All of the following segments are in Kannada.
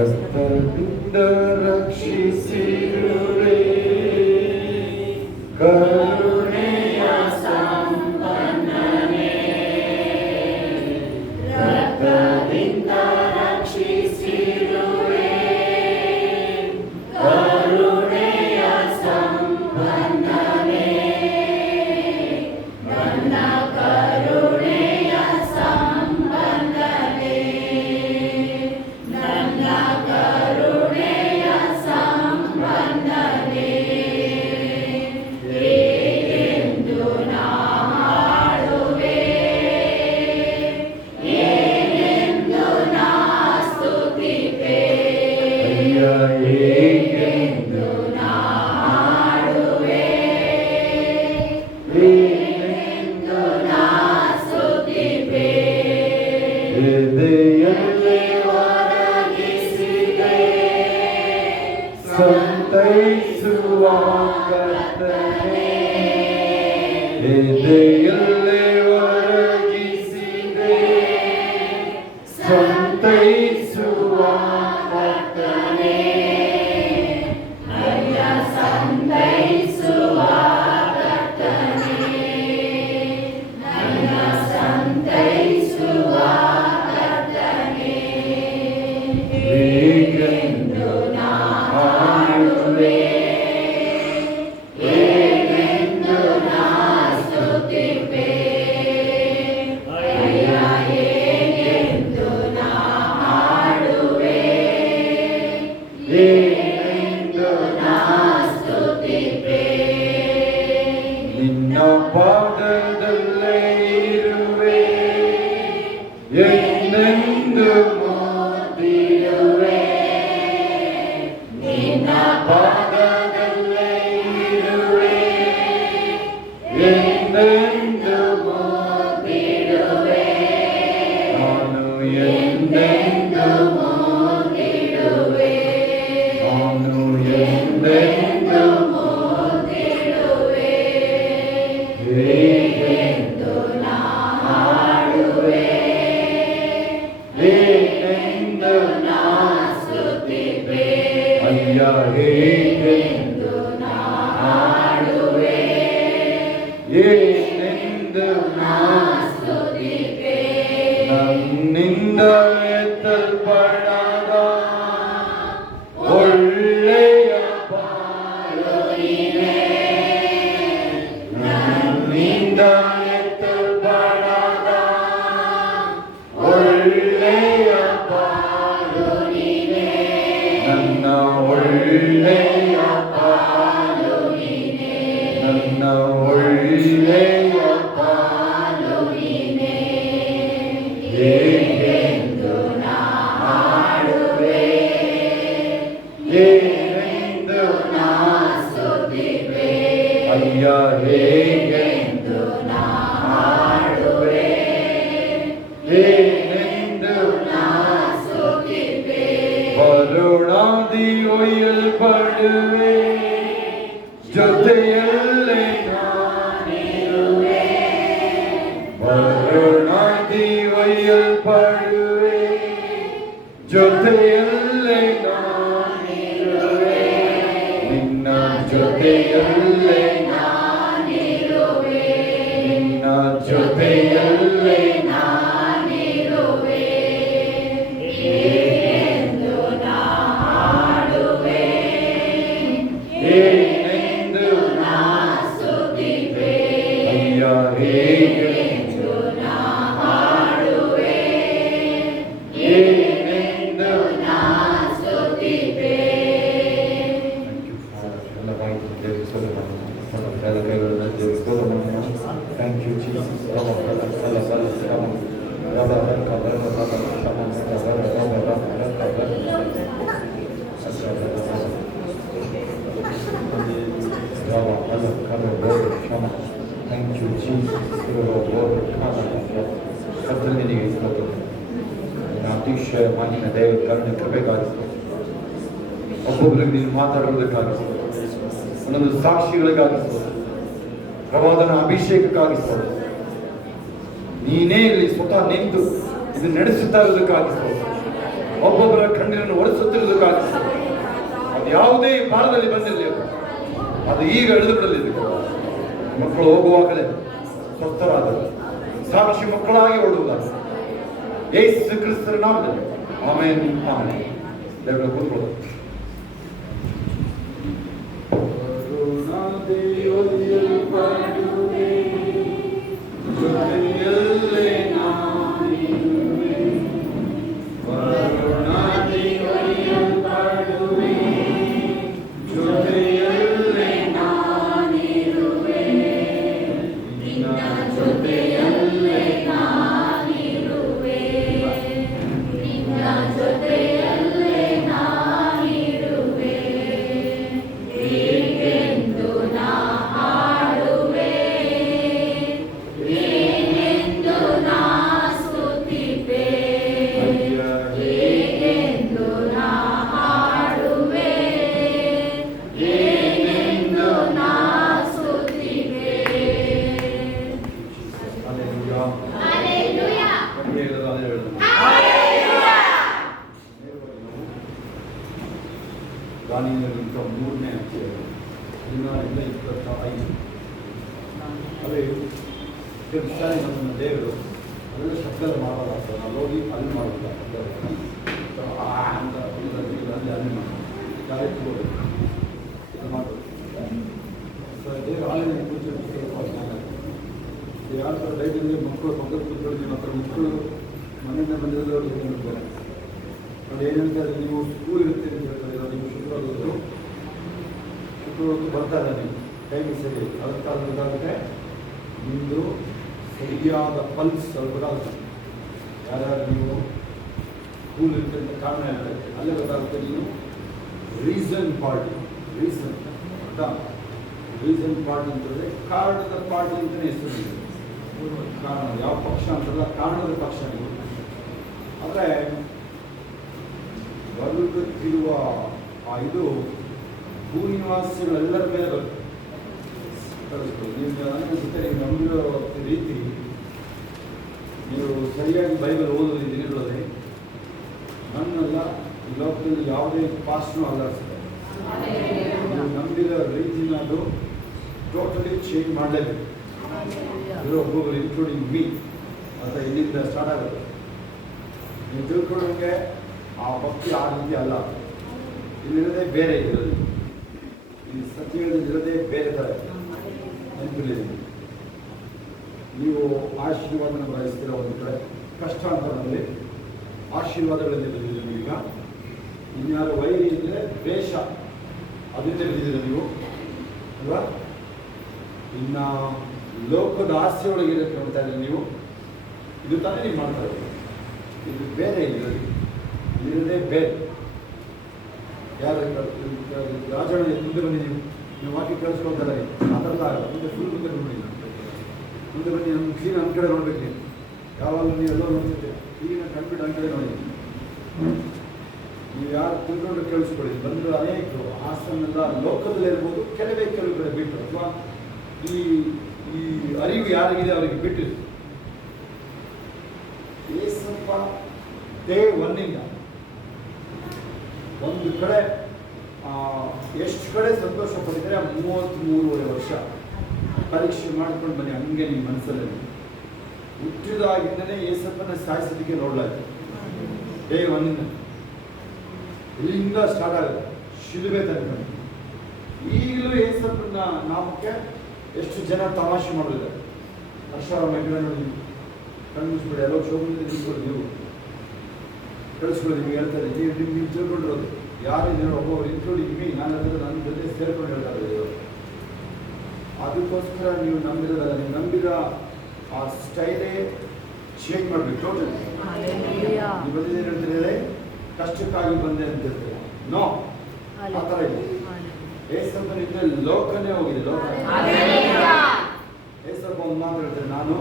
ಕಷ್ಟದಿಂದ ರಕ್ಷಿಸಿರುವೆ ಕರುಣೆಯ ಸಂಪನ್ನನೇ ರಕ್ತದಿಂದ ರಕ್ಷಿಸಿರುವೆ ಕರುಣೆಯ ಸಂಪನ್ನನೇ ನನ್ನ ಕರುಣೆಯ ಸಂಪನ್ನನೇ ನನ್ನ ಕರುಣೆಯ ಸಂಪನ್ನನೇ ಏನೆಂದು ನಾ ಹಾಡುವೆ ಏನೆಂದು ನಾ ಸ್ತುತಿಪೆ ಏನೆಂದು ನಾ ಹಾಡುವೆ ಏನೆಂದು ನಾ ಸ್ತುತಿಪೆ ಎದೆಯಲ್ಲಿ ಒರಗಿಸಿದೆ ಸಂತೈಸುವ ಕರ್ತನೇ ಎದೆಯಲ್ಲಿ ಒರಗಿಸಿದೆ ಸಂತೈಸುವ ಕರ್ತನೇ ಅಯ್ಯ ಸಂತೈಸುವ ಕರ್ತನೇ ನನ್ನ ಸಂತೈಸುವ ಕರ್ತನೇ ಹೇಗೆಂದು ನಾ ಹಾಡುವೆ ಹೇಗೆಂದು ನಾ ಸ್ತುತಿಪೆ ಅಯ್ಯ ಹೇಗೆಂದು ನಾ ಹಾಡುವೆ ಹೇಗೆಂದು ನಾ ಸ್ತುತಿಪೆ ನಿನ್ನ ಪಾದದಲ್ಲೇ ಇರುವೆ ಎಂದೆಂದು ಮೋದಿರುವೆ ನಿನ್ನ ಪಾದದಲ್ಲೇ ಇರುವೆ ಎಂದೆಂದು ಮೋದಿರುವೆ ನಾನು ಎಂದೆಂದು ಮೋದಿರುವೆ ನಾನು ಎಂದೆಂದು ಮೋದಿರುವೆ ಹೇಗೆಂದು ನಾ ಹಾಡುವೆ ಹೇಗೆಂದು ನಾ ಸ್ತುತಿಪೆ ಅಯ್ಯ ಹೇಗೆಂದು ನಾ ಹಾಡುವೆ ಏನೆಂದು ನಾ ಸ್ತುತಿಪೆ ನನ್ನಿಂದ ಎತ್ತಲ್ಪಡದ ಒಳ್ಳೆಯ ಪಾಲು ನೀನೇ ನನ್ನಿಂದ ಎತ್ತಲ್ಪಡದ ಒಳ್ಳೆಯ ಪಾಲು ನೀನೇ ನನ್ನ ಒಳ್ಳೆಯ ಪಾಲು ನೀನೇ ನನ್ನ ಒಳ್ಳೆಯ ಪಾಲು ನೀನೇ ಹೇಗೆಂದು ನಾ ಹಾಡುವೆ ಹೇಗೆಂದು ನಾ ಸ್ತುತಿಪೆ ಅಯ್ಯ ಹೇಗೆಂದು ನಾ ಹಾಡುವೆ ಹೇಗೆಂದು ನಾ ಸ್ತುತಿಪೆ ಕರುಣಾದಿ ಒಯ್ಯಲ್ಪಡುವೆ ಜೊತೆಯಲ್ಲೇ ನಾನಿರುವೆ ಕರುಣಾದಿ ಒಯ್ಯಲ್ಪಡುವೆ ಜೊತೆಯಲ್ಲೇ ನಾನಿರುವೆ ನಿನ್ನ ಜೊತೆಯಲ್ಲೇ ನಾನಿರುವೆ ನಿನ್ನ ಜೊತೆಯಲ್ಲೇ ನಾನಿರುವೆ ಹೇಗೆಂದು ನಾ ಹಾಡುವೆ ಹೇಗೆಂದು ನಾ ಸ್ತುತಿಪೆ ಅಯ್ಯ ಹೇಗೆಂದು ನಾ ಹಾಡುವೆ ಹೇಗೆಂದು ನಾ ಸ್ತುತಿಪೆ Thank you, Jesus. Thank you, Jesus. ಕರ್ತನಿಗೆ ಸ್ತೋತ್ರ. ಅತಿಶಯ ಮಾನ್ಯ ದೇವ ಕರುಣೆ ಕೃಪೆಗಾಗಿ ಒಬ್ಬೊಬ್ಬರಿಗೆ ನೀನು ಮಾತಾಡುವುದಕ್ಕಾಗಿ ಒಂದೊಂದು ಸಾಕ್ಷಿಗಳಿಗಾಗಿ ಪ್ರವಾದನ ಅಭಿಷೇಕಕ್ಕಾಗಿ ನೀನೇ ಇಲ್ಲಿ ಸ್ವತಃ ನಿಂತು ಇದನ್ನು ನಡೆಸುತ್ತಾ ಇರುವುದಕ್ಕಾಗಿ ಒಬ್ಬೊಬ್ಬರ ಕಣ್ಣೀರನ್ನು ಒರೆಸುತ್ತಿರುವುದಕ್ಕಾಗಿ ಅದು ಯಾವುದೇ ಭಾರದಲ್ಲಿ ಬಂದಿರಲಿ, ಅದು ಈಗ ಎಳೆದು ಬಿಡಲಿದೆ. ಮಕ್ಕಳು ಹೋಗುವಾಗಲೇ ಸ್ವಸ್ಥರಾದರು, ಸಾಕ್ಷಿ ಮಕ್ಕಳಾಗಿ ಓಡುವುದಾದ ಯೇಸು ಕ್ರಿಸ್ತರ ನಾಮದಲ್ಲಿ ಆಮೆನ್, ಆಮೆನ್. ದೇವರ ಕೂತ್ಕೊಳ್ಳೋದು. ದಾನಿಯೇಲನಿಂದ 3ನೇ ಅಧ್ಯಾಯ 16-25. ಅದೇ ಕ್ರಿಸ್ತಾನಿ ನಮ್ಮ ದೇವರು ಅದೆಲ್ಲ ಶಬ್ದ ಮಾಡೋದಾಗ್ತದೆ. ನಾವು ಹೋಗಿ ಅಲ್ಲಿ ಮಾಡೋದಿಲ್ಲ, ಅಂತ ಅಲ್ಲಿ ಅಲ್ಲಿ ಮಾಡೋದು ಕಾರ್ಯಕ್ರಮ ಮಾಡೋದು. ಸೊ ದೇವರು ಹಾಲಿನ ಪೂಜೆ ಯಾವ ಥರ ಡೈಟಲ್ಲಿ ಮಕ್ಕಳು ಪಕ್ಕದ ಕೂತ್ಕೊಳ್ಳಿ, ಮಾತ್ರ ಮಕ್ಕಳು ಮನೆಯಿಂದ ಬಂದಿರೋದು ಹೇಳ್ತಾರೆ. ಅದು ಏನು ಹೇಳ್ತಾರೆ, ನೀವು ಸ್ಕೂಲ್ ಇರುತ್ತೆ ಅಂತ ಹೇಳ್ತಾರೆ. ನೀವು ಶುಕ್ರವಾರ ಬರ್ತಾ ಇದ್ದಾನೆ, ಟೈಮಿಗೆ ಸರಿ ಅದಕ್ಕಾದ್ರೆ ಗೊತ್ತಾಗುತ್ತೆ ನಿಮ್ಮದು ಸರಿಯಾದ ಪಲ್ಸ್ ಸ್ವಲ್ಪ ಗೊತ್ತಾಗುತ್ತೆ. ಯಾರ್ಯಾರು ನೀವು ಸ್ಕೂಲ್ ಇರುತ್ತೆ ಅಂತ ಕಾರಣ ಹೇಳ್ತಾರೆ, ಅಲ್ಲೇ ಗೊತ್ತಾಗುತ್ತೆ ನೀವು ರೀಸನ್ ಪಾರ್ಟಿ. ರೀಸನ್ ಪಾರ್ಟಿ ಅಂತಂದರೆ ಕಾರಣದ ಪಾರ್ಟಿ ಅಂತಲೇ ಹೆಸರು. ಕಾರಣ ಯಾವ ಪಕ್ಷ ಅಂತಲ್ಲ, ಕಾರಣದ ಪಕ್ಷ ನೀವು. ಆದರೆ ಬರುತ್ತಿರುವ ಇದು ಭೂನಿವಾಸಿಗಳೆಲ್ಲರ ಮೇಲೆ ಬರುತ್ತೆ. ನೀವು ನನಗನ್ಸುತ್ತೆ ನೀವು ನಂಬಿರೋ ರೀತಿ ನೀವು ಸರಿಯಾಗಿ ಬೈಬಲ್ ಓದೋದು ದಿನಗಳಲ್ಲಿ ನನ್ನಲ್ಲ, ಈ ಲೋಕದಲ್ಲಿ ಯಾವುದೇ ಪಾಸ್ಟ್ನೂ ಅಲ್ಲ ಅನಿಸುತ್ತೆ. ನೀವು ನಂಬಿರೋ ರೀತಿನ ಅದು ಟೋಟಲಿ ಚೇಂಜ್ ಮಾಡಲೇಬೇಕು. ಒಬ್ಬೊಬ್ಬರು ಇನ್ಕ್ಲೂಡಿಂಗ್ ಮೀ ಅಂತ ಇಲ್ಲಿಂದ ಸ್ಟಾರ್ಟ್ ಆಗುತ್ತೆ. ನೀವು ತಿಳ್ಕೊಳ್ಳೋಂಗೆ ಆ ಭಕ್ತಿ ಆ ರೀತಿ ಅಲ್ಲ. ಇಲ್ಲಿರೋದೇ ಬೇರೆ ಇರೋದು, ಈ ಸತ್ಯಗಳಲ್ಲಿರೋದೇ ಬೇರೆ ಥರ ನೆನಪಿರಲಿ. ನೀವು ಆಶೀರ್ವಾದನ ಬಯಸ್ತಿರೋ ಒಂದು ಕಡೆ ಕಷ್ಟ ಅಂತ ಬಂದರೆ ಆಶೀರ್ವಾದಗಳಲ್ಲಿ ಬಂದಿದ್ದೀರ ನೀವೀಗ. ಇನ್ಯಾರು ವೈರಿ ಇದ್ದರೆ ದ್ವೇಷ ಅದರಿಂದ ಬಂದಿದ್ದೀರ ನೀವು ಅಲ್ವಾ. ಇನ್ನು ಲೋಕದ ಆಸೆ ಒಳಗೆ ಇರೋಕ್ಕೆ ನೋಡ್ತಾ ಇದ್ದೀರಿ ನೀವು. ಇದು ತಾನೇ ನೀವು ಮಾಡ್ತಾ ಇದ್ದೀರಿ. ಇದು ಬೇರೆ ಇರೋದು, ಇರೋದೇ ಬೇರೆ. ಯಾರು ರಾಜಣ್ಣ ಮುಂದೆ ಬನ್ನಿ, ನೀವು ವಾಕ್ಯ ಕೇಳಿಸ್ಕೊಳ್ತಾರೆ ಮಾತಾಡ್ತಾ ಮುಂದೆ ಫುಲ್ ಮುಂದೆ ನೋಡಿ, ಮುಂದೆ ಬನ್ನಿ. ನಮ್ಮ ಕ್ಲೀನ್ ನಮ್ಮ ಕಡೆ ನೋಡ್ಬೇಕು. ನೀವು ಯಾವಾಗಲೂ ನೀವು ಎಲ್ಲೋ ನೋಡ್ತಿದ್ದೆ, ಕ್ಲೀನ ಕಂಪ್ಲೀಟ್ ನಮ್ಮ ಕಡೆ ನೋಡಿ. ನೀವು ಯಾರು ತಿಳ್ಕೊಂಡು ಕೇಳಿಸ್ಕೊಳ್ಳಿ. ಬಂದು ಅನೇಕರು ಹಾಸನೆಲ್ಲ ಲೋಕದಲ್ಲೇ ಇರ್ಬೋದು, ಕೆಲವೇ ಕೆಲವು ಕಡೆ ಬಿಟ್ಟು, ಅಥವಾ ಈ ಅರಿವು ಯಾರಿಗಿದೆ ಅವರಿಗೆ ಬಿಟ್ಟು. ಏಸಪ್ಪ ಡೇ 1 ಒಂದು ಕಡೆ ಎಷ್ಟು ಕಡೆ ಸಂತೋಷ ಪಟ್ಟಿದ್ರೆ 33.5 ವರ್ಷ ಪರೀಕ್ಷೆ ಮಾಡ್ಕೊಂಡು ಬನ್ನಿ. ಹಂಗೆ ನಿಮ್ಮ ಮನಸ್ಸಲ್ಲಿ ಹುಟ್ಟಿದಾಗಿಂದನೇ ಏಸಪ್ಪನ ಸಾಯಿಸೋದಕ್ಕೆ ನೋಡ್ಲಾಯ್ತು. ಡೇ 1 ಇಲ್ಲಿಂದ ಸ್ಟಾರ್ಟ್ ಆಗುತ್ತೆ, ಶಿಲುಬೆ ತನಕ. ಈಗಲೂ ಏಸಪ್ಪನ ನಾಮಕ್ಕೆ ಎಷ್ಟು ಜನ ತಮಾಷೆ ಮಾಡಿದ್ದಾರೆ. ಹರ್ಷರಾವ್ ಮೆಗಡ ನೋಡಿ, ಕಣ್ಣಿಸ್ಬಿಡಿ, ಎಲ್ಲೋ ಶೋಭನೆ ನಿಂತ್ಕೊಳ್ಳಿ, ನೀವು ಕಳಿಸ್ಕೊಳ್ಳಿ. ನಿಮ್ಗೆ ಹೇಳ್ತಾರೆ, ನೀವು ತಿಳ್ಕೊಂಡಿರೋದು ಯಾರಿದ್ದೀರೋ ಒಬ್ಬೊಬ್ರು ಇನ್ಕ್ಲೂಡಿಂಗ್ ಮೀ, ನಾನು ಹೇಳಿದ್ರೆ ನನ್ನ ಜೊತೆ ಸೇರ್ಕೊಂಡು ಹೇಳ್ತಾ ಇದ್ದೀವಿ. ಅದಕ್ಕೋಸ್ಕರ ನೀವು ನಂಬಿರೋದಲ್ಲ, ನೀವು ನಂಬಿರೋ ಆ ಸ್ಟೈಲೇ ಚೇಂಜ್ ಮಾಡಬೇಕು ಟೋಟಲ್. ನೀವು ಬಂದಿದ್ದೇನೆ ಹೇಳ್ತೀರಿ, ಕಷ್ಟಕ್ಕಾಗಿ ಬಂದೆ ಅಂತ ಹೇಳ್ತೀರ. ನೋ, ಆ ಥರ ಇದೆ. ಏಸಪ್ಪನಿಂದ ಲೋಕನೇ ಹೋಗಿದೆ, ಲೋಕ. ಏಸಪ್ಪ ಒಂದು ಮಾತು ಹೇಳ್ತಾರೆ, ನಾನು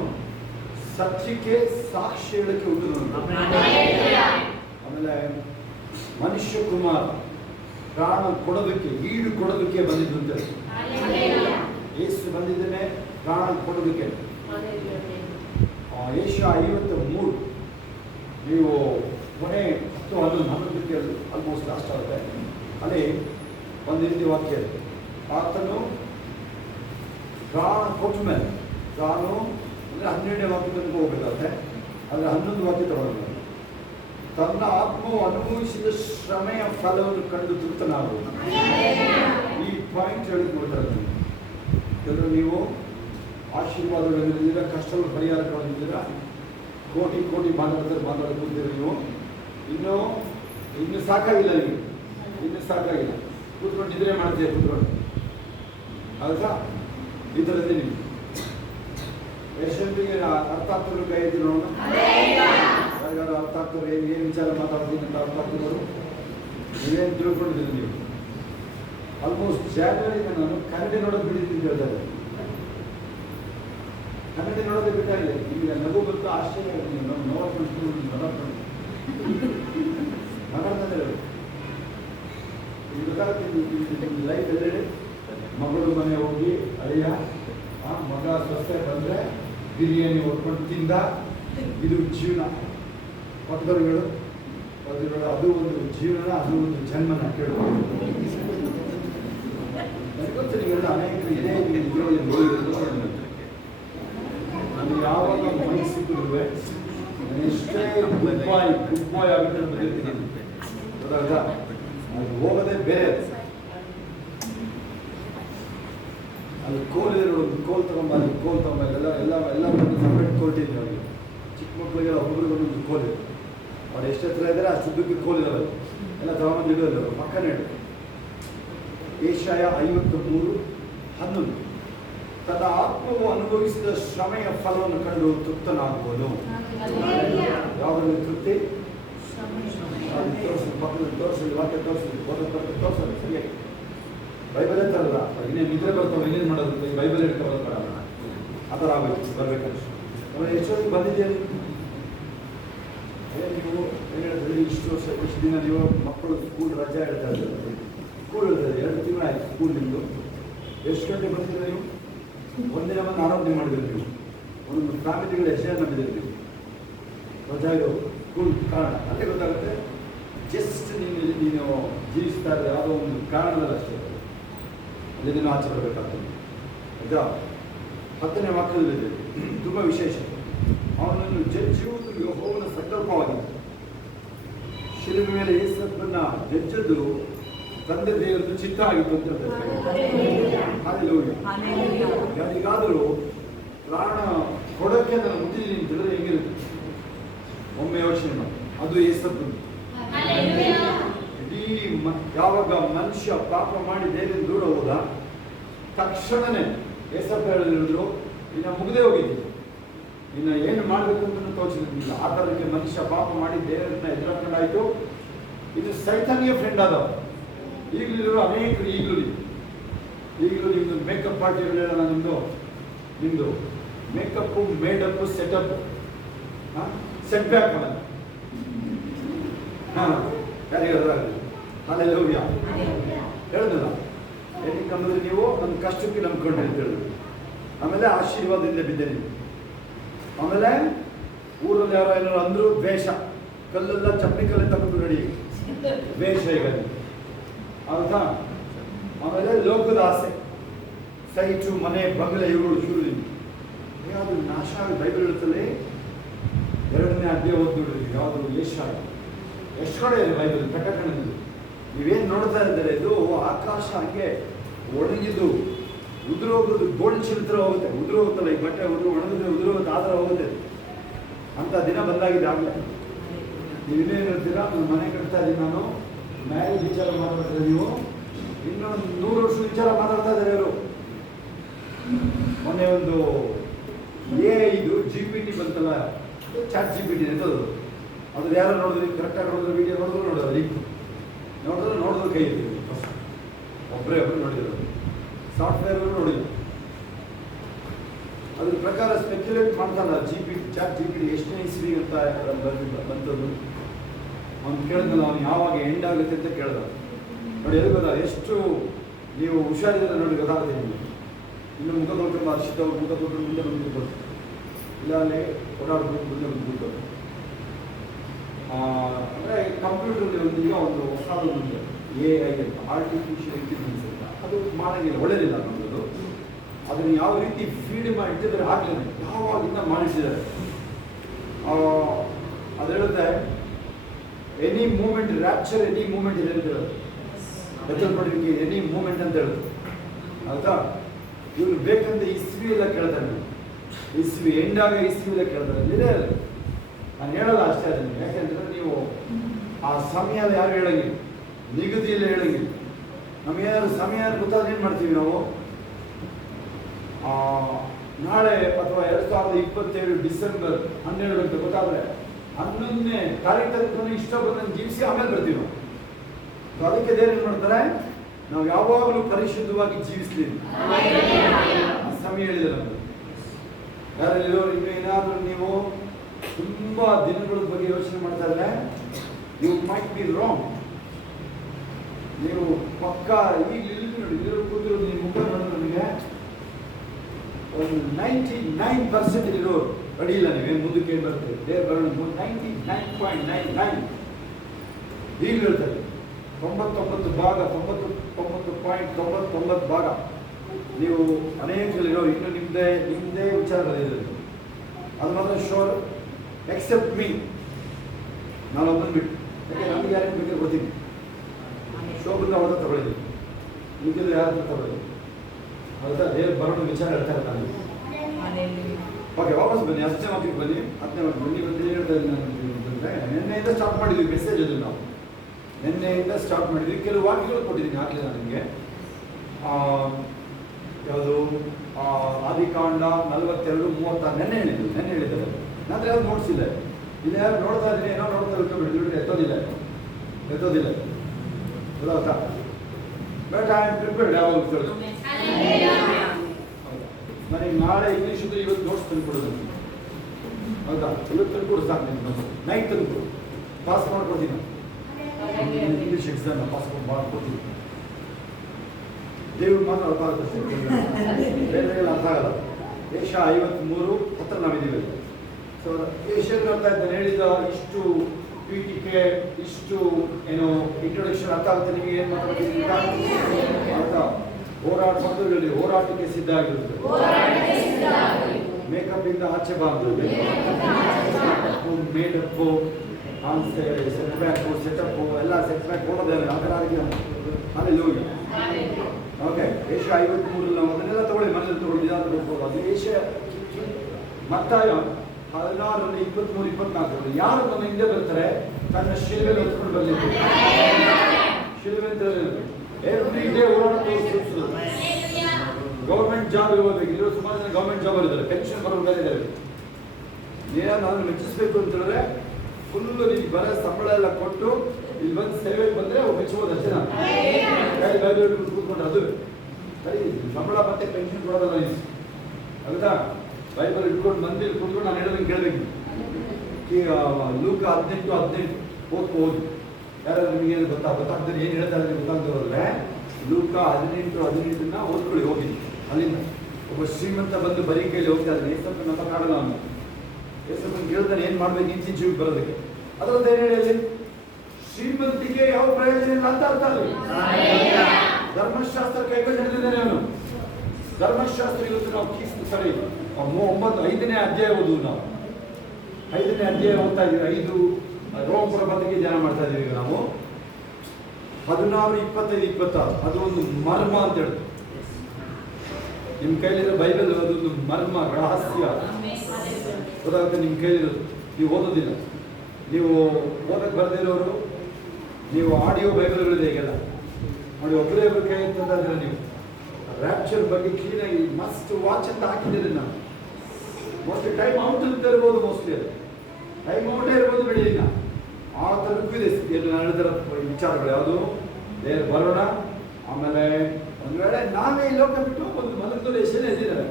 ಸತ್ಯಕ್ಕೆ ಸಾಕ್ಷಿ ಹೇಳಕ್ಕೆ ಹುಟ್ಟಿದನು. ಆಮೇಲೆ ಮನುಷ್ಯ ಕುಮಾರ ಪ್ರಾಣ ಕೊಡೋದಕ್ಕೆ, ಈಡು ಕೊಡೋದಕ್ಕೆ ಬಂದಿದ್ದಂತೆ. ಯೇಸು ಬಂದಿದ್ದೇನೆ ಪ್ರಾಣ ಕೊಡೋದಕ್ಕೆ. ಏಷ್ಯಾ 53 ನೀವು ಕೊನೆ 10 11 ಆಲ್ಮೋಸ್ಟ್ ಲಾಸ್ಟ್ ಆಗುತ್ತೆ. ಅಲ್ಲಿ ಒಂದು ರೀತಿ ವಾಕ್ಯ ಇದೆ, ಆತನು ಪ್ರಾಣ ಕೊಟ್ಟ ಮೇಲೆ, ತಾನು ಅಂದರೆ 12ನೇ ವಾಕ್ಯ ತನಕ ಹೋಗಬೇಕಾಗುತ್ತೆ, ಆದರೆ 11 ವಾಕ್ಯ ತಗೊಳ್ಬೇಕು. ತನ್ನ ಆತ್ಮವು ಅನುಭವಿಸಿದ ಶ್ರಮೆಯ ಫಲವನ್ನು ಕಂಡು ತೃಪ್ತನಾಗುವುದು. ಈ ಪಾಯಿಂಟ್ ಹೇಳಿಕೊಡ್ತಾರೆ. ಕೆಲವರು ನೀವು ಆಶೀರ್ವಾದಗಳಿದ್ದೀರಾ, ಕಷ್ಟಗಳು ಪರಿಹಾರಗಳಿದ್ದೀರಾ, ಕೋಟಿ ಕೋಟಿ ಮಾತಾಡ್ಕೊಳ್ತೀರಿ. ನೀವು ಇನ್ನು ಸಾಕಾಗಿಲ್ಲ, ಇನ್ನು ಸಾಕಾಗಿಲ್ಲ, ಕೂತ್ಕೊಂಡು ನಿದ್ರೆ ಮಾಡ್ತೀವಿ ಕೂತ್ಕೊಂಡು. ಆಯ್ತಾ? ಈ ಥರದ್ದೇ ನೀವು ಯಶವಂತಿಗೆ ಅರ್ಥ ಆಗ್ತಿರೋ ಕೈ ಐತಿ ನೋಡೋಣ. ಯಾರಿಗಾರು ಅರ್ಥ ಆಗ್ತಾರೆ, ಏನು ವಿಚಾರ ಮಾತಾಡ್ತೀನಿ ಅಂತ ಅರ್ಥ ಆಗ್ತಿರೋರು ನೀವೇನು ತಿಳ್ಕೊಂಡಿದ್ದೀರಿ? ನೀವು ಆಲ್ಮೋಸ್ಟ್ ಜಾನ್ವರಿಗೆ ನಾನು ಕನ್ನಡ ನೋಡೋದು ಬಿಟ್ಟಿದ್ದೀನಿ ಹೇಳ್ತಾ ಇದ್ದೆ. ಕನ್ನಡ ನೋಡೋದೇ ಬಿಟ್ಟಾಗಿದೆ. ಈಗ ನಗು ಬಂತು, ಆಶ್ಚರ್ಯ ನೋಡ್ಕೊಂಡು ಮಾತಾಡ್ತಾರೆ. ಈಗ ಗೊತ್ತಾಗ್ತೀನಿ ಲೈಫ್ ಎಲ್ಲೆಡೆ ಮಗಳು ಮನೆ ಹೋಗಿ ಅಳಿಯ ಮಗ ಸ್ವಸ್ಥೆ ಬಂದರೆ ಬಿರಿಯಾನಿ ಹೊಡ್ಕೊಂಡು ತಿಂದ, ಇದು ಜೀವನ. ಪಕ್ಕದವರುಗಳು ಅದು ಒಂದು ಜೀವನ, ಅದು ಒಂದು ಜನ್ಮನ ಕೇಳೋದು. ನನಗೊತ್ತು ನೀವೆಲ್ಲ ಅನೇಕರು ಇದೇ ನನಗೆ ಯಾವಾಗ ಮೈ ಸಿಕ್ಕಿದ್ರು ಎಷ್ಟೇ ಗುಡ್ ಬಾಯ್ ಆಗುತ್ತೆ ಅಂತ ಹೇಳ್ತೀನಿ. ಗೊತ್ತಾಗ ಅದು ಹೋಗೋದೇ ಬೇರೆ. ಅಲ್ಲಿ ಕೋಲ್ ಇದೆ ನೋಡೋದು, ಕೋಲ್ ತಗೊಂಬ ಎಲ್ಲ ಸಪ್ರೇಟ್ ಕೋಲ್ ಇದೆ ಅವರಿಗೆ. ಚಿಕ್ಕ ಮಕ್ಕಳಿಗೆಲ್ಲ ಒಬ್ಬರಿಗೆ ಒಂದೊಂದು ಕೋಲ್ ಇದೆ. ಅವ್ರು ಎಷ್ಟು ಹತ್ರ ಇದ್ದಾರೆ ಅಷ್ಟು ದುಡ್ಡು ಕೋಲ್ ಇದಾವೆ, ಎಲ್ಲ ತಗೊಂಬಂದು ಇಡೋದು ಪಕ್ಕನೇ. ಏಷಾಯ 53:11 ತನ್ನ ಆತ್ಮವು ಅನುಭವಿಸಿದ ಶ್ರಮೆಯ ಫಲವನ್ನು ಕಂಡು ತೃಪ್ತನಾಗುವನು. ಯಾವುದರಲ್ಲಿ ತೃಪ್ತಿ? ಪಕ್ಕದಲ್ಲಿ ತೋರಿಸಲಿ, ವಾಕ್ಯ ತೋರಿಸಲಿ, ತೋರಿಸಲಿ ಸರಿಯಾಗಿ. ಬೈಬಲ್ ಅಂತಾರಲ್ಲ, ಇನ್ನೇನು ನಿದ್ರೆ ಬರ್ತಾವೆ, ಇನ್ನೇನು ಮಾಡೋದು? ಈ ಬೈಬಲ್ ಇಟ್ಕೊಬಲ್ಲ ಆ ಥರ ಆಗಬೇಕು, ಬರ್ಬೇಕಂದ್ರೆ. ಆಮೇಲೆ ಎಷ್ಟೊತ್ತಿಗೆ ಬಂದಿದ್ದೀರಿ ನೀವು ಏನು ಹೇಳಿದ್ರೆ, ಇಷ್ಟು ದಿನ ನೀವು ಮಕ್ಕಳು ಸ್ಕೂಲ್ ರಜೆ ಹೇಳ್ತಾ ಇದ್ದಾರೆ, ಸ್ಕೂಲ್ ಹೇಳ್ತಾರೆ 2 ತಿಂಗಳಾಯ್ತು ಸ್ಕೂಲ್ ನಿಮ್ಮದು. ಎಷ್ಟು ಗಂಟೆ ಬಂದಿದ್ದೀರ ನೀವು? ಒಂದಿನ ಬಂದು ಆರಾಧನೆ ಮಾಡಿದ್ರಿ ನೀವು. ಒಂದೊಂದು ಫ್ಯಾಮಿಲಿಗಳು ಎಷ್ಟು ಜನ ನಂಬಿದ್ದೀರಿ ನೀವು? ರಜಾ ಇದು ಸ್ಕೂಲ್ ಕಾರಣ ಅಲ್ಲೇ ಗೊತ್ತಾಗುತ್ತೆ. ಜಸ್ಟ್ ನೀನು ಜೀವಿಸ್ತಾ ಇದ್ದ ಯಾವುದೋ ಒಂದು ಕಾರಣದಲ್ಲಿ ಅಷ್ಟೇ ಅಲ್ಲಿ ದಿನ ಆಚೆ ಬರಬೇಕಾಗ್ತದೆ. ಆಯ್ತಾ? 10ನೇ ವಾಕ್ಯದಲ್ಲಿದೆ, ತುಂಬ ವಿಶೇಷ. ಅವನನ್ನು ಜಜ್ಜುವುದು ಯೆಹೋವನ ಸಂಕಲ್ಪವಾಗಿದೆ. ಶಿಲುಬೆ ಮೇಲೆ ಯೇಸುವನ್ನ ಜಜ್ಜದ್ದು ತಂದೆ ದೇವರದ್ದು ಚಿತ್ತ ಆಗಿತ್ತು ಅಂತ ಹೇಳ್ತಾರೆ. ಯಾರಿಗಾದರೂ ಪ್ರಾಣ ಕೊಡೋಕ್ಕೆ ನಾನು ಮುಟ್ಟಿದ್ದೀನಿ ಅಂತ ಹೇಳಿದ್ರೆ ಹೆಂಗಿರುತ್ತೆ? ಒಮ್ಮೆ ಯೋಚನೆ ಮಾಡಿ. ಅದು ಯೇಸಪ್ಪನ ಇಡೀ ಯಾವಾಗ ಮನುಷ್ಯ ಪಾಪ ಮಾಡಿ ದೇವರಿಂದ ದೂರ ಹೋದ ತಕ್ಷಣನೇ ಯೇಸಪ್ಪ ಹೇಳಿದ್ರು, ಇನ್ನು ಮುಗದೆ ಹೋಗಿದ್ದೀನಿ, ಇನ್ನು ಏನು ಮಾಡಬೇಕು ಅಂತ ತೋಚಿಲ್ಲ. ಆ ಥರಕ್ಕೆ ಮನುಷ್ಯ ಪಾಪ ಮಾಡಿ ದೇವರನ್ನ ಎದುರಾಕೊಂಡಾಯ್ತು. ಇದು ಸೈತಾನಿಯ ಫ್ರೆಂಡ್ ಆದವ. ಈಗಲಿರೋ ಅನೇಕರು ಈಗಲೂ ನಿಮ್ಮದು ಮೇಕಪ್ ಪಾರ್ಟಿಗಳು ಹೇಳೋಣ, ನಿಮ್ಮದು ಮೇಕಪ್ಪು, ಮೇಡಪ್ಪು, ಸೆಟಪ್, ಸೆಟ್ ಬ್ಯಾಕ್ ಅಲ್ಲ. ಯಾರಿಗೆ ಅಲ್ಲೆಲ್ಲೋಗ್ಯ ಹೇಳಿದ್ನಲ್ಲ, ಏನಕ್ಕಂದ್ರೆ ನೀವು ನಮ್ಮ ಕಷ್ಟಕ್ಕೆ ನಂಬ್ಕೊಂಡ್ರಿ ಅಂತ ಹೇಳಿದ್ರು. ಆಮೇಲೆ ಆಶೀರ್ವಾದದಿಂದ ಬಿದ್ದೆ ನೀವು. ಆಮೇಲೆ ಊರಲ್ಲಿ ಯಾರೋ ಏನಾರು ಅಂದ್ರು ದ್ವೇಷ, ಕಲ್ಲೆಲ್ಲ ಚಪ್ಪಲಿ ಕಲ್ಲೆ ತಗೊಂಡು ನಡಿ ದ್ವೇಷ ಈಗ. ಹೌದಾ? ಆಮೇಲೆ ಲೋಕದ ಆಸೆ, ಸೈಟು, ಮನೆ, ಬಂಗಲೆ, ಇವುಗಳು ಶುರು ನಿಮ್ಗೆ ಯಾವುದು ನಾಶ ಆಗಿ ಬೈಬಲ್ ಇರುತ್ತಲ್ಲಿ 2ನೇ ಅಧ್ಯಾಯ ಓದಿ ನೋಡಿದ್ವಿ. ಯಾವುದು? ಏಷಾಯ. ಎಷ್ಟು ಕಡೆ ಇದೆ ಬೈಬಲ್ ಪ್ರಕಟಣೆದು. ನೀವೇನು ನೋಡ್ತಾ ಇದ್ದಾರೆ, ಇದು ಆಕಾಶ ಹಂಗೆ ಒಣಗಿದ್ದು ಉದುರು ಹೋಗೋದು, ಗೋಲ್ಡ್ ಚಿತ್ರ ಹೋಗುತ್ತೆ, ಉದುರು ಹೋಗುತ್ತಲ್ಲ, ಈ ಬಟ್ಟೆ ಒಣಗಿದ್ರೆ ಉದುರು ಹೋಗುತ್ತೆ, ಆ ಥರ ಹೋಗುತ್ತೆ. ಅಂತ ದಿನ ಬಂದಾಗಿದೆ ಆಗಲೇ. ನೀವೇನು ಹೇಳ್ತೀರಾ? ನನ್ನ ಮನೆ ಕಟ್ತಾ ಇದ್ದೀನಿ ನಾನು, ಮ್ಯಾರೇಜ್ ವಿಚಾರ ಮಾತಾಡ್ತಾರೆ ನೀವು, ಇನ್ನೊಂದು 100 ವರ್ಷ ವಿಚಾರ ಮಾತಾಡ್ತಾ ಇದ್ದಾರೆ ಇವರು. ಮೊನ್ನೆ ಒಂದು ಇದು GPT ಬಂತಲ್ಲ, ಚಾಟ್ GPT ಎಂಥದ್ದು, ಅದು ಯಾರು ನೋಡಿದ್ರಿ? ಕರೆಕ್ಟಾಗಿ ನೋಡಿದ್ರೆ ವಿಡಿಯೋ ನೋಡಿದ್ರು ಲಿಂಕ್ ನೋಡಿದ್ರು ಕೈ ಇದ್ದೀವಿ. ಒಬ್ಬರೇ ನೋಡಿದ್ರು, ಸಾಫ್ಟ್ವೇರ್ಗಳು ನೋಡಿದ್ರು. ಅದ್ರ ಪ್ರಕಾರ ಸ್ಪೆಕ್ಯುಲೇಟ್ ಮಾಡ್ತಾರಲ್ಲ, ಚಾಟ್ GPT ಎಷ್ಟನೇ ಇಸ್ವಿ ಅಂತ ಬಂತದ್ದು. ಅವ್ನು ಕೇಳಿದ್ನಲ್ಲ, ಅವ್ನು ಯಾವಾಗ ಎಂಡ್ ಆಗುತ್ತೆ ಅಂತ ಕೇಳ್ದ. ನೋಡಿ, ಎಲ್ಲಿ ಗೊತ್ತಾ? ಎಷ್ಟು ನೀವು ಹುಷಾರಿದ್ರೆ ನೋಡಿ ಗೊತ್ತಾಗುತ್ತೆ ನಿಮಗೆ. ಇನ್ನು ಮುಖ ತೊಳ್ಕೊಂಡು ಅರ್ಷಿತ ಮುಖ ತೊಳ್ಕೊಂಡು ಮುಂದೆ ಬಂದ್ಬಿಡ್ಬೋದು, ಇಲ್ಲ ಅಲ್ಲಿ ಓಡಾಡ್ಬಿಟ್ಟು ಮುಂದೆ ಬಂದ್ಬಿಡ್ಬೋದು. ಅಂದರೆ ಕಂಪ್ಯೂಟರ್ ಈಗ ಒಂದು ಹೊಸದೊಂದು AI ಅಂತ, ಆರ್ಟಿಫಿಷಿಯಲ್ ಇಂಟೆಲಿಜೆನ್ಸ್ ಅಂತ. ಅದು ಮಾಡೋಂಗಿಲ್ಲ, ಒಳ್ಳೇದಿಲ್ಲ ನಮ್ಮದು. ಅದನ್ನು ಯಾವ ರೀತಿ ಫೀಡ್ ಮಾಡಿ ಇಟ್ಟಿದ್ದಾರೆ ಆಗಲಿಲ್ಲ, ಯಾವಾಗಿಂದ ಮಾಡಿಸಿದ್ದಾರೆ. ಅದು ಹೇಳುತ್ತೆ any moment rapture, any moment ಇದೆ ಅಂತ ಹೇಳೋದು. ಬೆತ್ತಲ್ಪಡುವಿಕೆ ಎನಿ ಮೂಮೆಂಟ್ ಅಂತ ಹೇಳೋದು. ಆಯ್ತಾ? ಇವ್ರು ಬೇಕಂತ ಇಸ್ವಿ ಎಲ್ಲ ಕೇಳ್ತಾರೆ, ಇಸ್ವಿ ಎಂಡಾಗ ಇಸ್ವಿ ಎಲ್ಲ ಕೇಳ್ತಾರೆ. ಇದೆ ಅದು, ನಾನು ಹೇಳಲ್ಲ ಅಷ್ಟೇ ಅದನ್ನು. ಯಾಕೆಂದ್ರೆ ನೀವು ಆ ಸಮಯ ಯಾರು ಹೇಳಂಗಿಲ್ಲ, ನಿಗದಿಯಲ್ಲಿ ಹೇಳಂಗಿಲ್ಲ. ನಮಗೇನಾದ್ರು ಸಮಯ ಗೊತ್ತಾದ್ರೆ ಏನು ಮಾಡ್ತೀವಿ ನಾವು? ನಾಳೆ ಅಥವಾ 2027 ಡಿಸೆಂಬರ್ 12 ಅಂತ ಗೊತ್ತಾದ್ರೆ 11ನೇ ತಾರೀಕು ತನಕ ಇಷ್ಟ ಬಂದಂಗೆ ಜೀವಿಸಿ ಆಮೇಲೆ ಬರ್ತೀವಿ ನಾವು. ಅದಕ್ಕೆ ದೇವ್ರು ಮಾಡ್ತಾರೆ, ನಾವು ಯಾವಾಗಲೂ ಪರಿಶುದ್ಧವಾಗಿ ಜೀವಿಸ್ಲಿ ಸಮಯ ಹೇಳಿದೆ ನಮ್ಗೆ. ಯಾರಲ್ಲಿರೋ ಇನ್ನು ಏನಾದರೂ ನೀವು ತುಂಬಾ ದಿನಗಳ ಬಗ್ಗೆ ಯೋಚನೆ ಮಾಡ್ತಾ ಇದ್ರೆ ಯು ಮೈಟ್ ಬಿ ರಾಂಗ್. ನೀವು ಪಕ್ಕ ಈಗ ನೋಡಿ ಇಲ್ಲಿರೋ ಕೂತಿರೋದು ನಿಮ್ಮ ಮುಖ ನೋಡಿದ್ರೆ ನನಗೆ ಒಂದು 99% ಇರೋರು ಅಡಿಯಿಲ್ಲ. ನೀವೇನು ಮುಂದಕ್ಕೆ ಏನು ಬರ್ತದೆ ದೇವ್ರ ಬರೋಣ 99.99 ಈಗಲೂ ಹೇಳ್ತಾರೆ 99 ಭಾಗ 99.99 ಭಾಗ ನೀವು ಅನೇಕರಿರೋ ಇನ್ನು ನಿಮ್ಮದೇ ವಿಚಾರ ಇದೆ. ಅದು ಮಾತ್ರ ಶೋರ್ ಎಕ್ಸೆಪ್ಟ್ ಮೀ, ನಾನು ಒಬ್ಬನು ಬಿಟ್ಟು. ಯಾಕೆ ನಮಗೆ ಯಾರೇನು ಬೇಕಾದ್ರೆ ಗೊತ್ತಿಲ್ಲ. ಶೋಭನ್ನ ಅವ್ರ ತಗೊಳ್ಳಿದ್ದೀನಿ, ನಿಮಗೆಲ್ಲ ಯಾರ ಹತ್ರ ತಗೊಳ್ಳಿ. ಹೌದಾ? ದೇವ್ರು ಬರೋಣ ವಿಚಾರ ಹೇಳ್ತಾ ಇರ್ತಾನೆ. ಓಕೆ, ವಾಪಸ್ ಬನ್ನಿ, 10ನೇ ವಾಕ್ಯಕ್ಕೆ ಬನ್ನಿ. 10ನೇ ವಾಕ್ಯ ಬನ್ನಿ. ಏನು ಹೇಳ್ತಾ ಇದ್ದೀನಿ ಅಂತಂದರೆ, ನಿನ್ನೆಯಿಂದ ಸ್ಟಾರ್ಟ್ ಮಾಡಿದ್ವಿ ಮೆಸೇಜ್. ಅದು ನಾವು ನಿನ್ನೆಯಿಂದ ಸ್ಟಾರ್ಟ್ ಮಾಡಿದ್ವಿ. ಕೆಲವು ವಾಕ್ಯಗಳು ಕೊಟ್ಟಿದ್ದೀನಿ ಆಗಲಿ ನಾನು ನಿಮಗೆ. ಯಾವುದು ಆದಿಕಾಂಡ 42:36 ನೆನ್ನೆ ಹೇಳಿದ್ದಾರೆ. ನಂತರ ಯಾರು ನೋಡ್ಸಿಲ್ಲ, ಇಲ್ಲಿ ಯಾರು ನೋಡ್ತಾ ಇದ್ದೀನಿ, ಏನೋ ನೋಡ್ತಾ ಬಿಟ್ಟು ಎತ್ತೋದಿಲ್ಲ ಗೊತ್ತಾ? ಬಟ್ ಐ ಆಮ್ ಪ್ರಿಪೇರ್ಡ್ ಯಾವಾಗ ಕೇಳೋದು. ನನಗೆ ನಾಳೆ ಇಂಗ್ಲೀಷ್ ಇವತ್ತು ನೋಟ್ಸ್ ತಂದುಕೊಡೋದು. ಹೌದಾ? ಇವತ್ತು ತಂದುಕೊಡು ಸಾಕು. ನಿಮ್ಗೆ ನೈಟ್ ತಂದುಕೊಡು, ಪಾಸ್ ಮಾಡ್ಕೊಡ್ತೀನಿ. ಇಂಗ್ಲೀಷ್ ಎಕ್ಸಾಮ್ ಪಾಸ್ ಮಾಡ್ಕೊಡ್ತೀನಿ. ದೇವ್ರ ಮಾತ್ರ ಅರ್ಥ ಆಗುತ್ತೆ, ಬೇರೆ ಅರ್ಥ ಆಗಲ್ಲ. ಏಷ 53:10 ನಾವಿದ್ದೀವಿ. ಸೊ ಏಷ್ಯಾದ ಅರ್ಥ ಆಯ್ತು. ನಾನು ಹೇಳಿದ ಇಷ್ಟು ಪೀಠಿಕೆ, ಇಷ್ಟು ಏನು ಇಂಟ್ರೊಡಕ್ಷನ್ ಅರ್ಥ ಆಗುತ್ತೆ ನಿಮಗೆ. ಏನು ಮಾತಾಡ್ತೀನಿ ಅರ್ಥ? ಮಕ್ಕಳಲ್ಲಿ ಹೋರಾಟಕ್ಕೆ ಸಿದ್ಧ ಆಗಿರುತ್ತೆ. ಮೇಕಪ್ ಇಂದ ಆಚೆ ಬಾರ್ದು, ಮೇಡಪ್ಪು, ಸೆಟ್ ಬ್ಯಾಕು, ಸೆಟಪ್ಪು ಎಲ್ಲ ಸೆಟ್ ಬ್ಯಾಕ್ ಕೊಡೋದೇನೆ ಆ ಥರ ಆಗಿದೆ. ಆಮೇಲೆ ಹೋಗಿ ಓಕೆ. ಏಷ್ಯಾ 53 ನಾವು ಅದನ್ನೆಲ್ಲ ತಗೊಳ್ಳಿ, ಮನೇಲಿ ತಗೊಳ್ಳಿ, ಇದಾದ್ರೂ ಹೋಗ್ಬೋದು. ಅದು ಏಷ್ಯಾ ಮತ್ತಾಯ 16:23-24 ಯಾರು ನಮ್ಮ ಹಿಂದೆ ಬರ್ತಾರೆ ತನ್ನ ಶಿಲ್ಬೆಯಲ್ಲಿ ಹೊತ್ಕೊಂಡು ಬರಲಿಕ್ಕೆ. ಶಿಲ್ಬೆ ಅಂತ ಎವ್ರಿ ಡೇ ಓಡಾಟ ತೋರಿಸೋದು. ಗೌರ್ಮೆಂಟ್ ಜಾಬ್ ಇರಬೇಕು. ಇರೋ ಸುಮಾರು ಜನ ಗೌರ್ಮೆಂಟ್ ಜಾಬ್ ಇದ್ದಾರೆ, ಪೆನ್ಷನ್ ಬರೋರು ಬೇರೆ ಇದ್ದಾರೆ. ಏನಾದ್ರು ನಾನು ಮೆಚ್ಚಿಸ್ಬೇಕು ಅಂತ ಹೇಳಿದ್ರೆ ಫುಲ್ಲು ನಿಮ್ಗೆ ಬರೋ ಸಂಬಳ ಎಲ್ಲ ಕೊಟ್ಟು ಇಲ್ಲಿ ಬಂದು ಸೇವೆಗೆ ಬಂದರೆ ಅವ್ರು ಮೆಚ್ಚಬಹುದು ಅಷ್ಟೇ. ನಾನು ಕೈ ಕೂತ್ಕೊಂಡ್ರೆ ಅದು ಸರಿ. ಸಂಬಳ ಮತ್ತೆ ಪೆನ್ಷನ್ ಕೊಡೋದಲ್ಲ ಇದು. ಆಗುತ್ತಾ? ಬೈಬಲ್ ಇಟ್ಕೊಂಡು ಮಂದಿರ ಕೂತ್ಕೊಂಡು ನಾನು ಹೇಳೋದನ್ನು ಕೇಳಬೇಕು. ಈಗ ಲೂಕ 18:18 ಓದಿ. ಯಾರು ನಿಮಗೇನು ಗೊತ್ತಾಗ್ತದೆ ಏನು ಹೇಳ್ತಾ ಇದ್ದಾರೆ ಗೊತ್ತಾಗ್ತದೆ. ಲೂಕ 18:18 ಓದ್ಕೊಳ್ಳಿ ಹೋಗಿ. ಅಲ್ಲಿಂದ ಒಬ್ಬ ಶ್ರೀಮಂತ ಬಂದು ಬರೀ ಕೈಲಿ ಹೋಗ್ತಾ ಇದ್ದಾನೆ. ಏಸಪ್ಪ ನಂಬಕ್ಕಾಗಲ್ಲ ಅವನು. ಏಸಪ್ಪನ ಕೇಳ್ತಾನೆ ಏನು ಮಾಡ್ಬೇಕು ಇಂಚಿನ ಜೀವಿಗೆ ಬರೋದಕ್ಕೆ. ಅದರಂತ ಏನು ಹೇಳಿ, ಶ್ರೀಮಂತಿಗೆ ಯಾವ ಪ್ರಯೋಜನ ಇಲ್ಲ ಅಂತ ಅರ್ಥ ಅಲ್ಲಿ. ಧರ್ಮಶಾಸ್ತ್ರ ಕೈಗೊಂಡು ಹಿಡಿದಿದ್ದಾನೆ ಅವನು. ಧರ್ಮಶಾಸ್ತ್ರ ಇವತ್ತು ನಾವು ಸರಿ 5ನೇ ಅಧ್ಯಾಯ ಓದುವುದು. ನಾವು 5ನೇ ಅಧ್ಯಾಯ ಓದ್ತಾ ಇದ್ದೀವಿ. 5 ರೋಮಪುರ ಬಗ್ಗೆ ಧ್ಯಾನ ಮಾಡ್ತಾ ಇದ್ದೀವಿ. ಈಗ ನಾವು 16, 25, 26 ಅದು ಒಂದು ಮರ್ಮ ಅಂತ ಹೇಳುದು. ನಿಮ್ಮ ಕೈಲಿರೋ ಬೈಬಲ್ ಅದೊಂದು ಮರ್ಮ, ರಹಸ್ಯ ಗೊತ್ತಾಗುತ್ತೆ ನಿಮ್ಮ ಕೈಲಿರೋದು. ನೀವು ಓದೋದಿಲ್ಲ, ನೀವು ಓದಕ್ಕೆ ಬರದಿರೋರು ನೀವು ಆಡಿಯೋ ಬೈಬಲ್ಗಳಿದೆ ಈಗೆಲ್ಲ ನೋಡಿ. ಒಬ್ಬರೇ ಒಬ್ಬರು ಕೈ ಅಂತಂದ್ರೆ ನೀವು ರ್ಯಾಪ್ಚರ್ ಬಗ್ಗೆ ಕ್ಲೀನಾಗಿ ಮಸ್ಟ್ ವಾಚ್ ಅಂತ ಹಾಕಿದ್ದೀರಿ. ನಾನು ಮೋಸ್ಟ್ಲಿ ಟೈಮ್ ಔಟ್ ಅಂತ ಇರ್ಬೋದು, ಮೋಸ್ಟ್ಲಿ ಅದು ಟೈಮ್ ಔಟೇ ಇರ್ಬೋದು ಬೆಳೀಲಿಲ್ಲ. ಆ ಥರಕ್ಕೂ ಇದೆ ನಡೆದರ ವಿಚಾರಗಳು. ಯಾವುದು ದೇವ್ರು ಬರೋಣ. ಆಮೇಲೆ ಒಂದು ವೇಳೆ ನಾವೇ ಈ ಲೋಕ ಬಿಟ್ಟು ಒಂದು ಮಲಗದವ್ರು ಎಷ್ಟೇ ಇದ್ದಾರೆ.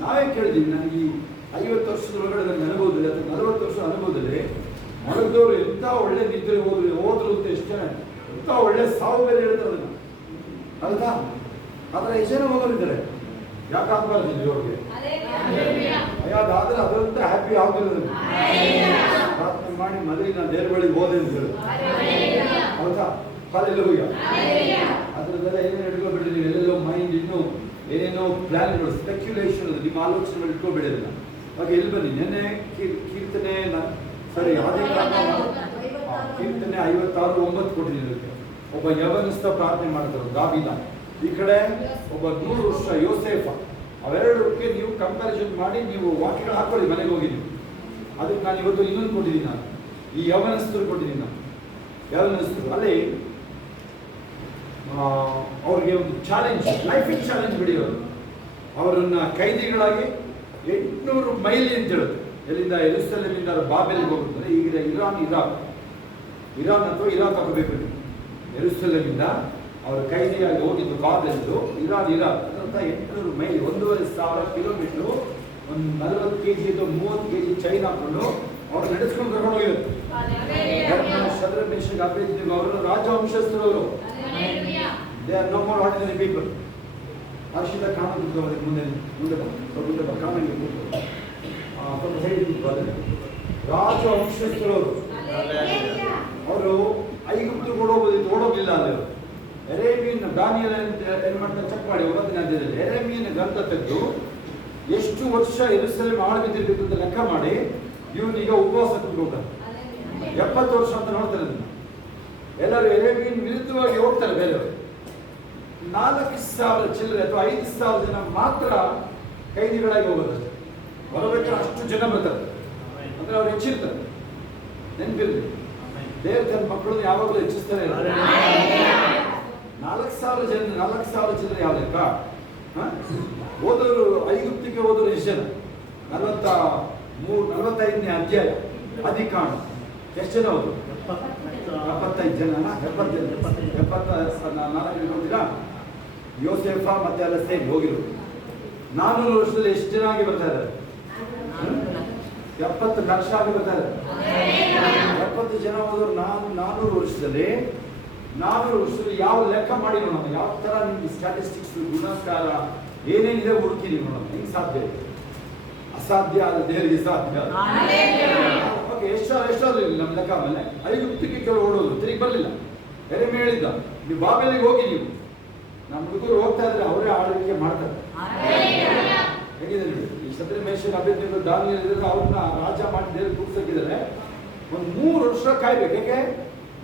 ನಾವೇ ಕೇಳಿದ್ದೀವಿ. ನನಗೆ ಈ 50 ವರ್ಷದೊಳಗಡೆ ನನಗೆ ಅನುಭವದಲ್ಲಿ ಅಥವಾ 40 ವರ್ಷದ ಅನುಭವದಲ್ಲಿ ಮಲಗದವ್ರು ಎಂಥ ಒಳ್ಳೆ ನಿದ್ರೆ ಹೋದ್ರು ಅಂತ ಎಷ್ಟು ಜನ ಎಂಥ ಒಳ್ಳೆ ಸಾವು ಬೇರೆ ಹೇಳ್ತಾರೆ ಅದನ್ನು. ಅಲ್ವಾ? ಆದರೆ ಎಷ್ಟು ಜನ ಹೋಗೋರಿದ್ದಾರೆ. ಯಾಕೆ ಆಗ್ಬಾರ್ದು ಅವ್ರಿಗೆ? ಅದಾದ್ರೆ ಅದರಂತ ಹ್ಯಾಪಿ ಆಗಿರೋದು. ಪ್ರಾರ್ಥನೆ ಮಾಡಿ ಮದುವೆ ನಾನು ದೇವ್ರ ಬಳಿ ಹೋದೆ ಅಂತ ಹೇಳಿ ಗೊತ್ತಾ? ಹಲ್ಲೆಲೂಯ. ಅದರದ್ದೆಲ್ಲ ಏನೇನು ಇಟ್ಕೊಬೇಡ್ರಿ ನೀವು. ಎಲ್ಲೆಲ್ಲೋ ಮೈಂಡ್ ಇನ್ನೂ ಏನೇನೋ ಪ್ಲಾನ್ಗಳು, ಸ್ಪೆಕ್ಯುಲೇಷನ್, ನಿಮ್ಮ ಆಲೋಚನೆಗಳು ಇಟ್ಕೊಬೇಡಿರಲ್ಲ. ಹಾಗೆ ಎಲ್ಲಿ ಬನ್ನಿ, ನೆನ್ನೆ ಕೀರ್ತನೆ ಸರಿ ಕೀರ್ತನೆ 56:9 ಕೊಟ್ಟಿದ್ದೀನಿ. ಒಬ್ಬ ಯವನಸ್ಥ ಪ್ರಾರ್ಥನೆ ಮಾಡ್ತಾರೆ, ದಾವೀದ. ಈ ಕಡೆ ಒಬ್ಬ 100 ವರ್ಷ ಯೋಸೇಫ. ಅವೆರಡಕ್ಕೆ ನೀವು ಕಂಪ್ಯಾರಿಸನ್ ಮಾಡಿ ನೀವು ವಾಕ್ಯಗಳು ಹಾಕೊಳ್ಳಿ ಮನೆಗೆ ಹೋಗಿ ನೀವು. ಅದಕ್ಕೆ ನಾನು ಇವತ್ತು ಇನ್ನೊಂದು ಕೊಟ್ಟಿದ್ದೀನಿ. ನಾನು ಈ ಯವನಸ್ಥರು ಕೊಟ್ಟಿದ್ದೀನಿ. ನಾನು ಯವನಸ್ಥರು ಅಲ್ಲಿ ಅವ್ರಿಗೆ ಒಂದು ಚಾಲೆಂಜ್, ಲೈಫಿಂಗ್ ಚಾಲೆಂಜ್ ಬಿಡಿಯೋರು. ಅವರನ್ನ ಕೈದಿಗಳಾಗಿ 800 ಮೈಲಿ ಅಂತ ಹೇಳುತ್ತೆ. ಎಲ್ಲಿಂದ? ಯೆರೂಸಲೇಮಿಂದ ಬಾಬೆಲಿಗೆ ಹೋಗುತ್ತದೆ. ಈಗ ಇರಾನ್ ಅಥವಾ ಇರಾಕ್ ಹಾಕಬೇಕು. ಯೆರೂಸಲೇಮಿಂದ ಅವರು ಕೈದಿಯಾಗಿ ಹೋಗಿದ್ದು ಬಾಬೆಲ್ದು ಇರಾನ್. ಅದರಂತ 800 ಮೈಲಿ, 1,500 ಕಿಲೋಮೀಟರ್, ಒಂದು 40 kg ಅಥವಾ 30 kg ಚೈನ್ ಹಾಕೊಂಡು ಅವ್ರು ನಡೆಸ್ಕೊಂಡು ಕರ್ಕೊಂಡು ಹೋಗಿದ್ರು. ಶದ್ರಕ್ ಮೇಷಕ್ ಅಬೇದ್ನೆಗೋ ಅವರು ರಾಜವಂಶಸ್ಥರು. They are no more ordinary people. ಹರ್ಷಿತ ಕಾಣುತ್ತಿದ್ದು ಅವರಿಗೆ ಮುಂದೆ ಕಾಣಂಗೆ ಸ್ವಲ್ಪ ಸೈಡ್ ರಾಜವಂಶಸ್ಥರವರು. ಅವರು ಐಗುಪ್ತು ಓಡೋಗಿಲ್ಲ. ಅಲ್ಲಿ ಎರೇಮಿಯನ್ ದಾನಿಯಲ್ ಏನು ಮಾಡ್ತಾರೆ ಚೆಕ್ ಮಾಡಿ 9ನೇ ಅಧ್ಯಾಯದಲ್ಲಿ ಎರೇಮಿಯನ್ ಗ್ರಂಥ ತೆಗೆದು ಎಷ್ಟು ವರ್ಷ ಯೆರೂಸಲೇಮ್ ಆಳ್ವಿದ್ದಿರ್ಬೇಕು ಅಂತ ಲೆಕ್ಕ ಮಾಡಿ ಇವನೀಗ ಉಪವಾಸ ಕೂತ್ಕೊಳ್ತಾರೆ. 70 ವರ್ಷ ಅಂತ ನೋಡ್ತಾರೆ. ಅದನ್ನ ಎಲ್ಲರೂ ಎರೇಮಿಯನ್ ವಿರುದ್ಧವಾಗಿ ಹೋಗ್ತಾರೆ. ಬೇರೆಯವರು 4,000 ಚಿಲ್ಲರೆ ಅಥವಾ 5,000 ಜನ ಮಾತ್ರ ಕೈದಿಗಳಾಗಿ ಹೋಗೋದಷ್ಟೇ. ಬರಬೇಕಾದ್ರೆ ಅಷ್ಟು ಜನ ಬರ್ತಾರೆ. ಅಂದ್ರೆ ಅವ್ರು ಹೆಚ್ಚಿರ್ತಾರೆ. ನೆನಪಿರ್ಲಿ, ದೇವ್ರ ತನ್ನ ಮಕ್ಕಳನ್ನು ಯಾವಾಗಲೂ ಹೆಚ್ಚಿಸ್ತಾರೆ. 4,000 ಜನ, 4,000 ಚಿಲ್ಲರೆ ಯಾವ ಲೆಕ್ಕ? ಹೋದವರು ಐಗುಪ್ತಿಗೆ ಹೋದವರು ಎಷ್ಟು ಜನ? 45ನೇ ಅಧ್ಯಾಯ ಅಧಿಕಾಂಡ. ಎಷ್ಟು ಜನ ಹೋದ್ರು? 75 ಜನ. 74 ಗೊತ್ತಿಲ್ಲ. ಯೋಸೇಫ ಮತ್ತೆ ಎಲ್ಲ ಸೇರಿ ಹೋಗಿರು. 400 ವರ್ಷದಲ್ಲಿ ಎಷ್ಟು ಜನ ಆಗಿ ಬರ್ತಾ ಇದ್ದಾರೆ? 70 ಲಕ್ಷ ಆಗಿ ಬರ್ತಾ ಇದ್ದಾರೆ. 70 ಜನ ಹೋದವರು 400 ವರ್ಷದಲ್ಲಿ ಯಾವ ಲೆಕ್ಕ ಮಾಡಿ ನೋಡೋಣ. ಯಾವ ತರ ನಿಮ್ಗೆ ಸ್ಟ್ಯಾಟಿಸ್ಟಿಕ್ಸ್, ಗುಣಾಕಾರ ಏನೇನಿದೆ ಹುಡುಕಿ ನೀವು ನೋಡೋಣ. ಹೆಂಗ್ ಸಾಧ್ಯ? ಅಸಾಧ್ಯ ಆದ ದೇವರಿಗೆ ಸಾಧ್ಯ. ಓಕೆ, ಎಷ್ಟಾದ್ರೂ ಇಲ್ಲ ನಮ್ಮ ಲೆಕ್ಕ. ಆಮೇಲೆ ಐಗುಪ್ತಿಗೆ ಕೆಲವು ಓಡೋದು, ತಿರುಗಿ ಬರಲಿಲ್ಲ. ಎರೆಮೀಯ ಹೇಳಿದ್ದ, ನೀವು ಬಾಬೆಲಿಗೆ ಹೋಗಿ, ನೀವು ನಮ್ಮ ಹುಡುಗರು ಹೋಗ್ತಾ ಇದ್ರೆ ಅವರೇ ಆಳ್ವಿಕೆ ಮಾಡ್ತಾರೆ. ಹೇಗಿದೆ ನೋಡಿ, ಈ ಶದ್ರಕ್ ಮೇಷಕ್ ಅಬೇದ್ನೆಗೋ ದಾನಿಯೇಲ್ ಇದ್ರೆ ಅವ್ರನ್ನ ರಾಜ ಮಾಡಿ ದೇವರು ಕೂರ್ಸಕ್ಕಿದ್ದಾರೆ. ಒಂದು 3 ವರ್ಷ ಕಾಯ್ಬೇಕು. ಯಾಕೆ?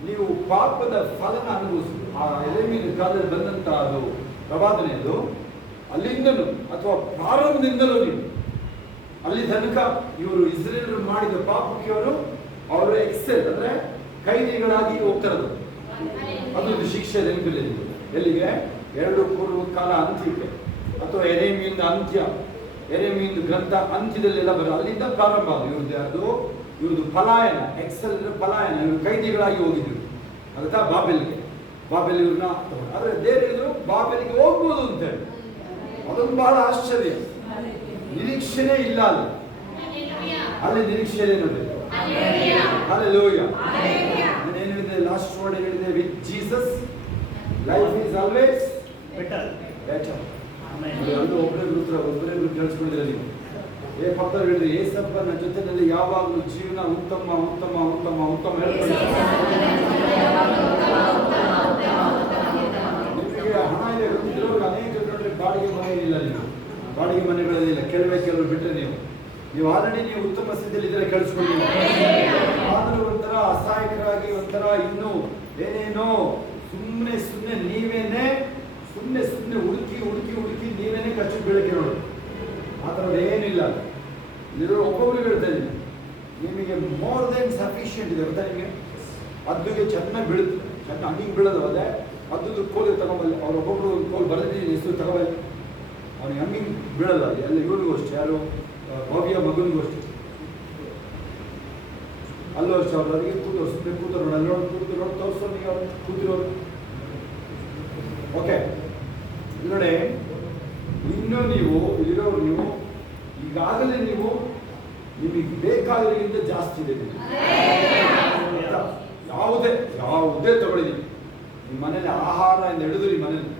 ನೀವು ಪಾಪದ ಫಲನ ಅನುಭವಿಸುದು. ಆ ಎರೆಮೀಯನ ಕಾಲದಲ್ಲಿ ಬಂದಂತ ಅದು ಪ್ರವಾದನೆಯದು ಅಲ್ಲಿಂದಲೂ ಅಥವಾ ಪ್ರಾರಂಭದಿಂದಲೂ ನೀವು ಅಲ್ಲಿ ತನಕ ಇವರು ಇಸ್ರೇಲ್ ಮಾಡಿದ ಪಾಪಕ್ಕೆ ಅವರು ಎಕ್ಸೆಲ್ ಅಂದ್ರೆ ಕೈದಿಗಳಾಗಿ ಹೋಗ್ತಾರದು. ಅದು ಶಿಕ್ಷೆ ನೆನಪಿಲ್ಲ. ಎಲ್ಲಿಗೆ? 2 ಪೂರ್ವಕಾಲ ಅಂತ್ಯಕ್ಕೆ ಅಥವಾ ಎರೆಮೀಯನ ಅಂತ್ಯ, ಎರೆಮೀಯನ ಗ್ರಂಥ ಅಂತ್ಯದಲ್ಲೆಲ್ಲ ಬರೋದು. ಅಲ್ಲಿಂದ ಪ್ರಾರಂಭ ಅದು. ಇವ್ರದ್ದು ಪಲಾಯನ, ಎಕ್ಸೆಲ್ ಅಂದ್ರೆ ಪಲಾಯನ. ಇವರು ಕೈದಿಗಳಾಗಿ ಹೋಗಿದ್ರು ಆಗುತ್ತಾ ಬಾಬೆಲ್ಗೆ. ಬಾಬೆಲ್ ಇವ್ರನ್ನ ಆದ್ರೆ ದೇವರು ಬಾಬೆಲ್ಗೆ ಹೋಗ್ಬೋದು ಅಂತ ಹೇಳಿ. ಅದೊಂದು ಬಹಳ ಆಶ್ಚರ್ಯ. ನಿರೀಕ್ಷೆನೇ ಇಲ್ಲ ಅಲ್ಲಿ ನಿರೀಕ್ಷೆನೇ ನೋಡಿ. ಹಲ್ಲೆಲೂಯ. ನಾನು ಏನು ಹೇಳಿದೆ? ಲಾಸ್ಟ್ ವರ್ಡ್ ಹೇಳಿದೆ, with Jesus life is always better. ಅದು ಒಬ್ಬರೇ ಕೇಳಿಸ್ಕೊಂಡಿದ್ರೆ ನೀವು ಪಕ್ಕದಲ್ಲಿ ಹೇಳಿದ್ರೆ ಏಸಪ್ಪನ ಜೊತೆಯಲ್ಲಿ ಯಾವಾಗಲೂ ಜೀವನ ಉತ್ತಮ ಉತ್ತಮ ಉತ್ತಮ ಉತ್ತಮ ಹೇಳ್ತಾರೆ. ನಿಮಗೆ ಹಣ ಇದೆ ಗೊತ್ತಿರೋರು ಅನೇಕ ನೋಡ್ರಿ ಬಾಡಿಗೆ ಮನೆ ಇಲ್ಲ. ನೀವು ಬಾಡಿಗೆ ಮನೆಗಳಲ್ಲಿಲ್ಲ, ಕೆಲವರು ಬಿಟ್ಟರೆ ನೀವು ಆಲ್ರೆಡಿ ನೀವು ಉತ್ತಮ ಸ್ಥಿತಿಯಲ್ಲಿ ಇದ್ರೆ ಕೇಳಿಸ್ಕೊಂಡು. ಆದರೂ ಒಂಥರ ಅಸಹಾಯಕರಾಗಿ, ಒಂಥರ ಇನ್ನೂ ಏನೇನೋ ಸುಮ್ಮನೆ ನೀವೇನೆ ಹುಡುಕಿ ನೀವೇನೆ ಖರ್ಚು ಬೀಳಕ್ಕೆ ನೋಡಿ. ಆ ಥರದ್ದು ಏನಿಲ್ಲ. ಇಲ್ಲಿರೋ ಒಬ್ಬೊಬ್ರಿಗೆ ಹೇಳ್ತಾ ಇದ್ದೀನಿ, ನಿಮಗೆ ಮೋರ್ ದೆನ್ ಸಫಿಷಿಯಂಟ್ ಇದೆ ಗೊತ್ತಾ ನಿಮಗೆ. ಅದ್ದುಗೆ ಚೆನ್ನಾಗಿ ಬೀಳುತ್ತೆ, ಚೆನ್ನಾಗಿ ಹಂಗಿಂಗ್ ಬೀಳೋದು. ಅದೇ ಅದ್ದು ಕೋಲು ತಗೊಂಬಲ್ಲಿ ಅವ್ರು ಒಬ್ಬೊಬ್ರು ಕೋಲು ಬರೆದಿದ್ದೀನಿ ಹೆಸರು ತಗೋಬಲ್ಲಿ ಅವ್ನಿಗೆ ಹಂಗಿಂಗ್ ಬೀಳಲ್ಲ. ಎಲ್ಲ ಇವ್ರಿಗೂ ಅಷ್ಟೇ, ಯಾರು ಭವ್ಯ ಮಗನಿಗೂ ಅಷ್ಟೇ. ಅಲ್ಲೂ ಅಷ್ಟೇ. ಅವ್ರು ಅದಕ್ಕೆ ಕೂತರು ನೋಡಿ, ನೋಡಿ ತೋರಿಸೋ ನೀವು ಅವ್ರು ಕೂತಿರೋರು. ಓಕೆ, ನೋಡಿ ಇನ್ನೂ ನೀವು ಇಲ್ಲಿರೋರು ನೀವು ಈಗಾಗಲೇ ನಿಮಗೆ ಬೇಕಾಗಿರೋದ್ರಿಂದ ಜಾಸ್ತಿ ಇದೆ. ಯಾವುದೇ ತಗೊಳ್ಳಿ, ನಿಮ್ಮ ಮನೇಲಿ ಆಹಾರ ಇಂದ ಹಿಡಿದು ನಿಮ್ಮ ಮನೇಲಿ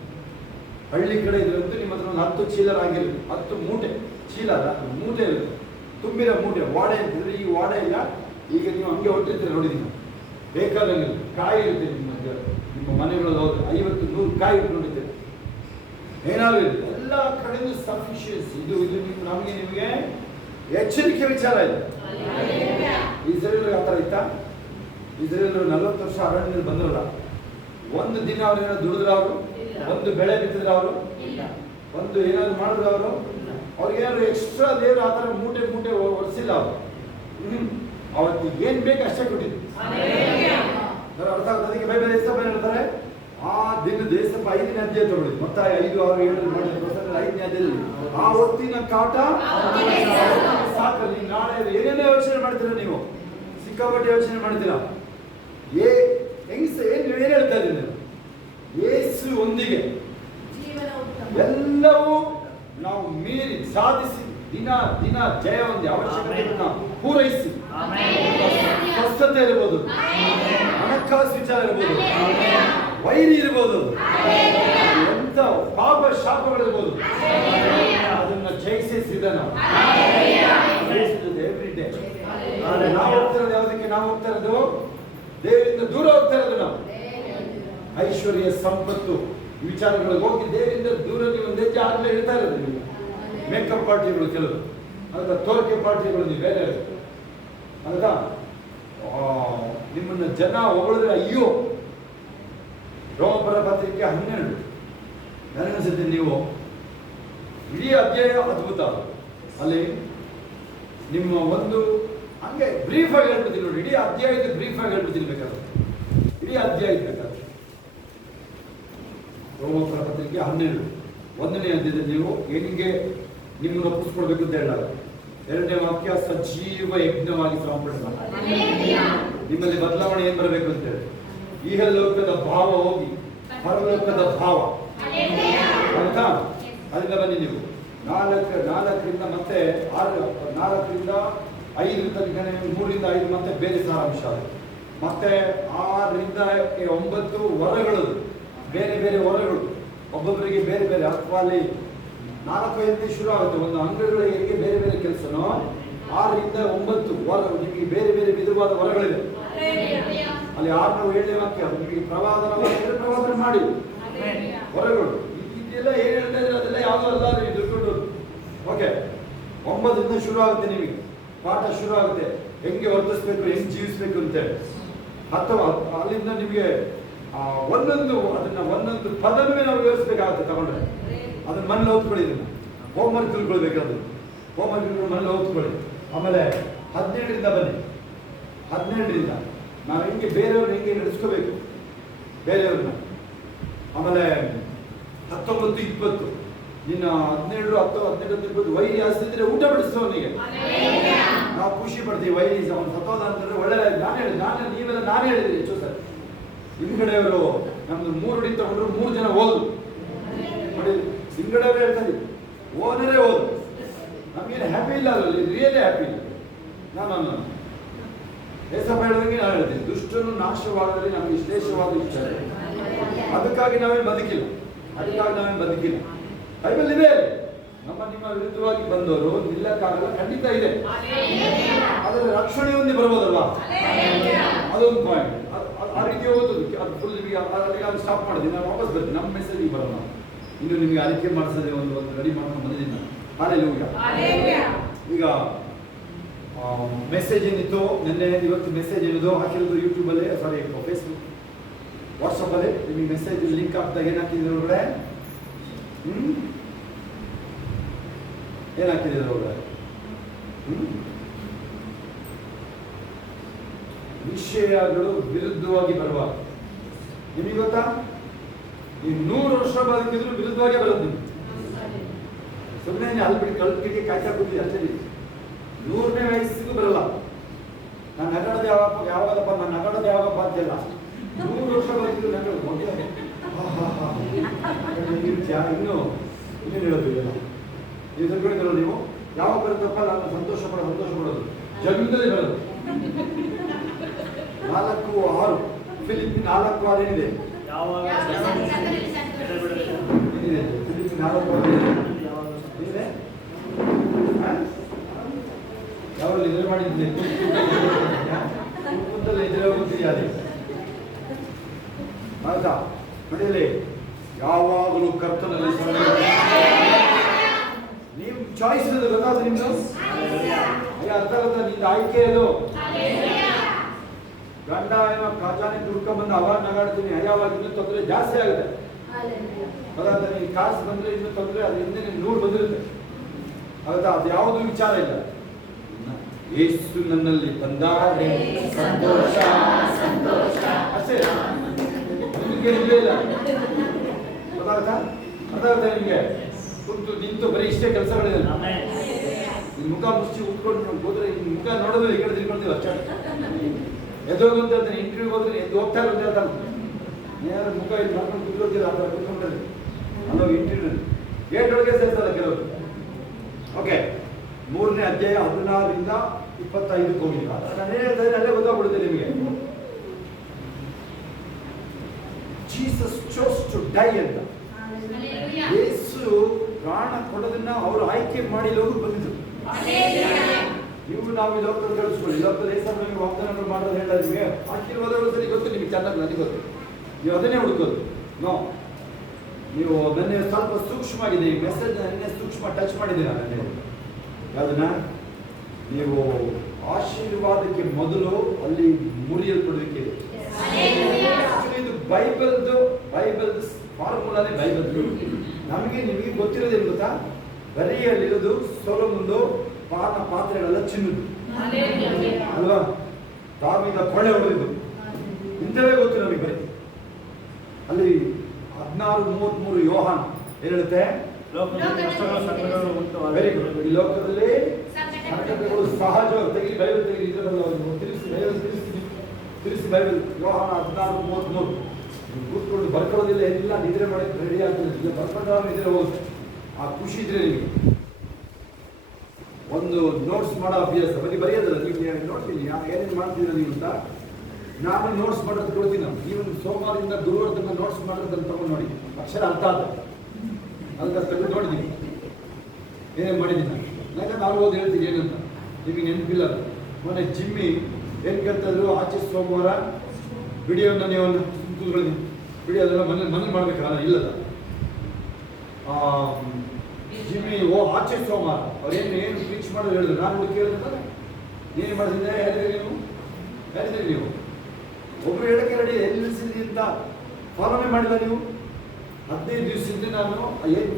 ಹಳ್ಳಿ ಕಡೆ ಇದ್ರಂತೂ ನಿಮ್ಮ ಹತ್ರ ಒಂದು 10 ಚೀಲ ಆಗಿರುತ್ತೆ. 10 ಮೂಟೆ ಚೀಲ ಅಲ್ಲ, ಮೂಟೆ ಇರುತ್ತೆ, ತುಂಬಿರೋ ಮೂಟೆ. ವಾಡೆ ಅಂತಿದ್ರೆ ಈ ವಾಡೆ ಇಲ್ಲ. ಈಗ ನೀವು ಹಂಗೆ ಹೊಟ್ಟಿರ್ತೀರ ನೋಡಿದ್ದೀನಿ, ಬೇಕಾದಂಗಿಲ್ಲ. ಕಾಯಿ ಇರುತ್ತೆ ನಿಮ್ಮ ಮನೆಗಳಲ್ಲಿ ಹೋದ್ರೆ 50-100 ಕಾಯಿ ಇಟ್ಕೊಂಡಿದ್ದೇವೆ. ಏನಾದ್ರು ಎಲ್ಲ ಕಡೆಯಿಂದ ಸಫಿಷಿಯನ್ಸಿ. ಇದು ನಿಮಗೆ ಎಚ್ಚರಿಕೆ ವಿಚಾರ ಇದೆ. ಇಸ್ರೇಲ್ ಆ ಥರ ಇತ್ತ? ಇಸ್ರೇಲ್ 40 ವರ್ಷ ಅರಣ್ಯದಲ್ಲಿ ಬಂದ್ರಲ್ಲ, ಒಂದು ದಿನ ಅವ್ರೇನೋ ದುಡಿದ್ರ ಅವರು, ಒಂದು ಬೆಳೆ ಬಿತ್ತಿದ್ರ ಅವರು, ಒಂದು ಏನಾದ್ರು ಮಾಡಿದ್ರು ಅವರು, ಅವ್ರಿಗೇನಾದ್ರು ಎಕ್ಸ್ಟ್ರಾ ದೇವರು ಆ ಥರ ಮೂಟೆ ಒರೆಸಿಲ್ಲ ಅವರು. ಅವತ್ತು ಏನ್ ಬೇಕು ಅಷ್ಟೇ ಕೊಟ್ಟಿದ್ರು. ಅರ್ಥ ಆಗ್ತದೆ. ಅದಕ್ಕೆ ಬೈಬಲ್ ಏಸಪ್ಪ ಹೇಳ್ತಾರೆ, ಆ ದಿನ ದೇಸಪ್ಪ 5ನೇ ಅಧ್ಯಾಯ ತಗೊಳ್ಳಿ, ಮತ್ತೆ 5, 6, 7 5ನೇ ಅಧ್ಯಾಯದಲ್ಲಿ ಆ ಹೊತ್ತಿನ ಕಾಟ ಸಾಕು. ನೀವು ನಾಳೆ ಏನೇನೋ ಯೋಚನೆ ಮಾಡ್ತೀರಾ, ನೀವು ಸಿಕ್ಕಾಪಟ್ಟೆ ಯೋಚನೆ ಮಾಡ್ತೀರಾ. ಏನ್ ಹೇಳ್ತಾ ಇದ್ದೀನಿ ನಾನು? ಯೇಸು ಒಂದಿಗೆ ಎಲ್ಲವೂ ನಾವು ಮೀರಿ ಸಾಧಿಸಿ ದಿನ ಜಯ ಹೊಂದಿ ಅವಶ್ಯಕತೆಗಳನ್ನ ಪೂರೈಸಿ, ಸ್ವಸ್ಥತೆ ಇರ್ಬೋದು, ಹಣಕಾಸು ವಿಚಾರ ಇರ್ಬೋದು, ವೈರಿ ಇರ್ಬೋದು, ಎಂತ ಪಾಪ ಶಾಪಗಳಿರ್ಬೋದು, ಅದನ್ನ ಜಯಿಸಿದ ನಾವು ಎವ್ರಿ ಡೇ. ನಾವು ಹೋಗ್ತಾ ಇರೋದು ಯಾವುದಕ್ಕೆ? ನಾವು ಹೋಗ್ತಾ ಇರೋದು ದೇವರಿಂದ ದೂರ ಹೋಗ್ತಾ ಇರೋದು. ನಾವು ಐಶ್ವರ್ಯ ಸಂಪತ್ತು ವಿಚಾರಗಳಿಗೆ ಹೋಗಿ ದೇವರಿಂದ ದೂರ ನೀವು ಒಂದು ಹೆಜ್ಜೆ ಆಗ್ಲೇ ಇರ್ತಾ ಇರೋದು. ನೀವು ಮೇಕಪ್ ಪಾರ್ಟಿಗಳು ಕೆಲವು, ಅದರ ತೋರಿಕೆ ಪಾರ್ಟಿಗಳು ನೀವು ಬೇರೆ ಅಲ್ವಾ? ನಿಮ್ಮನ್ನ ಜನ ಹೊಗಳಿದ್ರೆ ಅಯ್ಯೋ. ರೋಮಪುರ ಪತ್ರಿಕೆ 12 ನನಗನ್ಸುತ್ತೆ ನೀವು ಇಡೀ ಅಧ್ಯಾಯ ಅದ್ಭುತ. ಅಲ್ಲಿ ನಿಮ್ಮ ಒಂದು ಹಂಗೆ ಬ್ರೀಫ್ ಆಗಿ ಹೇಳ್ಬಿಡ್ತೀನಿ ನೋಡಿ, ಇಡೀ ಅಧ್ಯಾಯದ ಬ್ರೀಫ್ ಆಗಿ ಹೇಳ್ಬಿಡ್ತೀನಿ ಬೇಕಾದ್ರೆ, ಇಡೀ ಅಧ್ಯಾಯ ಬೇಕಾದ್ರೆ. ರೋಮಪುರ ಪತ್ರಿಕೆ 12 1ನೇ ಅಧ್ಯಾಯದಲ್ಲಿ ನೀವು ಏನಿಗೆ ನಿಮ್ಮನ್ನು ಒಪ್ಪಿಸ್ಕೊಡ್ಬೇಕು ಅಂತ ಹೇಳಲ್ಲ. 2ನೇ ವಾಕ್ಯ ಸಜೀವ ಯಜ್ಞವಾಗಿ ಸಮರ್ಪಣೆ. ನಿಮ್ಮಲ್ಲಿ ಬದಲಾವಣೆ ಏನ್ ಬರಬೇಕು ಅಂತ ಹೇಳಿ, ಇಹಲೋಕದ ಭಾವ ಹೋಗಿ ಪರಲೋಕದ ಭಾವ ಆಯ್ತಾ? ಅದರಿಂದ ಬನ್ನಿ ನೀವು 4ರಿಂದ ಮತ್ತೆ 4ರಿಂದ 5 ತನಕ 3ರಿಂದ 5 ಮತ್ತೆ ಬೇರೆ ಸಾರಾಂಶ, ಮತ್ತೆ 6ರಿಂದ 9 ವರಗಳು, ಬೇರೆ ಬೇರೆ ವರಗಳು, ಒಬ್ಬೊಬ್ಬರಿಗೆ ಬೇರೆ ಬೇರೆ. ಅಥವಾ ಅಲ್ಲಿ 4-5 ಶುರು ಆಗುತ್ತೆ, ಒಂದು ಅಂಗಗಳಿಗೆ ಬೇರೆ ಬೇರೆ ಕೆಲಸನೋ. 6ರಿಂದ 9 ವರ, ನಿಮಗೆ ಬೇರೆ ಬೇರೆ ವಿಧವಾದ ವರಗಳಿದೆ. ಅಲ್ಲಿ 6-7ನೇ ವಾಕ್ಯ ನಿಮಗೆ ಪ್ರವಾದನ ಮಾಡಿ ವರಗಳು. ಇದೆಲ್ಲ ಏನ್ ಹೇಳ್ತಾ ಇದ್ರೆ ಅದೆಲ್ಲ ಯಾವುದೂ ಅಲ್ಲ, ನೀವು ತಿಳ್ಕೊಂಡು. ಓಕೆ, 9ರಿಂದ ಶುರು ಆಗುತ್ತೆ, ನಿಮಗೆ ಪಾಠ ಶುರು ಆಗುತ್ತೆ, ಹೆಂಗೆ ವರ್ತಿಸ್ಬೇಕು, ಹೆಂಗೆ ಜೀವಿಸ್ಬೇಕು ಅಂತೇಳಿ. ಅಥವಾ ಅಲ್ಲಿಂದ ನಿಮಗೆ ಒಂದೊಂದು ಪದವೇ ನಾವು ವಿವರಿಸಬೇಕಾಗುತ್ತೆ. ತಗೊಂಡ್ರೆ ಅದನ್ನ ಮನೇಲಿ ಓದ್ಕೊಳ್ಳಿ, ಇದನ್ನ ಹೋಮ್ವರ್ಕ್ ತಿಳ್ಕೊಳ್ಬೇಕು. ಅದು ಹೋಮ್ವರ್ಕ್ ಮನೇಲಿ ಓದ್ಕೊಳ್ಳಿ. ಆಮೇಲೆ 17ರಿಂದ ಬನ್ನಿ. 17ರಿಂದ ನಾವು ಹೆಂಗೆ ಬೇರೆಯವ್ರನ್ನ ಹೆಂಗೆ ನಡೆಸ್ಕೋಬೇಕು ಬೇರೆಯವ್ರನ್ನ. ಆಮೇಲೆ 19-20 ಇನ್ನು 17-20 ವೈರಿ ಆಸ್ತಿದ್ರೆ ಊಟ ಬಿಡಿಸೋನಿಗೆ ನಾವು ಖುಷಿ ಪಡ್ತೀವಿ. ವೈರಿ ಅವನು ಸತ್ತೋದ ಅಂತಂದ್ರೆ ಒಳ್ಳೆ ನಾನು ಹೇಳಿದ್ರಿ ಹೆಚ್ಚು ಸರ್. ಹಿಂದ್ಗಡೆಯವರು ನಮ್ದು 3 ಅಡಿ ತಗೊಂಡ್ರು 3 ಜನ ಹೋದ್ರು ನೋಡಿ. ಹಿಂದ್ಗಡೆಯವರು ಹೇಳ್ತಾರೆ ಓನರೇ ಹೋದ್ರು. ನಮ್ಗೇನು ಹ್ಯಾಪಿ ಇಲ್ಲ ಅದರಲ್ಲಿ, ರಿಯಲಿ ಹ್ಯಾಪಿ ಇಲ್ಲ. ನಾನು ಏಸಪ್ಪ ಹೇಳಿದಂಗೆ ನಾನು ಹೇಳ್ತೀನಿ, ದುಷ್ಟನು ನಾಶವಾಗದಲ್ಲಿ ನಮಗೆ ವಿಶೇಷವಾದ ವಿಚಾರ. ಅದಕ್ಕಾಗಿ ನಾವೇನು ಬದುಕಿಲ್ಲ. ಬೈಬಲ್ ಇದೆ. ನಿಮ್ಮ ವಿರುದ್ಧವಾಗಿ ಬಂದವರು ನಿಲ್ಲಕ್ಕಾಗಲ್ಲ, ಖಂಡಿತ ಇದೆ. ಅದರ ರಕ್ಷಣೆ ಹೊಂದಿ ಬರ್ಬೋದಲ್ವಾ? ಅದೊಂದು ಪಾಯಿಂಟ್. ಆ ರೀತಿ ಓದೋದಕ್ಕೆ ಅದು ಫುಲ್ ಅದು ಸ್ಟಾಪ್ ಮಾಡಿದ್ದೀನಿ. ನಾನು ವಾಪಸ್ ಬರ್ತೀನಿ, ನಮ್ಮ ಮೆಸೇಜಿಗೆ ಬರೋಣ. ಇನ್ನು ನಿಮಗೆ ಅರಿಕೆ ಮಾಡಿಸೋದೇ ಒಂದು ರೆಡಿ ಮಾಡ್ಕೊಂಡು ಬಂದಿದ್ದೀನಿ ನಾನು. ಈಗ ಮೆಸೇಜ್ ಏನಿತ್ತು ನಿನ್ನೆ, ಇವತ್ತು ಮೆಸೇಜ್ ಏನಿದು ಹಾಕಿರೋದು ಯೂಟ್ಯೂಬಲ್ಲೇ, ಸಾರಿ ಫೇಸ್ಬುಕ್ ವಾಟ್ಸಪ್ಪಲ್ಲಿ ನಿಮಗೆ ಮೆಸೇಜ್ ಲಿಂಕ್ ಹಾಕಿದಾಗ ಏನು ಹಾಕಿದ್ರು ಒಳಗಡೆ? ಏನು ಹಾಕಿದ್ರು ಒಳಗಡೆ? ವಿಷಯಗಳು ವಿರುದ್ಧವಾಗಿ ಬರಬಾರ್ದು. ನಿಮಗೆ ಗೊತ್ತಾ, ನೀವು 100 ವರ್ಷ ಬದುಕಿದ್ರು ವಿರುದ್ಧವಾಗೇ ಬರೋದು. ಸುಮ್ಮನೆ ಅಲ್ಲಿ ಬಿಟ್ಟು ಕಲ್ಪಿಗೆ ಕಾಯ್ತಾ ಕೂತಿದೆ ಅಷ್ಟೇ. 100ನೇ ವಯಸ್ಸಿಗೂ ಬರಲ್ಲ. ನಾನು ನಗರದ ಯಾವಾಗಪ್ಪ ಅಂತಿಲ್ಲ. 100 ವರ್ಷ ಬದುಕಿದ್ರು ಇನ್ನೇನು ಹೇಳೋದು ಇಲ್ಲ. ನೀವು ತಿಳ್ಕೊಂಡಿರೋ ನೀವು ಯಾವಾಗ ಬರುತ್ತಪ್ಪ ನಾನು ಸಂತೋಷ ಪಡೋದು ಜಗದಲ್ಲಿ ಬರೋದು. 4:6 ಫಿಲಿಪಿ 4:6 ಏನಿದೆ? ಫಿಲಿಪಿ 4:6 ಏನಿದೆ? ಯಾವಾಗ ಎದುರು ಮಾಡಿದ್ದೆ ಕೂತಲ್ಲಿ ಎದುರು ಹೋಗುತ್ತೀರಿ. ಅದೇ ಆಯ್ತಾ? ನಡೆಯಲಿ ಯಾವಾಗಲೂ ಕರ್ತನಲ್ಲಿ ನೀವು ಚಾಯ್ಸ್ ಇರೋದು ಗೊತ್ತಾದ ನಿಮ್ದು ಅರ್ಥ ಆಗುತ್ತಾ? ನಿಂದ ಆಯ್ಕೆ ಅದು. ಗಂಡ ಏನೋ ಖಜಾನೆ ದುಡ್ಕೊಂಡ್ಬಂದು ಅವಾಗ ನಗಾಡ್ತೀನಿ, ಅಯ್ಯವಾಗ ಇನ್ನೂ ತೊಂದರೆ ಜಾಸ್ತಿ ಆಗುತ್ತೆ. ಗೊತ್ತಾಗ್ತಾ? ನೀನು ಕಾಸು ಬಂದ್ರೆ ಇನ್ನೂ ತೊಂದರೆ, ಅದು ಹಿಂದೆ ನೀನು 100 ಬಂದಿರುತ್ತೆ. ಆಗುತ್ತಾ? ಅದು ಯಾವುದೂ ವಿಚಾರ ಇಲ್ಲ. ಯೇಸು ನನ್ನಲ್ಲಿ ಬಂದಾರೆ ಸಂತೋಷ ಸಂತೋಷ ಅಷ್ಟೇ, ನಿಮಗೆ ಇಲ್ಲೇ ಇಲ್ಲ. ಗೊತ್ತಾಗುತ್ತಾ? ಅರ್ಥಾಗುತ್ತಾ ನಿಮಗೆ? ಕುಂತು ನಿಂತು ಬರೀ ಇಷ್ಟೇ ಕೆಲಸಗಳಿದೆ. ನಿನ್ನ ಮುಖ ಮುಚ್ಚಿ ಉಟ್ಕೊಂಡು ಹೋದ್ರೆ ಮುಖ ನೋಡೋದು ಈ ಕಡೆ ತಿಳ್ಕೊಳ್ತೀವಿ ಅಷ್ಟೇ. ಎದ್ದೋಗು ಅಂತ ಹೇಳ್ತಾನೆ, ಇಂಟರ್ವ್ಯೂಗೆ ಹೋದ್ರೆ ಎದ್ದು ಹೋಗ್ತಾ ಇರೋ ಅಂತ ಹೇಳ್ತಾನೆ. ಏನಾದ್ರು ಮುಖ ಇಲ್ಲಿ ಮಾಡ್ಕೊಂಡು ಕುತ್ಕೊಳ್ತೀರ ಆ ಥರ ಕುತ್ಕೊಂಡ್ರೆ ಅನ್ನೋ ಇಂಟರ್ವ್ಯೂ ಗೇಟೊಳಗೆ ಸೇರ್ತಾರೆ ಕೆಲವರು. ಓಕೆ, 3ನೇ ಅಧ್ಯಾಯ 16ರಿಂದ 25 ಹೋಗಿ ಅಲ್ಲೇ ಗೊತ್ತಾಗ್ಬಿಡುತ್ತೆ ನಿಮಗೆ. ಜೀಸಸ್ ಚೋಸ್ ಟು ಡೈ ಅಂತ. ಯೇಸು ಪ್ರಾಣ ಕೊಡೋದನ್ನ ಅವರು ಆಯ್ಕೆ ಮಾಡಿ ಲೋಕಕ್ಕೆ ಬಂದಿದ್ರು. ನೀವು ನಾವು ಈ ಲೋಕದಲ್ಲಿ ಕೇಳಿಸ್ಕೊಳ್ಳಿ, ಲೋಕದಲ್ಲಿ ಯೇಸು ನಮಗೆ ವಾಗ್ದಾನ ಮಾಡೋದು ಹೇಳ ನಿಮಗೆ ಆಶೀರ್ವಾದಗಳು ಸರಿ ಗೊತ್ತು ನಿಮಗೆ, ಚೆನ್ನಾಗಿ ನನಗೆ ಗೊತ್ತು. ನೀವು ಅದನ್ನೇ ಹುಡುಕೋದು. ನೋ, ನೀವು ನನ್ನ ಸ್ವಲ್ಪ ಸೂಕ್ಷ್ಮವಾಗಿದೆ ಈ ಮೆಸೇಜ್, ನನ್ನೇ ಸೂಕ್ಷ್ಮ ಟಚ್ ಮಾಡಿದ್ದೀರ ನನಗೆ. ಅದನ್ನ ನೀವು ಆಶೀರ್ವಾದಕ್ಕೆ ಮೊದಲು ಅಲ್ಲಿ ಮುರಿಯಲ್ಪಡೋದಕ್ಕೆ ಇದೆ. ಇದು ಬೈಬಲ್ದು ಫಾರ್ಮುಲಾನೇ ಬೈಬಲ್. ನಮಗೆ ನಿಮಗೆ ಗೊತ್ತಿರೋದೇನು ಗೊತ್ತಾ? ಬರಿಯಲ್ಲಿರೋದು ಸೊಲೊಮೋನದು ಪಾತ್ರೆಗಳೆಲ್ಲ ಚಿನ್ನದು ಅಲ್ವಾ? ದಾವೀದ ಕೊಳ್ಳೆ ಹೊಡೆದಿದ್ದು ಇಂಥವೇ ಗೊತ್ತು ನಮಗೆ. ಬರೀ ಅಲ್ಲಿ 16:33 ಯೋಹಾನ್ ಏನ್ ಹೇಳುತ್ತೆ? Very good. ಈ ಲೋಕದಲ್ಲಿ ಸಂಕಟಗಳು ಸಹಜ. ತೆಗಿ ಬೈಬಲ್ ತೆಗಿ, ಇದರಲ್ಲಿ ತಿರುಗಿಸಿ ಬೈಬಲ್ ಯೋಹಾನ 16:33 ಕೂತ್ಕೊಂಡು ಬರ್ಕೊಳ್ಳೋದಿಲ್ಲ, ಎಲ್ಲ ನಿದ್ರೆ ಮಾಡಕ್ಕೆ ರೆಡಿ ಆಗ್ತದೆ. ಇಲ್ಲ ಬರ್ಕೊಂಡ್ರೆ ನಿದ್ರೆ ಹೋಗುತ್ತೆ. ಆ ಖುಷಿ ಇದ್ರೆ ನಿಮಗೆ ಒಂದು ನೋಟ್ಸ್ ಮಾಡೋ ಅಭ್ಯಾಸ ಬರೀ ಬರೆಯೋದಲ್ಲ. ನೀವು ನೋಡ್ತೀನಿ ಏನೇನು ಮಾಡ್ತೀರ ನೀವು ಅಂತ. ನಾನು ನೋಟ್ಸ್ ಮಾಡೋದು ಕೊಡ್ತೀನಿ. ನೀವು ಸೋಮವಾರದಿಂದ ಗುರುವಾರ ತನಕ ನೋಟ್ಸ್ ಮಾಡೋದನ್ನು ತಗೊಂಡು ನೋಡಿ, ಅಕ್ಷರ ಅರ್ಥ ಆದ ಅದಕ್ಕೆ ತೆಗೆದು ನೋಡಿದ್ದೀನಿ ಏನೇನು ಮಾಡಿದ್ದೀನಿ ನಾನು. ಯಾಕಂದ್ರೆ ನಾನು ಓದಿ ಹೇಳ್ತೀನಿ ಏನಂತ ನಿಮಗೆ ನೆನಪಿಲ್ಲ. ಮೊನ್ನೆ ಜಿಮ್ಮಿ ಏನು ಕೇಳ್ತಾಯಿದ್ರು, ಆಚೆ ಸೋಮವಾರ ವಿಡಿಯೋನ ನೀವು ವಿಡಿಯೋ ಅದೆಲ್ಲ ಮನೇಲಿ ಮಾಡ್ಬೇಕಲ್ಲ, ಇಲ್ಲದ ಜಿಮ್ಮಿ ಆಚೆ ಸೋಮವಾರ ಅವ್ರು ಏನು ಸ್ಪೀಚ್ ಮಾಡೋದು ಹೇಳಿದ್ರು. ನಾನು ಹುಡುಕಿ ಹೇಳಿದ್ರೆ ಏನು ಮಾಡಿದ್ರೆ ಹೇಳಿದ್ರಿ ನೀವು ಒಬ್ರು ಹೇಳಕ್ಕೆ ರೆಡಿ ಎಲ್ಲಿ ನಿಲ್ಲಿಸಿದ್ರಿ ಅಂತ ಫಾಲೋನೇ ಮಾಡಿಲ್ಲ ನೀವು. 15 ದಿವಸದಿಂದ ನಾನು ಏನು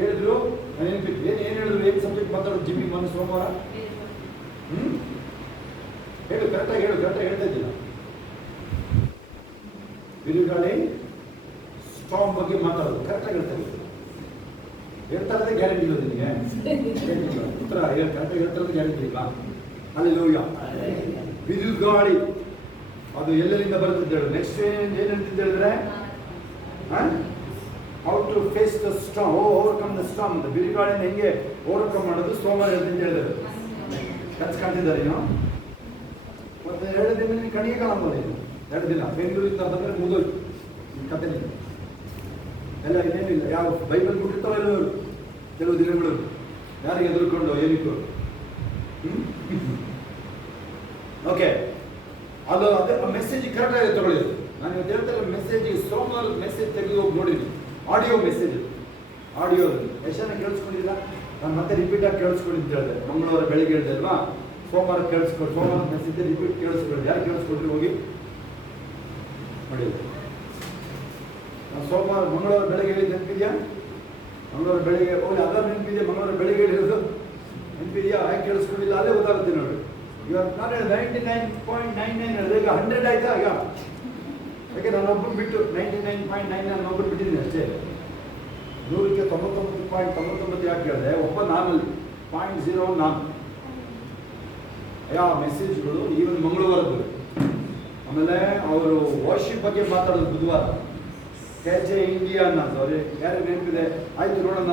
ಹೇಳಿದ್ರು ನಾನು ಏನು ಹೇಳಿದ್ರು, ಏನು ಸಬ್ಜೆಕ್ಟ್ ಮಾತಾಡೋದು ಜಿಮ್ಮಿ ಮೊನ್ನೆ ಸೋಮವಾರ? ಹೇಳು ಕರೆಕ್ಟಾಗಿ ಹೇಳ್ತಾ ಇದ್ದಿಲ್ಲ. ಬಿರುಗಾಳಿ ಸ್ಟಾರ್ಮ್ ಬಗ್ಗೆ ಮಾತಾಡೋದು ಕರೆಕ್ಟಾಗಿ ಹೇಳ್ತಾ ಇರೋದೇ ಗ್ಯಾರಂಟಿ ಇಲ್ಲ ನಿಮಗೆ. ಉತ್ತರ ಕರೆಕ್ಟಾಗಿ ಹೇಳ್ತಾ ಗ್ಯಾರಂಟಿ ಇಲ್ಲ. ಹಲ್ಲೆಲೂಯಾ. ಬಿರುಗಾಳಿ ಅದು ಎಲ್ಲರಿಂದ ಬರುತ್ತೆ ಹೇಳು. ನೆಕ್ಸ್ಟ್ ಏನು ಹೇಳ್ತಿದ್ದ ಹೇಳಿದ್ರೆ how to face the storm, overcome the storm ಅಂತ. ಬಿರುಗಾಳಿನ ಹೆಂಗೆ ಓವರ್ಕಮ್ ಮಾಡೋದು ಸೋಮವಾರ ಹೇಳ್ತೀನಿ ಹೇಳಿದ್ರು. ಕಚ್ಕೊಂಡಿದ್ದಾರೆ ಏನು ಮತ್ತೆ 2 ದಿನ ಕಣಿಗೆ ಕಾಣಬಹುದು. 2 ದಿನ ಬೆಂಗಳೂರಿಂದ ಬಂದರೆ ಮುಗಿದೋಯ್ತು ಈ ಕತೆ. ಎಲ್ಲ ಇನ್ನೇನಿಲ್ಲ. ಯಾವ ಬೈಬಲ್ ಬಿಟ್ಟಿರ್ತಾವ ಎಲ್ಲವರು ಕೆಲವು ದಿನಗಳು ಯಾರಿಗೆ ಎದುರ್ಕೊಂಡು ಏನಿತ್ತು. ಓಕೆ, ಅದು ಅದೇ ಮೆಸೇಜ್ ಕರೆಕ್ಟಾಗಿ ತಗೊಳ್ಳಿದ್ರು. ನಾನು ಇವತ್ತು ಹೇಳ್ತಾರೆ ಮೆಸೇಜಿಗೆ ಸೋಮವಾರ ಮೆಸೇಜ್ ತೆಗೆದು ಹೋಗಿ ನೋಡಿದ್ವಿ. ಆಡಿಯೋ ಮೆಸೇಜ್, ಆಡಿಯೋ ಎಷ್ಟನ್ನ ಕೇಳಿಸ್ಕೊಂಡಿಲ್ಲ. ನಾನು ಮತ್ತೆ ರಿಪೀಟಾಗಿ ಕೇಳಿಸ್ಕೊಂಡು ಅಂತ ಹೇಳಿದೆ. ಮಂಗಳವಾರ ಬೆಳಿಗ್ಗೆ ಹೇಳಿದೆ ಅಲ್ವಾ, ಸೋಮವಾರ ಕೇಳಿಸ್ಕೊಂಡು ಸೋಮವಾರ ಮೆಸೇಜ್ ರಿಪೀಟ್ ಕೇಳಿಸ್ಕೊಳ್ಳಿ. ಯಾರು ಕೇಳಿಸ್ಕೊಂಡ್ರಿ ಹೋಗಿ ನೋಡಿ. ನಾನು ಸೋಮವಾರ ಮಂಗಳವಾರ ಬೆಳಗ್ಗೆ ಹೇಳಿದ್ದು ನೆನಪಿದೆಯಾ? ಮಂಗಳವಾರ ಬೆಳಿಗ್ಗೆ ಹೋಗಿ ಅದರ ನೆನಪಿದೆಯಾ? ಮಂಗಳವಾರ ಬೆಳಿಗ್ಗೆ ಹೇಳಿರೋದು ನೆನಪಿದೆಯಾ? ಯಾಕೆ ಕೇಳಿಸ್ಕೊಂಡಿಲ್ಲ ಅಲ್ಲೇ ಗೊತ್ತಾಗುತ್ತೆ ನೋಡಿ. ಇವಾಗ ನಾನು 99.99 ಹೇಳಿದೆ, ಈಗ 100 ಆಯ್ತಾ? ಈಗ ಯಾಕೆ ನಾನೊಬ್ಬರು ಬಿಟ್ಟು 99.9 ನಾನೊಬ್ಬರು ಬಿಟ್ಟಿದ್ದೀನಿ ಅಷ್ಟೇ. 100ಕ್ಕೆ 99.99 ಯಾಕೆ ಹೇಳಿದೆ? ಒಬ್ಬ ನಾನಲ್ಲಿ 0.0 ನಾನು. ಯಾವ ಮೆಸೇಜ್ಗಳು ಈವನ್ ಮಂಗಳವಾರದ್ದು. ಆಮೇಲೆ ಅವರು ವಾರ್ಶಿಪ್ ಬಗ್ಗೆ ಮಾತಾಡೋದು ಬುಧವಾರ. KJ ಇಂಡಿಯಾ ಅನ್ನೋದು ಅವ್ರಿಗೆ ಯಾರು ನೆನಪಿದೆ? ಆಯ್ತು ನೋಡೋಣ.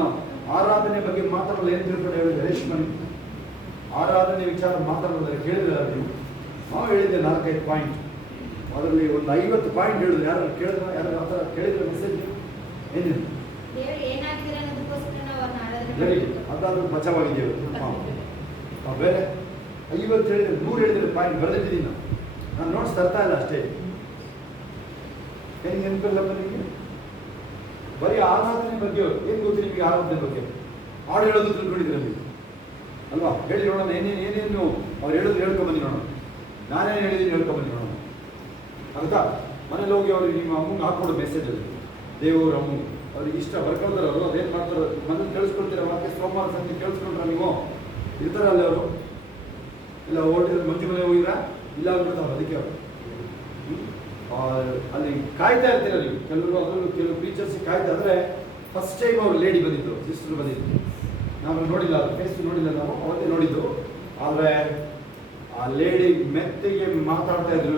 ಆರಾಧನೆ ಬಗ್ಗೆ ಮಾತಾಡೋದು ಏನು ತಿಳ್ಕೊಂಡು ಹೇಳಿದೆ ರೇಷ್ಮಣಿ. ಆರಾಧನೆ ವಿಚಾರ ಮಾತಾಡೋದ್ರೆ ಕೇಳಿದ್ರೆ ನೀವು ನಾವು ಹೇಳಿದ್ದೆ 4-5 ಪಾಯಿಂಟ್. ಅದರಲ್ಲಿ ಒಂದು 50 ಪಾಯಿಂಟ್ ಹೇಳಿದ್ರು. ಯಾರು ಕೇಳಿದ್ರೆ ಯಾರು ಆ ಥರ ಕೇಳಿದ್ರೆ ಮೆಸೇಜ್ ಏನಿದೆ ಹೇಳಿ, ಅದಾದ್ರೂ ಬಚಾವಾಗಿದ್ದೇವೆ. ಬೇರೆ 50 ಹೇಳಿದ್ರೆ 100 ಹೇಳಿದ್ರೆ ಪಾಯಿಂಟ್ ಬರೆದಿದ್ದೀನಿ. ನಾನು ನೋಟ್ಸ್ ತರ್ತಾ ಇಲ್ಲ ಅಷ್ಟೇ. ಏನು ನೆನಪಿಲ್ಲಪ್ಪ ನಿಮಗೆ? ಬರೀ ಆರಾಧನೆ ಬಗ್ಗೆ ಏನು ಗೊತ್ತು ನಿಮಗೆ? ಆರಾಧನೆ ಬಗ್ಗೆ ಹಾಡು ಹೇಳೋದು ತಿಳ್ಕೊಂಡಿದ್ದೀರ ನೀವು ಅಲ್ವಾ? ಹೇಳಿ ನೋಡೋಣ, ಏನೇನು ಅವ್ರು ಹೇಳೋದು ಹೇಳ್ಕೊಂಬನ್ನಿ ನೋಡೋಣ. ನಾನೇನು ಹೇಳಿದ್ದೀನಿ ಹೇಳ್ಕೊಂಬನ್ನಿ ನೋಡೋಣ. ಆಗುತ್ತಾ? ಮನೇಲಿ ಹೋಗಿ ಅವ್ರಿಗೆ ನಿಮ್ಮ ಅಮ್ಮಂಗೆ ಹಾಕ್ಕೊಡು ಮೆಸೇಜಲ್ಲಿ, ದೇವರು ಅಮ್ಮ ಅವ್ರಿಗೆ ಇಷ್ಟ ಬರ್ಕೊಳ್ತಾರೆ ಅವರು. ಅದೇನು ಮಾಡ್ತಾರೆ ಮನೇಲಿ ಕೇಳಿಸ್ಕೊಳ್ತೀರ ವಾಕ್ಯ ಸೋಮವಾರ ಸಂಜೆ ಕೇಳಿಸ್ಕೊಂಡ್ರ ನೀವು? ಇರ್ತಾರಲ್ಲ ಅವರು ಇಲ್ಲ ಓಡಿದ್ರೆ ಮಂಜು ಮನೆ ಹೋಗಿದ್ರ ಇಲ್ಲ ಆಗ್ಬಿಡ್ತಾವ. ಅದಕ್ಕೆ ಅವರು ಅಲ್ಲಿ ಕಾಯ್ತಾ ಇರ್ತೀರ ನೀವು. ಕೆಲವರು ಅದರಲ್ಲೂ ಕೆಲವು ಟೀಚರ್ಸ್ ಕಾಯ್ತಾ. ಅಂದರೆ ಫಸ್ಟ್ ಟೈಮ್ ಅವ್ರು ಲೇಡಿ ಬಂದಿದ್ರು, ಸಿಸ್ಟರ್ ಬಂದಿದ್ರು. ನಾವು ನೋಡಿಲ್ಲ, ಅದು ಫೇಸ್ ನೋಡಿಲ್ಲ, ನಾವು ಅವತ್ತೇ ನೋಡಿದ್ದು. ಆದರೆ ಆ ಲೇಡಿ ಮೆತ್ತಿಗೆ ಮಾತಾಡ್ತಾ ಇದ್ರು,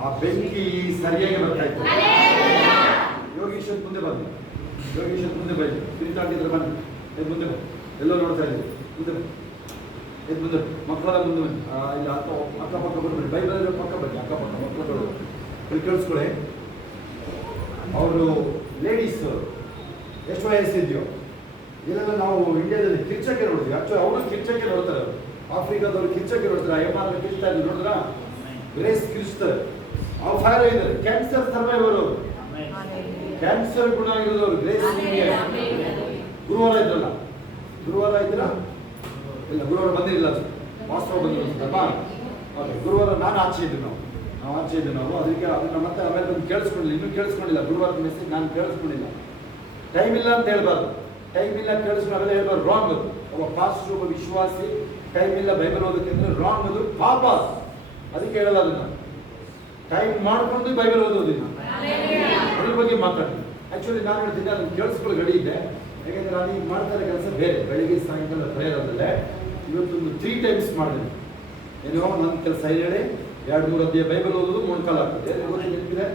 ಆ ಬೆಂಕಿ ಸರಿಯಾಗಿ ಬರ್ತಾ ಇತ್ತು. ಯೋಗೀಶ್ವರ್ ಮುಂದೆ ಬಂದು, ಯೋಗೀಶ್ವರ್ ಮುಂದೆ ಬನ್ನಿ, ಕಿರಿತಾಂಟಿದ್ರೆ ಬನ್ನಿ, ಎದ್ದು ಮುಂದೆ ಬನ್ನಿ. ಎಲ್ಲೋ ನೋಡ್ತಾ ಇದ್ದೀವಿ, ಮುಂದೆ ಬನ್ನಿ, ಎದ್ದು ಮುಂದೆ ಮಕ್ಕಳೆಲ್ಲ ಮುಂದೆ ಬನ್ನಿ. ಇಲ್ಲ ಅಕ್ಕಪಕ್ಕ ಬಂದ್ಬಿಡಿ, ಬೈಬಲ್ ಪಕ್ಕ ಬನ್ನಿ, ಅಕ್ಕಪಕ್ಕ ಮಕ್ಕಳು ಇಲ್ಲಿ ಕೇಳಿಸ್ಕೊಳ್ಳಿ. ಅವರು ಲೇಡೀಸ್ ಎಷ್ಟು ವಯಸ್ಸಿದೆಯೋ ಇದೆಲ್ಲ ನಾವು ಇಂಡಿಯಾದಲ್ಲಿ ಕಿರ್ಚಕ್ಕೆ ನೋಡ್ತೀವಿ. ಆಕ್ಚುಲಿ ಅವರು ಕಿರ್ಚಕ್ಕೆ ನೋಡ್ತಾರೆ. ಅವರು ಆಫ್ರಿಕಾದವರು ಕಿರ್ಚಕ್ಕೆ ನೋಡ್ತಾರೆ. ಎಮ್ಮಾರು ಕಿರ್ಚ್ತಾ ಇದ್ರು ನೋಡಿದ್ರ, ಗ್ರೇಸ್ ಕಿರ್ಚ್ತಾರೆ. ಅವ್ರು ಫೈರ್ ಆಗಿದ್ದಾರೆ. ಕ್ಯಾನ್ಸರ್ ಸರ್ವೈವರ್ ಅವರು, ಕ್ಯಾನ್ಸರ್ ಗುಣ ಆಗಿರೋದವ್ರು. ಗ್ರೇಸ್ ಗುರುವಾರ ಇದ್ರಲ್ಲ, ಗುರುವಾರ ಇದ್ರ ಇಲ್ಲ, ಗುರುವಾರ ಬಂದಿರಲಿಲ್ಲ, ವಾಸ್ತವ ಬಂದಿರಲ್ಲ. ಓಕೆ, ಗುರುವಾರ ನಾನು ಆಚೆ ಇದ್ದು, ನಾವು ಆಚೆ ಇದ್ದು ನಾವು. ಅದಕ್ಕೆ ಅದನ್ನ ಮತ್ತೆ ಆಮೇಲೆ ಬಂದು ಕೇಳಿಸ್ಕೊಂಡಿಲ್ಲ, ಇನ್ನೂ ಕೇಳಿಸ್ಕೊಂಡಿಲ್ಲ. ಗುರುವಾರದ ಮೆಸೇಜ್ ನಾನು ಕೇಳಿಸ್ಕೊಂಡಿಲ್ಲ. ಟೈಮ್ ಇಲ್ಲ ಅಂತ ಹೇಳ್ಬಾರ್ದು, ಟೈಮ್ ಇಲ್ಲ ಕೇಳಿಸ್ಕೊಂಡು ಅವೆಲ್ಲ ಹೇಳ್ಬಾರ್ದು. ರಾಂಗ್ ಅದು. ಒಬ್ಬ ಪಾಸ್ಟರ್, ಒಬ್ಬ ವಿಶ್ವಾಸಿ ಟೈಮ್ ಇಲ್ಲ ಬೈಬಲ್ ಓದೋಕ್ಕೆ ಅಂದರೆ ರಾಂಗ್, ಅದು ಪಾಪ. ಅದಕ್ಕೆ ಹೇಳಲ್ಲ ಅದನ್ನ. ಟೈಮ್ ಮಾಡ್ಕೊಂಡು ಬೈಬಲ್ ಓದೋದಿಲ್ಲ, ಅದ್ರ ಬಗ್ಗೆ ಮಾತಾಡ್ತೀನಿ. ಆ್ಯಕ್ಚುಲಿ ನಾನು ಹೇಳ್ತೀನಿ ಅದನ್ನು ಕೇಳಿಸ್ಕೊಳ್ಳೋ ಗಡಿ ಇದೆ. ಯಾಕೆಂದರೆ ನಾನು ಈಗ ಮಾಡ್ತಾರೆ ಕೆಲಸ ಬೇರೆ. ಬೆಳಿಗ್ಗೆ ಸಾಯಂಕಾಲ ಪ್ರೇಯರ್ ಆದಮೇಲೆ ಇವತ್ತೊಂದು 3 ಟೈಮ್ಸ್ ಮಾಡಿದೆ. ಏನೋ ನನ್ನ ಕೆಲಸ ಹೇಳಿ 2-3 ಅಧ್ಯಾಯ ಬೈಬಲ್ ಓದೋದು ಮೊಣಕಾಲ ಆಗ್ತದೆ. ನೆನಪಿದೆ,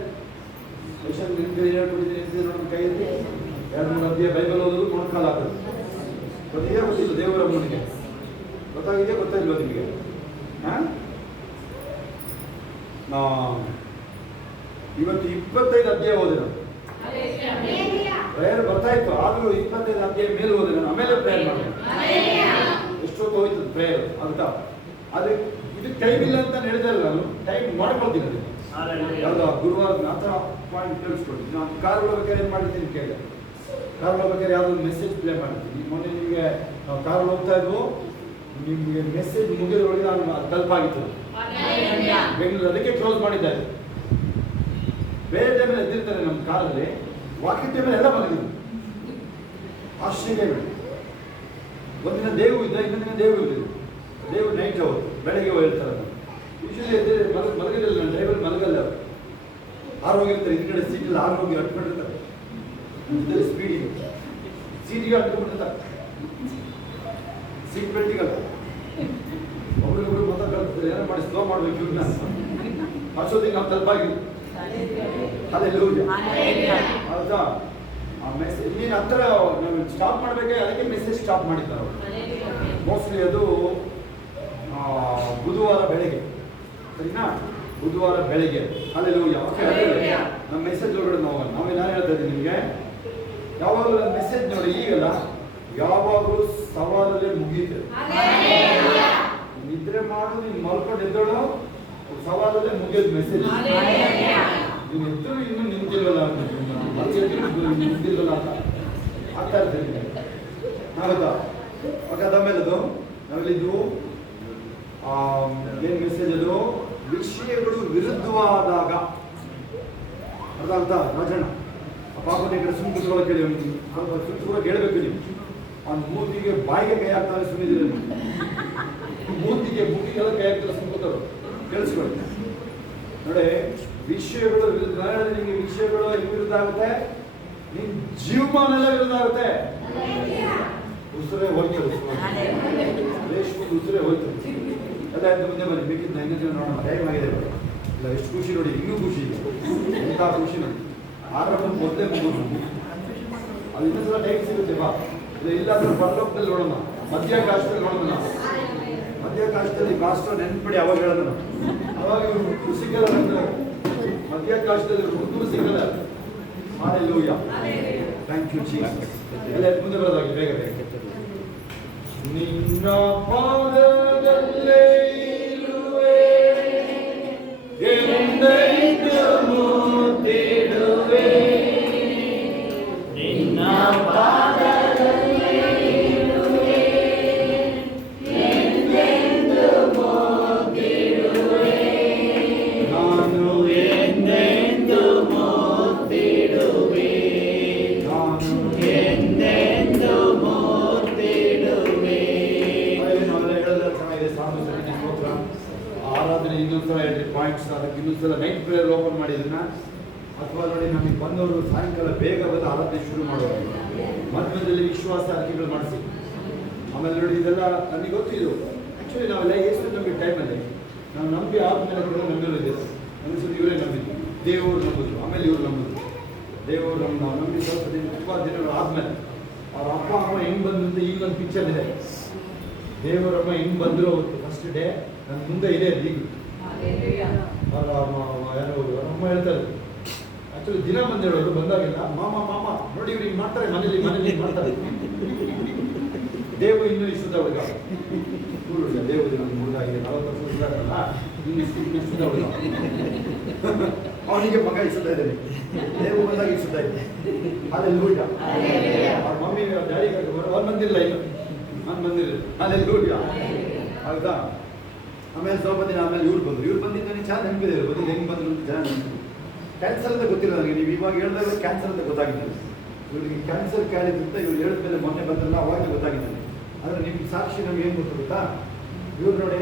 ಕ್ವಶನ್ ನೆನಪಿದೆ, ಹೇಳ್ಕೊಟ್ಟಿದ್ದೀನಿ ನೋಡಿ ಕೈಯಲ್ಲಿ. 2-3 ಅಧ್ಯಾಯ ಬೈಬಲ್ ಓದೋದು ಮೊಣಕಾಲ ಆಗ್ತದೆ. ಗೊತ್ತಿದೆಯಾ ಗೊತ್ತಿಲ್ಲ? ದೇವರ ಅಮ್ಮನಿಗೆ ಗೊತ್ತಾಗಿದೆಯಾ ಗೊತ್ತಾಗಿಲ್ವ ನಿಮಗೆ? ಇವತ್ತು 25 ಅಧ್ಯಾಯ ಓದಿನ ಪ್ರೇಯರ್ ಬರ್ತಾ ಇತ್ತು. ಆದರೂ 25 ಅಧ್ಯಾಯ ಮೇಲೆ ಓದಿನ, ಆಮೇಲೆ ಪ್ರೇಯರ್ ಮಾಡಿದೆ. ಎಷ್ಟೊತ್ತು ಹೋಯ್ತು ಪ್ರೇಯರ್ ಅಂತ. ಅದು ಇದಕ್ಕೆ ಟೈಮ್ ಇಲ್ಲ ಅಂತ ಹೇಳಿದಲ್ಲ, ನಾನು ಟೈಮ್ ಮಾಡ್ಕೊಳ್ತೀನಿ. ಅದಕ್ಕೆ ಯಾವ್ದು ಗುರುವಾರ ಆ ಥರ ಪಾಯಿಂಟ್ ಕೇಳಿಸ್ಕೊಳ್ತೀನಿ. ನಾನು ಕಾರ್ ಹೋಗ್ಬೇಕಾದ್ರೆ ಏನು ಮಾಡಿದ್ದೀನಿ ಕೇಳಿದೆ. ಕಾರ್ ಹೋಗ್ಬೇಕಾದ್ರೆ ಯಾವುದೊಂದು ಮೆಸೇಜ್ ಪ್ಲೇ ಮಾಡ್ತೀನಿ. ಮೊನ್ನೆ ನಿಮಗೆ ನಾವು ಕಾರ್ ಹೋಗ್ತಾ ಇದ್ವು, ನಿಮಗೆ ಮೆಸೇಜ್ ಮುಗಿದೊಳಗೆ ನಾನು ತಲುಪಾಗಿತ್ತು ಬೆಂಗಳೂರು. ಅದಕ್ಕೆ ಕ್ಲೋಸ್ ಮಾಡಿದ್ದಾರೆ. ಬೇರೆ ಟೈಮಲ್ಲಿ ಎದ್ದಿರ್ತಾರೆ ನಮ್ಮ ಕಾರಲ್ಲಿ, ವಾಕಿಂಗ್ ಟೈಮಲ್ಲಿ ಎಲ್ಲ ಬಂದಿದ್ದೀವಿ. ಆಶ್ಚರ್ಯಗಳು. ಒಂದಿನ ದೇವು ಇದ್ದ, ಇನ್ನೊಂದಿನ ದೇವು ಇದ್ದಿದ್ದು. ದೇವು ನೈಟ್ ಅವರು ಬೆಳಗ್ಗೆ ಹೇಳ್ತಾರೆ. ಯೂಶಲಿ ಎದ್ದರೆ ಮಲಗಿರಲಿಲ್ಲ, ನಾನು ಡ್ರೈವರ್ ಮಲಗಲ್ಲ. ಅವರು ಆರೋಗಿರ್ತಾರೆ, ಹಿಂದ್ಗಡೆ ಸೀಟಲ್ಲಿ ಆರೋಗ್ಯ ಅಟ್ಕೊಂಡಿರ್ತಾರೆ. ಸ್ಪೀಡಿಗೆ ಸೀಟಿಗೆ ಅಟ್ಕೊಂಡ್ಬಿಟ್ಟಿರ್ತಾರೆ, ಸೀಟ್ ಬೆಲ್ಟಿಗಲ್ಲ. ಒಬ್ರಿಗೊಬ್ರು ಮಾತಾಡ್ತಾರೆ, ಏನೋ ಮಾಡಿ ಸ್ಲೋ ಮಾಡಬೇಕು ಇವ್ರನ್ನ. ಅಷ್ಟೊತ್ತಿಗೆ ನಾವು ತಲುಪಾಗಿದ್ವಿ. ಹೌದಾ? ಆ ಮೆಸೇಜ್ ಇನ್ನೇನು ಹತ್ತಿರ ನಾವು ಸ್ಟಾಪ್ ಮಾಡಬೇಕೆ, ಅದಕ್ಕೆ ಮೆಸೇಜ್ ಸ್ಟಾಪ್ ಮಾಡಿದ್ದಾರೆ ಅವರು. ಮೋಸ್ಟ್ಲಿ ಅದು ಬುಧವಾರ ಬೆಳಗ್ಗೆ, ಸರಿನಾ? ಬುಧವಾರ ಬೆಳಗ್ಗೆ. ಅಲ್ಲೆಲ್ಲೂಯ್ಯ. ನಮ್ಮ ಮೆಸೇಜ್ ಒಳಗಡೆ ನಾವೇನು ಹೇಳ್ತಾ ಇದ್ದೀವಿ ನಿಮಗೆ? ಯಾವಾಗಲೂ ನನ್ನ ಮೆಸೇಜ್ ನೋಡಿ, ಈಗಲ್ಲ ಯಾವಾಗಲೂ ಸವಾಲಲ್ಲೇ ಮುಗಿಯುತ್ತೆ. ನಿದ್ರೆ ಮಾಡು, ನೀನು ಮಲ್ಕೊಂಡು ಎದ್ದೋಳು, ಸವಾಲಲ್ಲೇ ಮುಗಿಯೋದು ಮೆಸೇಜ್. ನೀನು ಎತ್ತರೂ ಇನ್ನೂ ನಿಂತಿಲ್ವಲ್ಲ, ನಿಂತಿಲ್ವಲ್ಲ ಅಂತ ಆಗ್ತಾ ಇರ್ತೀನಿ. ಆಗುತ್ತಾ? ಓಕೆ, ಅದಾದ್ಮೇಲೆ ಅದು ನಾವೆಲ್ಲಿದ್ದು ಏನು ಮೆಸೇಜ್ ಅದು? ವಿಷಯಗಳು ವಿರುದ್ಧವಾದಾಗ. ಅರ್ಥ ರಾಜಣ್ಣ ಪಾಪದ ಕಡೆ ಸುಮ್ಮನೆ ಕುತ್ಕೊಳ್ಳೋಕೆ ಹೇಳಿ, ಸುತ್ತೂರಕ್ಕೆ ಹೇಳ್ಬೇಕು ನೀವು. ಅವ್ನ ಮೂತಿಗೆ ಬಾಯಿಗೆ ಕೈ ಹಾಕ್ತಾರೆ, ಸುಮ್ಮನಿದ್ದೀರ ನೀವು. ಮೂತಿಗೆ ಬುಕ್ಕಿಗೆಲ್ಲ ಕೈ ಹಾಕ್ತಾರೆ, ಸುಮ್ಮನೆ ಕೇಳಿಸ್ಕೊಳ್ಳಿ ನೋಡಿ. ವಿಷಯಗಳು ವಿರುದ್ಧ, ನಿಮಗೆ ವಿಷಯಗಳು ಹೆಂಗೆ ವಿರುದ್ಧ ಆಗುತ್ತೆ? ನಿನ್ನ ಜೀವಮಾನೆಲ್ಲ ವಿರುದ್ಧ ಆಗುತ್ತೆ. ಉಸಿರೇ ಹೋಯ್ತು, ಉಸಿರೇ ಹೋಯ್ತು. ಎಲ್ಲ ಆಯ್ತು, ಮುಂದೆ ಬನ್ನಿ. ಬೇಕಿದ್ದು ಇನ್ನೊಂದು ನೋಡೋಣ, ಟೈಮ್ ಆಗಿದೆ. ಇಲ್ಲ ಎಷ್ಟು ಖುಷಿ ನೋಡಿ, ಇನ್ನೂ ಖುಷಿ ಇದೆ. ಎಂಥ ಖುಷಿ ನೋಡಿ. ಆರಂಭ ಮೊದಲೇ ಮುಗಿದು ಅದು ಇನ್ನೊಂದ್ಸಲ ಟೈಮ್ ಸಿಗುತ್ತೆ ಬಾ. ಇಲ್ಲ ಅಂದ್ರೆ ಪರಲೋಕದಲ್ಲಿ ನೋಡೋಣ, ಮಧ್ಯಾಕಾಶದಲ್ಲಿ ನೋಡೋಣ. ಮಧ್ಯಾಕಾಶದಲ್ಲಿ ಕಾಷ್ಟ ನೆನ್ಪಿಡಿ, ಅವಾಗ ಹೇಳೋಣ. ಅವಾಗ ಇವರು ಸಿಗಲ್ಲ, ಮಧ್ಯಾಕಾಶದಲ್ಲಿ ಹುಡುಗರು ಸಿಗಲ್ಲ. Hallelujah, thank you Jesus. ಎಲ್ಲ ಮುಂದೆ ಬರೋದಾಗಿ ಬೇಗ ಬೇಗ. ನಿನ್ನ ಪಾದದಲ್ಲೇ ಇರುವೆ ಎಂದೈತ ಮೋತಿ ಒಂದ್ಸಲ ನೈಟ್ ಪ್ರೇಯರ್ ಓಪನ್ ಮಾಡಿ ಇದನ್ನ, ಅಥವಾ ನೋಡಿ ನಮಗೆ ಬಂದವರು ಸಾಯಂಕಾಲ ಬೇಗ ಬಂದು ಆರಾಧನೆ ಶುರು ಮಾಡೋದು, ಮಧ್ಯದಲ್ಲಿ ವಿಶ್ವಾಸ ಅರ್ಕೆಗಳು ಮಾಡಿಸಿ. ಆಮೇಲೆ ನೋಡಿ ಇದೆಲ್ಲ ನಮಗೆ ಗೊತ್ತು. ಇದು ಆ್ಯಕ್ಚುಲಿ ನಾವೆಲ್ಲ ಎಷ್ಟು ನಮಗೆ ಟೈಮಲ್ಲಿ ನಾವು ನಂಬಿ ಆದ್ಮೇಲೆ ಕೂಡ ನಂಬಿರೋದಿಲ್ಲ. ಅನಿಸೋದು ಇವರೇ ನಂಬಿದ್ವಿ, ದೇವರು ನಂಬಿದ್ರು, ಆಮೇಲೆ ಇವ್ರು ನಂಬಿದ್ರು. ದೇವರು ನಾವು ನಂಬಿ ಸ್ವಲ್ಪ ದಿನ ತುಂಬ ದಿನಗಳು ಆದ್ಮೇಲೆ ಅವ್ರ ಅಪ್ಪ ಅಮ್ಮ ಹೆಂಗೆ ಬಂದ್ರು ಅಂತ ಈಗ ಒಂದು ಪಿಕ್ಚರ್ ಇದೆ. ದೇವರಮ್ಮ ಹೆಂಗೆ ಬಂದರು ಅವತ್ತು ಫಸ್ಟ್ ಡೇ ನನ್ನ ಮುಂದೆ ಇದೆ ಈಗ. ಅವ್ರ ಅಮ್ಮ ಹೇಳ್ತಾರೆ, ಆ್ಯಕ್ಚುಲಿ ದಿನ ಬಂದೇಳೋರು ಬಂದಾಗಿಲ್ಲ, ಮಾಮ ಮಾಮ ನೋಡಿ ಇವ್ರು ಹಿಂಗೆ ಮಾಡ್ತಾರೆ, ಮನೇಲಿ ಮಾಡ್ತಾರೆ. ದೇವು ಇನ್ನೂ ಇಷ್ಟದ ಹುಡುಗ, ದೇವು ಹುಡುಗ ಇದೆ 40 ವರ್ಷ ಹುಡುಗಲ್ಲ, ಇನ್ನು ಇಷ್ಟದ ಹುಡುಗ. ಅವನಿಗೆ ಮಗ ಇಷ್ಟದ ಇದ್ದಾನೆ, ದೇವು ಬಂದಾಗ ಇಷ್ಟದ ಇದೆ. ಅಲ್ಲೆಲ್ಲ ಹುಡುಗ ಅವ್ರ ಮಮ್ಮಿ ಡ್ಯಾಡಿ ಅವ್ರು ಬಂದಿಲ್ಲ, ಇನ್ನು ನಾನು ಬಂದಿಲ್ಲ, ಅಲ್ಲೆಲ್ಲ ಹುಡುಗ. ಹೌದಾ? ಆಮೇಲೆ ಸ್ವಲ್ಪ ದಿನ ಆಮೇಲೆ ಇವ್ರು ಬಂದಿದ್ದು ನನಗೆ ಚೆನ್ನಾಗಿ ನೆನಪಿದೆ. ಇವ್ರು ಬಂದಿದ್ದು ಹೆಂಗೆ ಬಂದ್ರು ಅಂತ ಚೆನ್ನಾಗಿ ನೆನಪಿದೆ. ಕ್ಯಾನ್ಸರ್ ಅಂತ ಗೊತ್ತಿಲ್ಲ ನನಗೆ, ನೀವು ಇವಾಗ ಹೇಳಿದಾಗ ಕ್ಯಾನ್ಸರ್ ಅಂತ ಗೊತ್ತಾಗಿದೆ. ಇವರಿಗೆ ಕ್ಯಾನ್ಸರ್ ಕಾಯಿಲೆ ಅಂತ ಇವ್ರು ಹೇಳಿದ ಮೇಲೆ ಮೊನ್ನೆ ಬಂದಲ್ಲ ಅವಾಗಲೇ ಗೊತ್ತಾಗಿದೆ. ಆದರೆ ನಿಮ್ಗೆ ಸಾಕ್ಷಿ ನಮ್ಗೆ ಏನು ಗೊತ್ತಾ, ಇವ್ರು ನೋಡಿ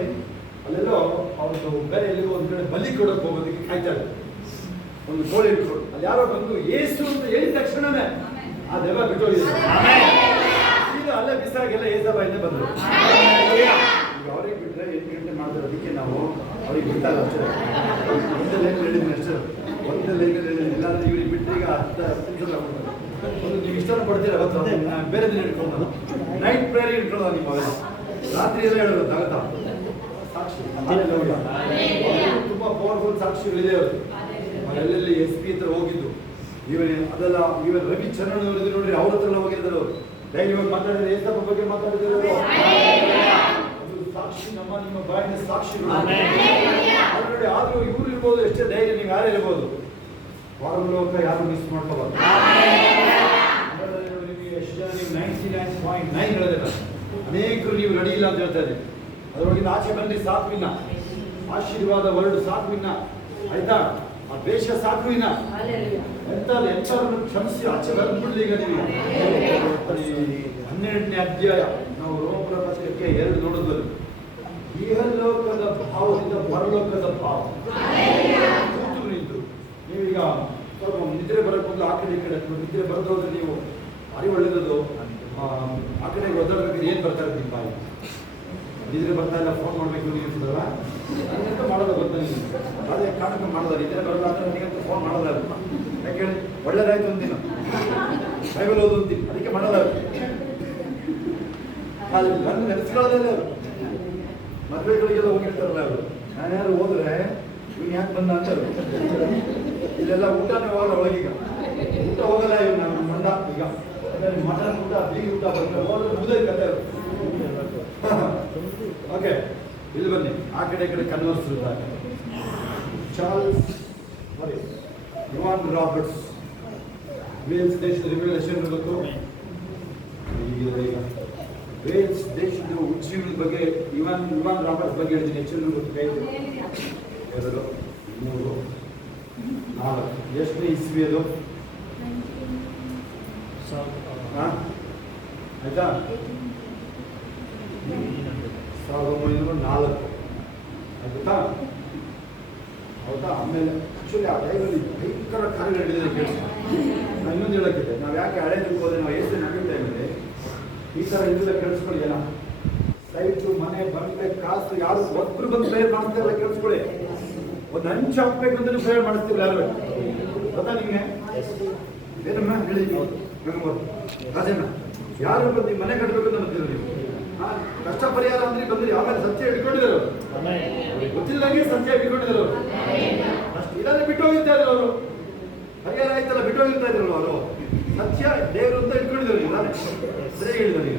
ಅಲ್ಲೆಲ್ಲೋ ಅವ್ರದ್ದು ಬೇರೆ ಎಲ್ಲಿಗೂ ಒಂದು ಕಡೆ ಬಲಿ ಕೊಡೋಕೆ ಹೋಗೋದಕ್ಕೆ ಕಾಯ್ತಾ ಇದ್ದಾರೆ. ಒಂದು ಕೋಳಿ ಇಟ್ಕೊಂಡು ಅಲ್ಲಿ ಯಾರೋ ಬಂದು ಏಸು ಅಂತ ಹೇಳಿದ ತಕ್ಷಣನೇ ಆ ದೆವ್ವ ಬಿಟ್ಟೋಗಿದೆ. ಈಗ ಅಲ್ಲೇ ಬಿಸಾಗೆಲ್ಲ ಏಸಬಾಯಿಂದ ಬಂದರು. ಈಗ ಅವ್ರಿಗೆ ಬಿಟ್ಟರೆ 8 ಗಂಟೆ ಮಾಡಿದ್ರೆ ಅದಕ್ಕೆ ನಾವು ಅವ್ರಿಗೆ ಬಿಟ್ಟಲ್ಲ ಅಷ್ಟೇ. ಒಂದು ಲೈನ್ ಹೇಳಿದ್ದೀನಿ ಅಷ್ಟೇ, ಒಂದು ಲೈನ್ ಹೇಳಿದ್ದೀನಿ. ಇಲ್ಲಾಂದ್ರೆ ಇವ್ರಿಗೆ ಬಿಟ್ಟರೆ ಈಗ 10 ನಿಮಿಷ ಒಂದು ನೀವು ಇಷ್ಟ ಪಡ್ತೀರ ಅವತ್ತು ಬೇರೆ ದಿನ ಇಟ್ಕೊಂಡು ನೈಟ್ ಪ್ರೇಯರ್ ಇಟ್ಕೊಳ್ಳೋ ನಿಮ್ಮ ರಾತ್ರಿ ಎಲ್ಲ ಹೇಳೋದು ಆಗುತ್ತಾ? ಸಾಕ್ಷಿ ತುಂಬಾ ಪವರ್ಫುಲ್ ಸಾಕ್ಷಿಗಳಿದೆ ಅವರು. ಎಲ್ಲೆಲ್ಲಿ SP ಹತ್ರ ಹೋಗಿದ್ದು ಅದೆಲ್ಲ ಇವನ್ ರವಿ ಚರಣ್ ಅವರಿದ್ರು ನೋಡ್ರಿ, ಅವ್ರ ಹತ್ರ ಹೋಗಿದ್ರು. ಡೈಲಿ ಮಾತಾಡಿದ್ರೆ ಏಸಪ್ಪ ಬಗ್ಗೆ ಮಾತಾಡಿದ್ರು. ಅದು ಸಾಕ್ಷಿ, ನಿಮ್ಮ ಬಾಯಿನ ಸಾಕ್ಷಿಗಳು ಆಲ್ರೆಡಿ. ಆದ್ರೂ ಇವ್ರು ಇರ್ಬೋದು, ಎಷ್ಟೇ ಧೈರ್ಯ ನೀವು ಯಾರೇ ಇರ್ಬೋದು, ಹೊರಲೋಕ ಯಾರು ಮಿಸ್ ಮಾಡ್ಕೋಬಾರ್ದು. ನೀವು 99.9 ಹೇಳಿದಿಲ್ಲ, ಅನೇಕರು ನೀವು ರೆಡಿ ಇಲ್ಲ ಅಂತ ಹೇಳ್ತಾ ಇದ್ದೀವಿ. ಅದರೊಳಗಿಂದ ಆಚೆ ಬನ್ನಿ, ಸಾಕು ಇನ್ನ. ಆಶೀರ್ವಾದ ವರ್ಡ್ ಸಾಕು ಇನ್ನ, ಆಯ್ತಾ? ಆ ದ್ವೇಷ ಸಾಕು ಇನ್ನ. ಎಂಥವ್ರನ್ನು ಕ್ಷಮಿಸಿ ಆಚೆ ಬಂದ್ಬಿಡ್ಲಿ. ಈಗ ನೀವು 12ನೇ ಅಧ್ಯಾಯ ನಾವು ರೋಮರ ಪತ್ರಿಕೆ 2 ನೋಡಿದ್ವಿ. ಇಹಲೋಕದ ಭಾವದಿಂದ ಪರಲೋಕದ ಭಾವ ನಿಂತು ನೀವೀಗ ಸ್ವಲ್ಪ ನಿದ್ರೆ ಬರೋಕ್ಕೆ ಮೊದಲು ಆ ಕಡೆ ಈ ಕಡೆ ನಿದ್ರೆ ಬರೋದ್ರೆ ನೀವು ಭಾರಿ ಒಳ್ಳೇದದು. ಆ ಕಡೆಗೆ ಒದ್ದಾಡಬೇಕಾದ್ರೆ ಏನು ಬರ್ತಾ ಇರ್ತೀನಿ ಬಾಯಿ ನಿದ್ರೆ ಬರ್ತಾ ಇಲ್ಲ, ಫೋನ್ ಮಾಡಬೇಕು ನೀವು ಇರ್ತದಲ್ಲ, ನನಗಂತ ಮಾಡೋದು ಗೊತ್ತಾ ನೀವು? ಅದೇ ಕಾರಣಕ್ಕೆ ಮಾಡೋದ ನಿದ್ರೆ ಬರಲ್ಲ ಅಂದ್ರೆ ನನಗಂತ ಫೋನ್ ಮಾಡೋದ. ಯಾಕೆ ಹೇಳಿ, ಒಳ್ಳೇದಾಯ್ತು ಅಂತೀನಿ, ಬೈಬಲ್ ಓದು ಅಂತೀನಿ, ಅದಕ್ಕೆ ಮಾಡೋದ. ಅದು ನನ್ನ ನೆನೆಸ್ಕೊಳ್ಳೋದಿಲ್ಲ. ಅವರು ಮದುವೆಗಳಿಗೆಲ್ಲ ಹೋಗಿರ್ತಾರಲ್ಲ ಅವರು, ನಾನು ಯಾರು ಹೋದ್ರೆ ಇವ್ನು ಯಾಕೆ ಬಂದ ಅಂತಾರೆ. ಇಲ್ಲೆಲ್ಲ ಊಟನೇ ಹೋಗಲ್ಲ ಒಳಗೀಗ, ಊಟ ಹೋಗಲ್ಲ ಇವ್ ನಮ್ಮ ಮಂಡ. ಈಗ ಮಟನ್ ಊಟ, ಬೀಗಿ ಊಟ ಬಂದ್ರೆ ಹೋದ್ರೆ ಮುಗಿದ ಕತೆ. ಓಕೆ, ಇಲ್ಲಿ ಬನ್ನಿ. ಆ ಕಡೆ ಕನ್ವರ್ಸ್ ಇರ್ತಾರೆ. ಚಾರ್ಲ್ಸ್ ಇವಾನ್ ರಾಬರ್ಟ್ಸ್, ವೇಲ್ಸ್ ದೇಶದ ರಿವಲ್ಯೂಷನ್ ಗೊತ್ತು. ಈಗ ವೇಲ್ಸ್ ದೇಶದ ಉಜ್ಜೀವನ ಬಗ್ಗೆ ಇವಾನ್ ರಾಬರ್ಟ್ಸ್ ಬಗ್ಗೆ ಹೇಳಿದ್ದೀನಿ. ಹೆಚ್ಚು ಗೊತ್ತು. 2, 3, 4 ಎಷ್ಟನೇ ಇಸ್ವಿ ಅದು? ಆಯ್ತಾ? 1904 ಆಯ್ತಾ? ಹೌದಾ? ಆಮೇಲೆ ಆಕ್ಚುಲಿ ಆ ಟೈಮಲ್ಲಿ ಭಯಂಕರ ಕಾರ್ಯಗಳು ನಡೆದಿದೆ. ಕೇಳಿಸ್ ನಾನು ಇನ್ನೊಂದು ಹೇಳಕ್ಕಿದೆ. ನಾವು ಯಾಕೆ ಹಳೇದಕ್ಕೆ ಹೋದ್ರೆ ನಾವು ಎಷ್ಟು ನಮಗೆ ಟೈಮಲ್ಲಿ ಈ ಥರ ಇದೆಲ್ಲ ಕೇಳಿಸ್ಕೊಳ್ಳಿ. ಜನ ಸೈಟು, ಮನೆ, ಬಂಡೆ, ಕಾಸು ಯಾರು ಒಬ್ಬರು ಬಂದು ಪ್ರೇಯರ್ ಮಾಡಿಸ್ತಿಲ್ಲ. ಕೇಳಿಸ್ಕೊಳ್ಳಿ, ಒಂದು ಹಂಚು ಹಾಕ್ಬೇಕು ಅಂತ ಪ್ರೇಯರ್ ಮಾಡಿಸ್ತಿಲ್ಲ ಯಾರು ಗೊತ್ತಾ ನಿಮಗೆ? ಏನಮ್ಮ ಹೇಳಿ ರಾಜಣ್ಣ, ಯಾರು ಬಂದು ನಿಮ್ಮ ಮನೆ ಕಟ್ಟಬೇಕು ಅಂತ ಬಂದಿರೋ ನೀವು? ಕಷ್ಟ ಪರಿಹಾರ ಅಂದ್ರೆ ಬಂದ್ರಿ, ಆಮೇಲೆ ಸತ್ಯ ಹಿಡ್ಕೊಂಡಿದ್ದಾರೆ ಅವರು. ಗೊತ್ತಿಲ್ಲದಂಗೆ ಸತ್ಯ ಹಿಡ್ಕೊಂಡಿದ್ದಾರೆ ಅವರು. ಅಷ್ಟು ಇದನ್ನೇ ಬಿಟ್ಟು ಹೋಗಿರ್ತಾ ಇದ್ರು ಅವರು. ಪರಿಹಾರ ಆಯ್ತಲ್ಲ, ಬಿಟ್ಟು ಹೋಗಿರ್ತಾ ಇದ್ರಲ್ಲ ಅವರು. ಸತ್ಯ ದೇವರು ಅಂತ ಇಟ್ಕೊಂಡಿದ್ದಾರೆ. ಇದಾನೆ ಸರಿ ಹೇಳಿದ್ದಾರೆ.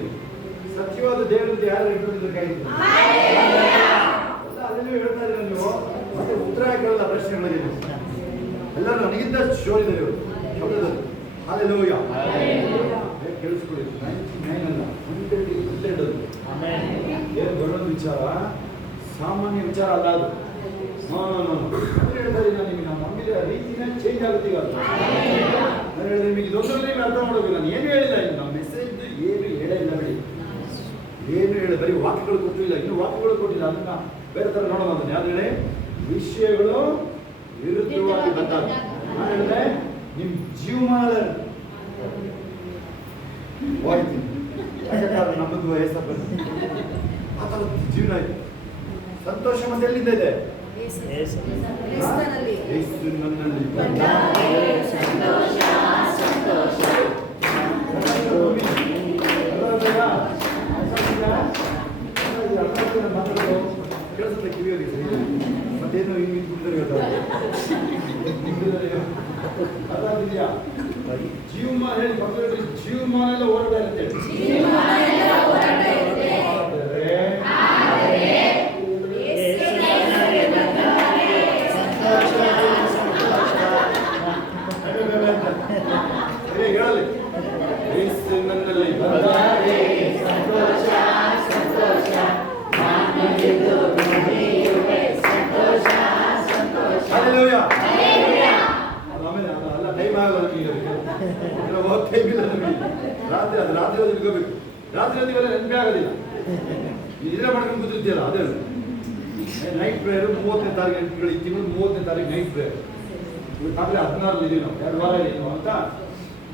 ಸತ್ಯವಾದ ದೇವರಂತ ಯಾರು ಇಟ್ಕೊಂಡಿದ್ದಕ್ಕಾಗಿತ್ತು ಅದನ್ನು ಹೇಳ್ತಾ ಇದ್ದೀರ ನೀವು. ಮತ್ತೆ ಉತ್ತರ ಕೇಳಲ್ಲ ಪ್ರಶ್ನೆಗಳಿಗೆ ನೀವು ಎಲ್ಲರೂ ನನಗಿಂತ ಶೋರಿದ್ದಾರೆ ಇವರು ಶಬ್ದದಲ್ಲಿ. ಹಾಲೆಲೂಯಾ, ಕೇಳಿಸ್ಕೊಳ್ಳಿ. 99 ಅಲ್ಲ, 122 ಏನು ದೊಡ್ಡೊಂದು ವಿಚಾರ, ಸಾಮಾನ್ಯ ವಿಚಾರ ಅಲ್ಲ ಅದು. ಹೇಳ್ತಾರೆ ನಿಮಗೆ ನಾವು ನಂಬಿದ ರೀತಿನೇ ಚೇಂಜ್ ಆಗುತ್ತೆ. ಈಗ ನಾನು ಹೇಳಿದ್ರೆ ನಿಮಗೆ ಇದೊಂದರಲ್ಲಿ ನೀವು ಅರ್ಥ ಮಾಡೋದಿಲ್ಲ. ನಾನು ಏನು ಹೇಳಿಲ್ಲ, ಇನ್ನು ನಮ್ಮ ಮೆಸೇಜ್ ಏನು ಹೇಳಿಲ್ಲ ಬಿಡಿ. ಏನು ಹೇಳಿ ಬರೀ ವಾಕ್ಯಗಳು ಕೊಟ್ಟಿಲ್ಲ, ಇನ್ನು ವಾಕ್ಯಗಳು ಕೊಟ್ಟಿಲ್ಲ. ಅದನ್ನ ಬೇರೆ ಥರ ನೋಡೋಣ. ಅದನ್ನ ಯಾರು ಹೇಳಿ ವಿಷಯಗಳು ವಿರುದ್ಧವಾಗಿ ಬಂದಾಗ ನಾನು ಹೇಳಿದೆ ನಿಮ್ಮ ಜೀವಮಾನ ಹೋಯ್ತು. ಯಾಕಂದ್ರೆ ನಮ್ಮದು ವಯಸ್ಸ ಬಂದು ಆ ಥರದ ಜೀವನ ಇದೆ. ಸಂತೋಷ ಮತ್ತೆ ಎಲ್ಲಿಂದ ಇದೆ? ಯೇಸು ನನ್ನಲ್ಲಿ ಕೇಳಿಸುತ್ತೆ ಕಿವಿಯೋಗಿ ಮತ್ತೇನು ಹಿಂಗೆ ಅದಾಗಿದೆಯಾ? ಜೀವಮಾನ ಹೇಳಿ ಮಕ್ಕಳು ಜೀವಮಾನ ಎಲ್ಲ ಹೋರಾಟ ಇರುತ್ತೆ. ಹೇಳಲಿ ಯೇಸು ನನ್ನಲ್ಲಿ ಬಂದರೆ ಸಂತೋಷ ಸಂತೋಷ ಹಲ್ಲೆಲೂಯಾ. ಆಮೇಲೆ ಅಲ್ಲ ಟೈಮ್ ಆಗಲ್ಲ ನಮಗೆ, ಟೈಮ್ ಇಲ್ಲ ನಮಗೆ. ರಾತ್ರಿ ಇಟ್ಕೋಬೇಕು. ರಾತ್ರಿ ಹೊತ್ತಿಗೆಲ್ಲ ನೆನಪೇ ಆಗೋದಿಲ್ಲ. ಇದ್ರೆ ಮಾಡ್ಕೊಂಡು ಕೂತಿರ್ತೀಯಲ್ಲ ಅದೇ ನೈಟ್ ಪ್ರೇಯರ್ 30ನೇ ತಾರೀಕು ಈ ತಿಂಗಳು 30ನೇ ತಾರೀಕು ನೈಟ್ ಪ್ರೇಯರ್. ಆಮೇಲೆ 16 ಇದೀವಿ ನಾವು, 2 ವಾರ ಇದೀವಿ ಅಂತ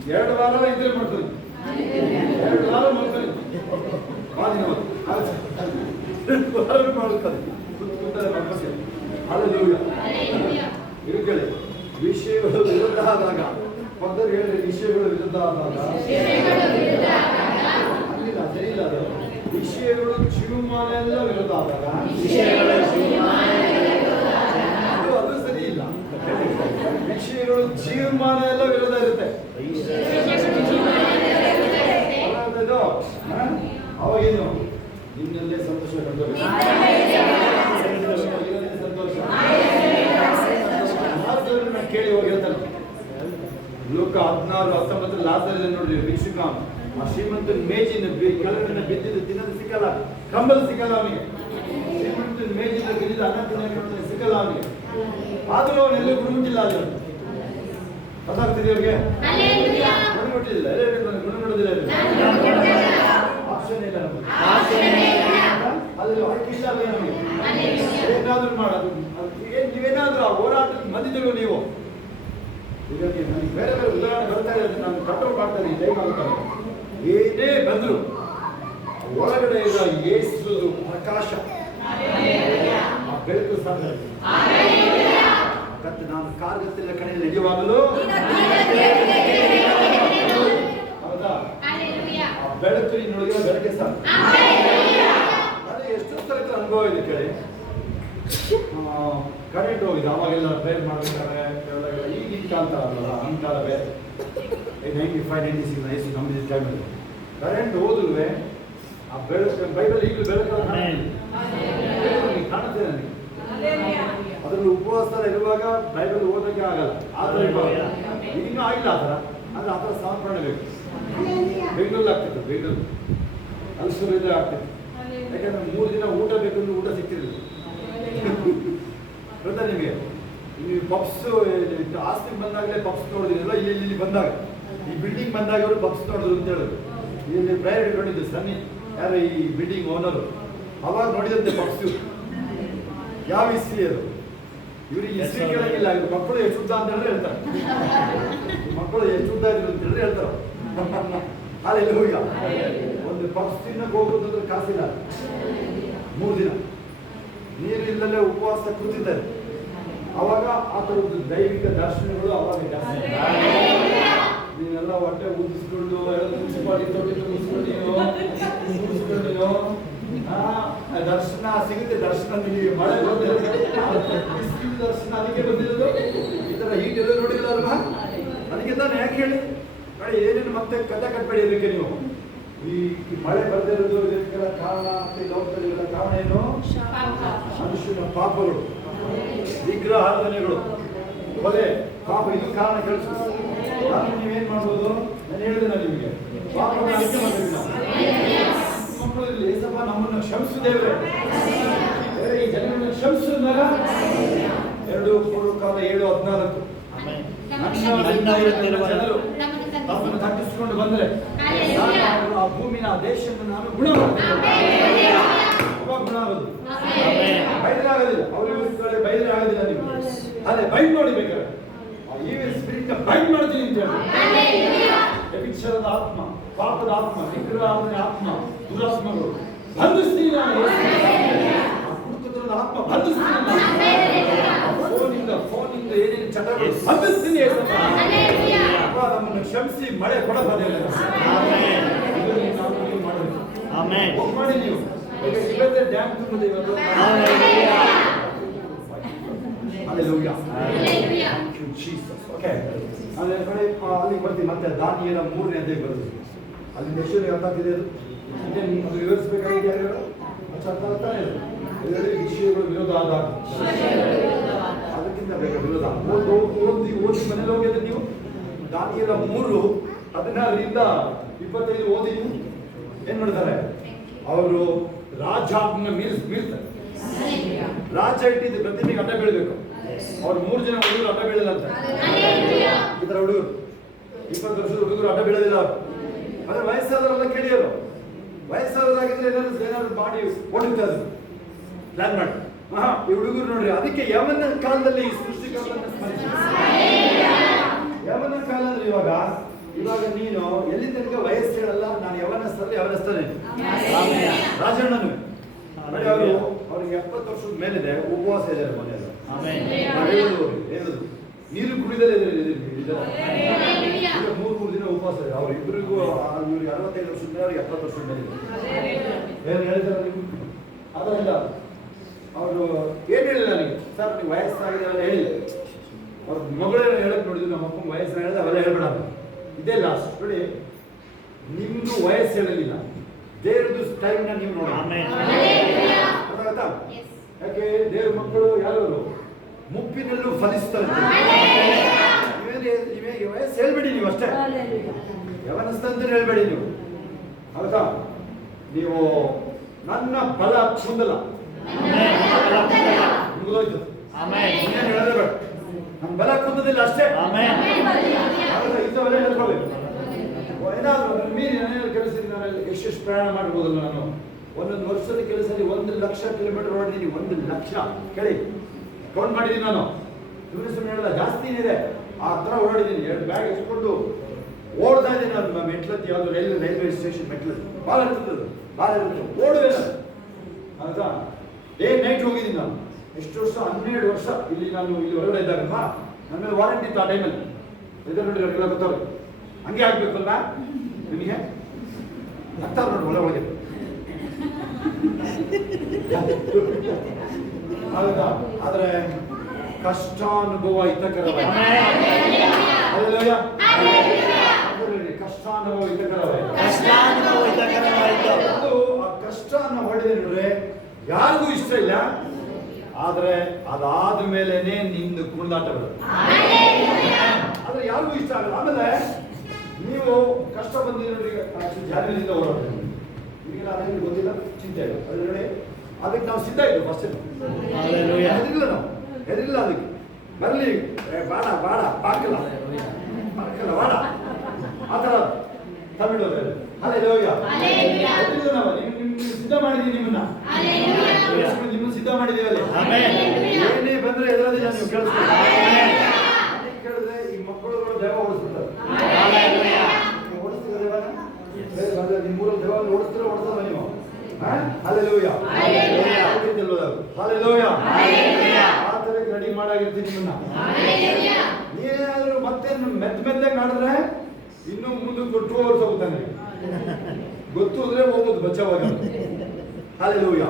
2 ವಾರ ಇದ್ರೆ ಮಾಡ್ತೀವಿ, 2 ವಾರ ಮಾಡ್ತೀವಿ ಮಾದಿನ ಮಾಡುತ್ತದೆ ಇರುತ್ತೇಳಿ. ವಿಷಯಗಳು ವಿರುದ್ಧ ಆದಾಗ ಮೊದಲು ಹೇಳಿ, ವಿಷಯಗಳು ವಿರುದ್ಧ ಆದಾಗ ಅಲ್ಲಿಲ್ಲ ಸರಿ ಇಲ್ಲ. ಅದು ವಿಷಯಗಳು ಜೀವಮಾನ ಎಲ್ಲ ವಿರುದ್ಧ ಆದಾಗ ಅದು ಸರಿ ಇಲ್ಲ. ವಿಷಯಗಳು ಜೀವಮಾನ ಎಲ್ಲ ವಿರೋಧ ಇರುತ್ತೆ. ಅವಾಗೇನು ನಿನ್ನಲ್ಲೇ ಸಂತೋಷ ಕಂಡು ಸಂತೋಷ ಕೇಳಿ ಹೋಗಿ ಹೇಳ್ತಾನೆ. ಲೋಕ 16:19 ಲಾಜರನ ನೋಡ್ರಿ, ಭಿಕ್ಷುಕ. ಆ ಶ್ರೀಮಂತನ ಮೇಜಿನ ಕೆಳಗಡೆ ಬಿದ್ದಿದ್ದು ತಿನ್ನೋದು ಸಿಕ್ಕಲ್ಲ, ಕಂಬಲ್ ಸಿಕ್ಕಲ್ಲ ಅವನಿಗೆ. ಶ್ರೀಮಂತನ ಮೇಜಿನ ಬಿದ್ದಿದ್ದು ಅನ್ನ ತಿನ್ನೋದು ಸಿಕ್ಕಲ್ಲ ಅವನಿಗೆ. ಆದರೂ ಅವನೆಲ್ಲೂ ಗುಣಮುಟ್ಟಿಲ್ಲ. ಅದು ಗೊತ್ತಾಗ್ತಿದೆ ಅವ್ರಿಗೆ, ಗುಣಮುಟ್ಟಿಲ್ಲ, ಗುಣಮುಟ್ಟದಿಲ್ಲ. ಆಪ್ಷನ್ ಇಲ್ಲ ನಮಗೆ, ಅದ್ರಲ್ಲಿ ಆಯ್ಕೆ ಇಲ್ಲ ಅಲ್ಲ ನಮಗೆ. ಏನಾದ್ರೂ ಮಾಡೋದು ನೀವೇನಾದ್ರೂ ಆ ಹೋರಾಟಕ್ಕೆ ಬಂದಿದ್ದೀರೋ ನೀವು. ಈಗ ನನಗೆ ಬೇರೆ ಬೇರೆ ಉದಾಹರಣೆ ಬರ್ತಾ ಇದೆ, ನಾನು ಕಂಟ್ರೋಲ್ ಮಾಡ್ತಾರೆ ಈ ಟೈಮ್ ಆಗ್ತಾರೆ. ಏನೇ ಬಂದ್ರು ಒಳಗಡೆ ಇರೋ ಯೇಸು ಪ್ರಕಾಶ, ಆ ಬೆಳಕು ಸಾಧ್ಯ. ಮತ್ತೆ ನಾನು ಕಾರ್ಗತ್ತಿನ ಕಡೆ ನಡೆಯುವಾಗಲೂ ಹೌದಾ, ಆ ಬೆಳಕು ನಿನ್ನೊಳಗಿನ ಬೆಳಕೆ ಸಾಧ್ಯ. ಅದೇ ಎಷ್ಟು ತರಕ ಅನುಭವ ಇದೆ ಕೇಳಿ. ಕರೆಂಟ್ ಹೋಗಿದೆ, ಅವಾಗೆಲ್ಲ ಪ್ರೇರ್ ಮಾಡಬೇಕಾದ್ರೆ ಈಗಿನ ಕಾಲ ಅಲ್ಲ, ನಮ್ಮ ಕಾಲ ಬೇರೆ. 95-96 ವಯಸ್ಸು ನಮ್ಮಿದ ಟೈಮಲ್ಲಿ ಕರೆಂಟ್ ಹೋದ್ರೂ ಆ ಬೆಳಕು, ಬೈಬಲ್ ಈಗಲೂ ಬೆಳಕಲ್ಲ ಕಾಣುತ್ತೆ ನನಗೆ. ಅದರಲ್ಲಿ ಉಪವಾಸ ಇರುವಾಗ ಬೈಬಲ್ ಓದೋಕ್ಕೆ ಆಗಲ್ಲ. ಆ ಥರ ಇನ್ನೂ ಆಗಿಲ್ಲ ಆ ಥರ. ಆದರೆ ಆ ಥರ ಸಮರ್ಪಣೆ ಬೇಕು. ಬೆಂಗಳೂರಲ್ಲಿ ಆಗ್ತಿತ್ತು, ಬೆಂಗಳೂರು ಅಲ್ಸೂರಿದ್ರೆ ಆಗ್ತಿತ್ತು. ಯಾಕಂದ್ರೆ 3 ದಿನ ಊಟ ಬೇಕಂದ್ರೆ ಊಟ ಸಿಕ್ತಿರಲಿಲ್ಲ. ಗೊತ್ತಾ ನಿಮಗೆ? ನೀವು ಪಪ್ಸ್ ಆಸ್ತಿ ಬಂದಾಗಲೇ ಪಪ್ಸ್ ನೋಡಿದಿರಲ್ಲ, ಇಲ್ಲಿ ಬಂದಾಗ ಈ ಬಿಲ್ಡಿಂಗ್ ಬಂದಾಗ ಅವರು ಪಪ್ಸ್ ನೋಡಿದ್ರು ಅಂತ ಹೇಳಿದ್ರು. ಇಲ್ಲಿ ಪ್ರಯರ್ ಇಟ್ಕೊಂಡಿದ್ದು ಸನ್ನಿ, ಯಾರು ಈ ಬಿಲ್ಡಿಂಗ್ ಓನರು, ಅವಾಗ ನೋಡಿದಂತೆ ಪಪ್ಸು. ಯಾವ ಇಸ್ವಿ ಅದು? ಇವ್ರಿಗೆ ಇಸ್ವಿ ಕೇಳಂಗಿಲ್ಲ. ಇವ್ರು ಮಕ್ಕಳು ಎಷ್ಟು ಉದ್ದ ಅಂತ ಹೇಳಿದ್ರೆ ಹೇಳ್ತಾರೆ, ಮಕ್ಕಳು ಎಷ್ಟು ಉದ್ದ ಇದ್ರು ಅಂತ ಹೇಳಿದ್ರೆ ಹೇಳ್ತಾರೆ. ಅಲ್ಲಿ ಹೋಗ ಒಂದು ಪಪ್ಸ್ ತಿನ್ನಕ್ಕೆ ಹೋಗೋದಂದ್ರೆ ಕಾಸಿಲ್ಲ. 3 ದಿನ ನೀರು ಇಲ್ಲದೆ ಉಪವಾಸ ಕೂತಿದ್ದಾರೆ. ಅವಾಗ ಆ ಥರದ್ದು ದೈವಿಕ ದರ್ಶನಗಳು ಅವಾಗ ಜಾಸ್ತಿ. ನೀನೆಲ್ಲ ಹೊಟ್ಟೆ ಊದಿಸ್ಕೊಂಡು ಮುನ್ಸಿಪಾಲಿಟಿ ತೊಟ್ಟಿ ಮುಗಿಸ್ಕೊಂಡಿನೋ ದರ್ಶನ ಸಿಗುತ್ತೆ. ದರ್ಶನ ನಿಮಗೆ ಮಳೆ ಬಂದಿರೋದು, ದರ್ಶನ ಅದಕ್ಕೆ ಬಂದಿರೋದು. ಈ ಥರ ಹೀಟ್ ಎಲ್ಲ ನೋಡಿಲ್ಲ ಅಲ್ವಾ? ಅದಕ್ಕೆ ತಾನು ಯಾಕೆ ಹೇಳಿ ಏನೇನು ಮತ್ತೆ ಕಥೆ ಕಟ್ಬೇಡಿ. ಅದಕ್ಕೆ ನೀವು ಈ ಮಳೆ ಬರ್ದಿರೋದು ಇದಕ್ಕೆಲ್ಲ ಕಾರಣ, ಮತ್ತೆ ಲೋಕದಲ್ಲಿರೋ ಕಾರಣ ಏನು? ಮನುಷ್ಯನ ಪಾಪಗಳು, ವಿಗ್ರಹ ಆರಾಧನೆಗಳು, ಕೊಲೆ, ಪಾಪ, ಇದು ಕಾರಣ. ಕೆಲಸ ನಾನು ನೀವೇನ್ ಮಾಡ್ಬೋದು? ನಾನು ಹೇಳಿದೆ ನಿಮಗೆ, ಪಾಪನ ಅರಿಕೆ ಮಾಡಬೇಕು. ನಾವು ಮಕ್ಕಳಲ್ಲಿ ಸ್ವಲ್ಪ ನಮ್ಮನ್ನು ಕ್ಷಮಿಸಿದ್ದೇವೆ. ಈ ಜನರನ್ನು ಕ್ಷಮಿಸಿದಾಗ 2 ಪೂರ್ವಕಾಲ 7:14 ಜನರು ತಮ್ಮನ್ನು ತಗ್ಗಿಸಿಕೊಂಡು ಬಂದರೆ ಆ ಭೂಮಿನ ದೇಶವನ್ನು ನಾನು ಗುಣ ಮಾಡ್ತೇನೆ. ಗುಣ ಆಗೋದು ಬಯಲಾಗೋದಿಲ್ಲ. ಅವ್ರ ಕಡೆ ಬಯಲಾಗೋದಿಲ್ಲ. ನಿಮಗೆ ಅದೇ ಬೈಂಡ್ ಮಾಡಿ ಬೇಕಾದ್ರೆ ಆ ಈವಿಲ್ ಸ್ಪಿರಿಟ್ ಬೈಂಡ್ ಮಾಡ್ತೀನಿ ಅಂತ ಹೇಳಿ. ವ್ಯಭಿಚಾರದ ಆತ್ಮ, ಪಾಪದ ಆತ್ಮ, ವಿಗ್ರಹಾರಾಧನೆ ಆತ್ಮ, ದುರಾತ್ಮಗಳು ಬಂಧಿಸ್ತೀನಿ ನಾನು. ಆ ಕುಡುಕತನದ ಆತ್ಮ ಬಂಧಿಸ್ತೀನಿ. ಫೋನಿಂದ ಏನೇನು ಚಟಗಳು ಬಂಧಿಸ್ತೀನಿ. ಅಪ್ಪ ನಮ್ಮನ್ನು ಕ್ಷಮಿಸಿ ಮಳೆ ಕೊಡಬಾರದು. ಮಾಡಿ ನೀವು ಇವತ್ತೇ ಡ್ಯಾಮ್ ತುಂಬಿದೆ ಇವತ್ತು. Hallelujah. Thank you Jesus. Okay. ಅಲ್ಲಿ ಬರ್ತೀವಿ ಮತ್ತೆ ದಾನಿಯೇಲ 3ನೇ ಅಧ್ಯಾಯ ಬರ್ತದೆ. ಅಲ್ಲಿ ಎಷ್ಟು ಅರ್ಥ ಆಗ್ತಿದೆ ಅದು? ಅದು ವಿವರಿಸಬೇಕಾಗಿದೆ ಯಾರು? ಅರ್ಥ ಆಗ್ತಾನೆ ಇದೆ. ಎರಡು ವಿಷಯಗಳು ವಿರೋಧ ಆದಾಗ ಅದಕ್ಕಿಂತ ಬೇಕಾ ವಿರೋಧ. ಓದಿ ಮನೇಲಿ ಹೋಗಿದ್ರೆ ನೀವು ದಾನಿಯೇಲ 3:16 25 ಓದಿ ಏನ್ ಮಾಡ್ತಾರೆ? ಅವರು ರಾಜಾಜ್ಞ ಮೀರ್ತಾರೆ. ರಾಜ ಇಟ್ಟಿದ್ದು ಪ್ರತಿಮೆಗೆ ಅಡ್ಡ ಬೀಳಬೇಕು. ಅವ್ರು 3 ಜನ ಹುಡುಗರು ಅಡ್ಡ ಬೀಳದಂತೆ. ಈ ತರ ಹುಡುಗರು 20 ವರ್ಷದ ಹುಡುಗರು ಅಡ್ಡ ಬೀಳೋದಿಲ್ಲ. ಆದ್ರೆ ವಯಸ್ಸಾದವರೆಲ್ಲ ಕೇಳಿಯರು. ವಯಸ್ಸಾದವರಾಗಿದ್ರೆ ಏನಾದ್ರು ಮಾಡಿ ಓಡಿರ್ತಾರೆ ಪ್ಲಾನ್ ಮಾಡಿ. ಈ ಹುಡುಗರು ನೋಡ್ರಿ. ಅದಕ್ಕೆ ಯವನ ಕಾಲದಲ್ಲಿ ಸೃಷ್ಟಿಕರ್ತನ ಯವನ ಕಾಲ ಅಂದ್ರೆ ಇವಾಗ ನೀನು ಎಲ್ಲಿ ತನಕ ವಯಸ್ಸು ಹೇಳಲ್ಲ. ನಾನು ಯವನಸ್ಥರಲ್ಲಿ ಯವನಸ್ಥನೇ ರಾಜಣ್ಣನು ನೋಡಿ. ಅವ್ರಿಗೆ 70 ವರ್ಷದ ಮೇಲಿದೆ, ಉಪವಾಸ ಇದ್ದಾರೆ ಮನೆಯಲ್ಲ. ಹೇಳುದು ನೀರು ಕುಡಿದಲೇ ಇದ್ದಾರೆ. 3 ದಿನ ಉಪವಾಸ ಇದೆ. ಅವ್ರಿಬ್ಬರಿಗೂ ಇವ್ರಿಗೆ 65 ವರ್ಷದ ಮೇಲೆ, ಅವ್ರಿಗೆ 70 ವರ್ಷದ ಮೇಲಿದೆ. ಏನು ಹೇಳ್ತಾರೆ ನೀವು? ಅದಲ್ಲ ಅವರು ಏನು ಹೇಳಿಲ್ಲ ನನಗೆ. ಸರ್ ನೀವು ವಯಸ್ಸಾಗಿದೆ ಅವೆಲ್ಲ ಹೇಳಿಲ್ಲ. ಅವ್ರ ಮಗಳೇನು ಹೇಳಕ್ ನೋಡಿದ್ರು. ನಮ್ಮ ಅಪ್ಪನ ವಯಸ್ಸು ಹೇಳಿದ್ರೆ ಅವೆಲ್ಲ ಹೇಳ್ಬೇಡ. ಇದೇ ಲಾಸ್ಟ್ ನೋಡಿ. ನಿಮ್ದು ವಯಸ್ಸು ಹೇಳಲಿಲ್ಲ, ದೇವ್ರದ್ದು ಟೈಮ್ನ ನೀವು ನೋಡಿ. ಗೊತ್ತಾಗತ್ತಾ? ಯಾಕೆ ದೇವ್ರ ಮಕ್ಕಳು ಯಾರು ಮುಪ್ಪಿನಲ್ಲೂ ಫಲಿಸ್ತಾರೆ. ವಯಸ್ಸು ಹೇಳ್ಬೇಡಿ ನೀವು ಅಷ್ಟೇ. ಯವನಸ್ಥಂತ ಹೇಳ್ಬೇಡಿ ನೀವು. ಹೌದಾ? ನೀವು ನನ್ನ ಬಲ ಕುಂದಲ್ಲ ಮುಗಿದೋಯ್ತು. ಇನ್ನೇನು ಹೇಳಿದ್ರೆ ಬೇಡ. ನನ್ನ ಬಲ ಕುಂದದಿಲ್ಲ ಅಷ್ಟೇ. ಇಂಥವೆಲ್ಲ ಹೇಳ್ಕೊಳ್ಬೇಕು. ಏನಾದ್ರು ಮೀರಿ ಏನಾದ್ರು ಕೆಲಸ ಎಷ್ಟು ಪ್ರಯಾಣ ಮಾಡ್ಬೋದಲ್ಲ. ನಾನು ಒಂದೊಂದು ವರ್ಷದ ಕೆಲಸದಲ್ಲಿ 1,00,000 ಕಿಲೋಮೀಟರ್ ಓಡಿದ್ದೀನಿ. 1,00,000 ಕೇಳಿ ಕೌಂಟ್ ಮಾಡಿದ್ದೀನಿ ನಾನು. ಸುಮ್ಮನೆ ಹೇಳಿದ ಜಾಸ್ತಿ ಇದೆ. ಆ ಥರ ಓಡಾಡಿದ್ದೀನಿ. 2 ಬ್ಯಾಗ್ ಎತ್ಕೊಂಡು ಓಡ್ತಾ ಇದ್ದೀನಿ. ನಾನು ಮೆಟ್ಲತ್ತಿ ಯಾವುದು ರೈಲ್ವೆ ಸ್ಟೇಷನ್ ಮೆಟ್ಲತ್ತಿ ಭಾಳ ಇರ್ತದೆ. ಓಡುವೆ ಆಯ್ತಾ. ಡೇ ನೈಟ್ ಹೋಗಿದ್ದೀನಿ ನಾನು. ಎಷ್ಟು ವರ್ಷ? 12 ವರ್ಷ. ನಾನು ಇಲ್ಲಿ ಹೊರಗಡೆ ಇದ್ದಾಗಲ್ಲ, ನನ್ನ ಮೇಲೆ ವಾರಂಟಿ ಇತ್ತು ಆ ಟೈಮಲ್ಲಿ. ಎದುರು ನೋಡಿ ಅವರಿಗೆಲ್ಲ ಗೊತ್ತವ್ರೆ. ಹಂಗೆ ಆಗ್ಬೇಕಲ್ಲ ನಿಮಗೆ ಆಗ್ತಾರ ನೋಡಿ ಒಳಗೆ. ಹೌದಾ? ಆದ್ರೆ ಕಷ್ಟಾನುಭವ ಹಿತಕರವಾಯಿತು. ಕಷ್ಟಾನುಭವ ಹಿತಕರವಾಯಿತು. ಆ ಕಷ್ಟನ ಹೊಡೆದೆ ನೋಡ್ರೆ ಯಾರಿಗೂ ಇಷ್ಟ ಇಲ್ಲ. ಆದ್ರೆ ಅದಾದ ಮೇಲೆನೆ ನಿಮ್ದು ಕುಣಿದಾಟ ಬರುತ್ತೆ. ಆದ್ರೆ ಯಾರಿಗೂ ಇಷ್ಟ ಆಗಲ್ಲ. ಆಮೇಲೆ ನೀವು ಕಷ್ಟ ಬಂದಿರೋ ಜಾರಿಯಿಂದ ಓಡೋದು ಈಗೆಲ್ಲ ಅದಕ್ಕೆ ಗೊತ್ತಿಲ್ಲ, ಚಿಂತೆ ಇಲ್ಲ. ಅದ್ರೊಳಗೆ ಅದಕ್ಕೆ ನಾವು ಸಿದ್ಧ ಇದ್ದು ಫಸ್ಟ್ ಹೆದರಿಲ್ಲ. ನಾವು ಹೆದರಿಲ್ಲ ಅದಕ್ಕೆ. ಬರಲಿ ಬಾಡ ಬಾಡ ಪಾಕಲ್ಲ ಪಾಕಲ್ಲ ಬಾಡ ಆ ಥರ ತಮಿಳೋದ್ರಲ್ಲಿ. ಹಲ್ಲೆಲೂಯಾ. ನಾವು ಸಿದ್ಧ ಮಾಡಿದೀವಿ. ನಿಮ್ಮನ್ನ ಸಿದ್ಧ ಮಾಡಿದೀವಲ್ಲಿ. ಏನೇ ಬಂದ್ರೆ ಎದುರದಿಲ್ಲ. ನೀವು ಕೇಳಿದ್ರೆ ಈ ಮಕ್ಕಳುಗಳು ದೇವ ಓಡಿಸ್ಬಿಡ್ತಾರೆ. ಓಡಿಸ್ತೀರ ದೇವನ? ನಿಮ್ಮೂರಲ್ಲಿ ದೇವ ಓಡಿಸ್ತಾರ ನೀವು? ಹಲ್ಲೆಲೂಯಾ. ಹಲ್ಲೆಲೂಯಾ. ಆ ಥರ ರೆಡಿ ಮಾಡಾಗಿರ್ತೀನಿ ನಿಮ್ಮನ್ನ. ನೀವೇನಾದ್ರೂ ಮತ್ತೆ ಮೆತ್ತಗೆ ಮಾಡಿದ್ರೆ ಇನ್ನೂ ಮುಂದಕ್ಕೆ 2 hours ಹೋಗ್ತಾನೆ. ಗೊತ್ತು ಅಂದ್ರೆ ಹೋಗೋದು ಬಚಾವಾಗ. ಹಲ್ಲೆಲೂಯಾ.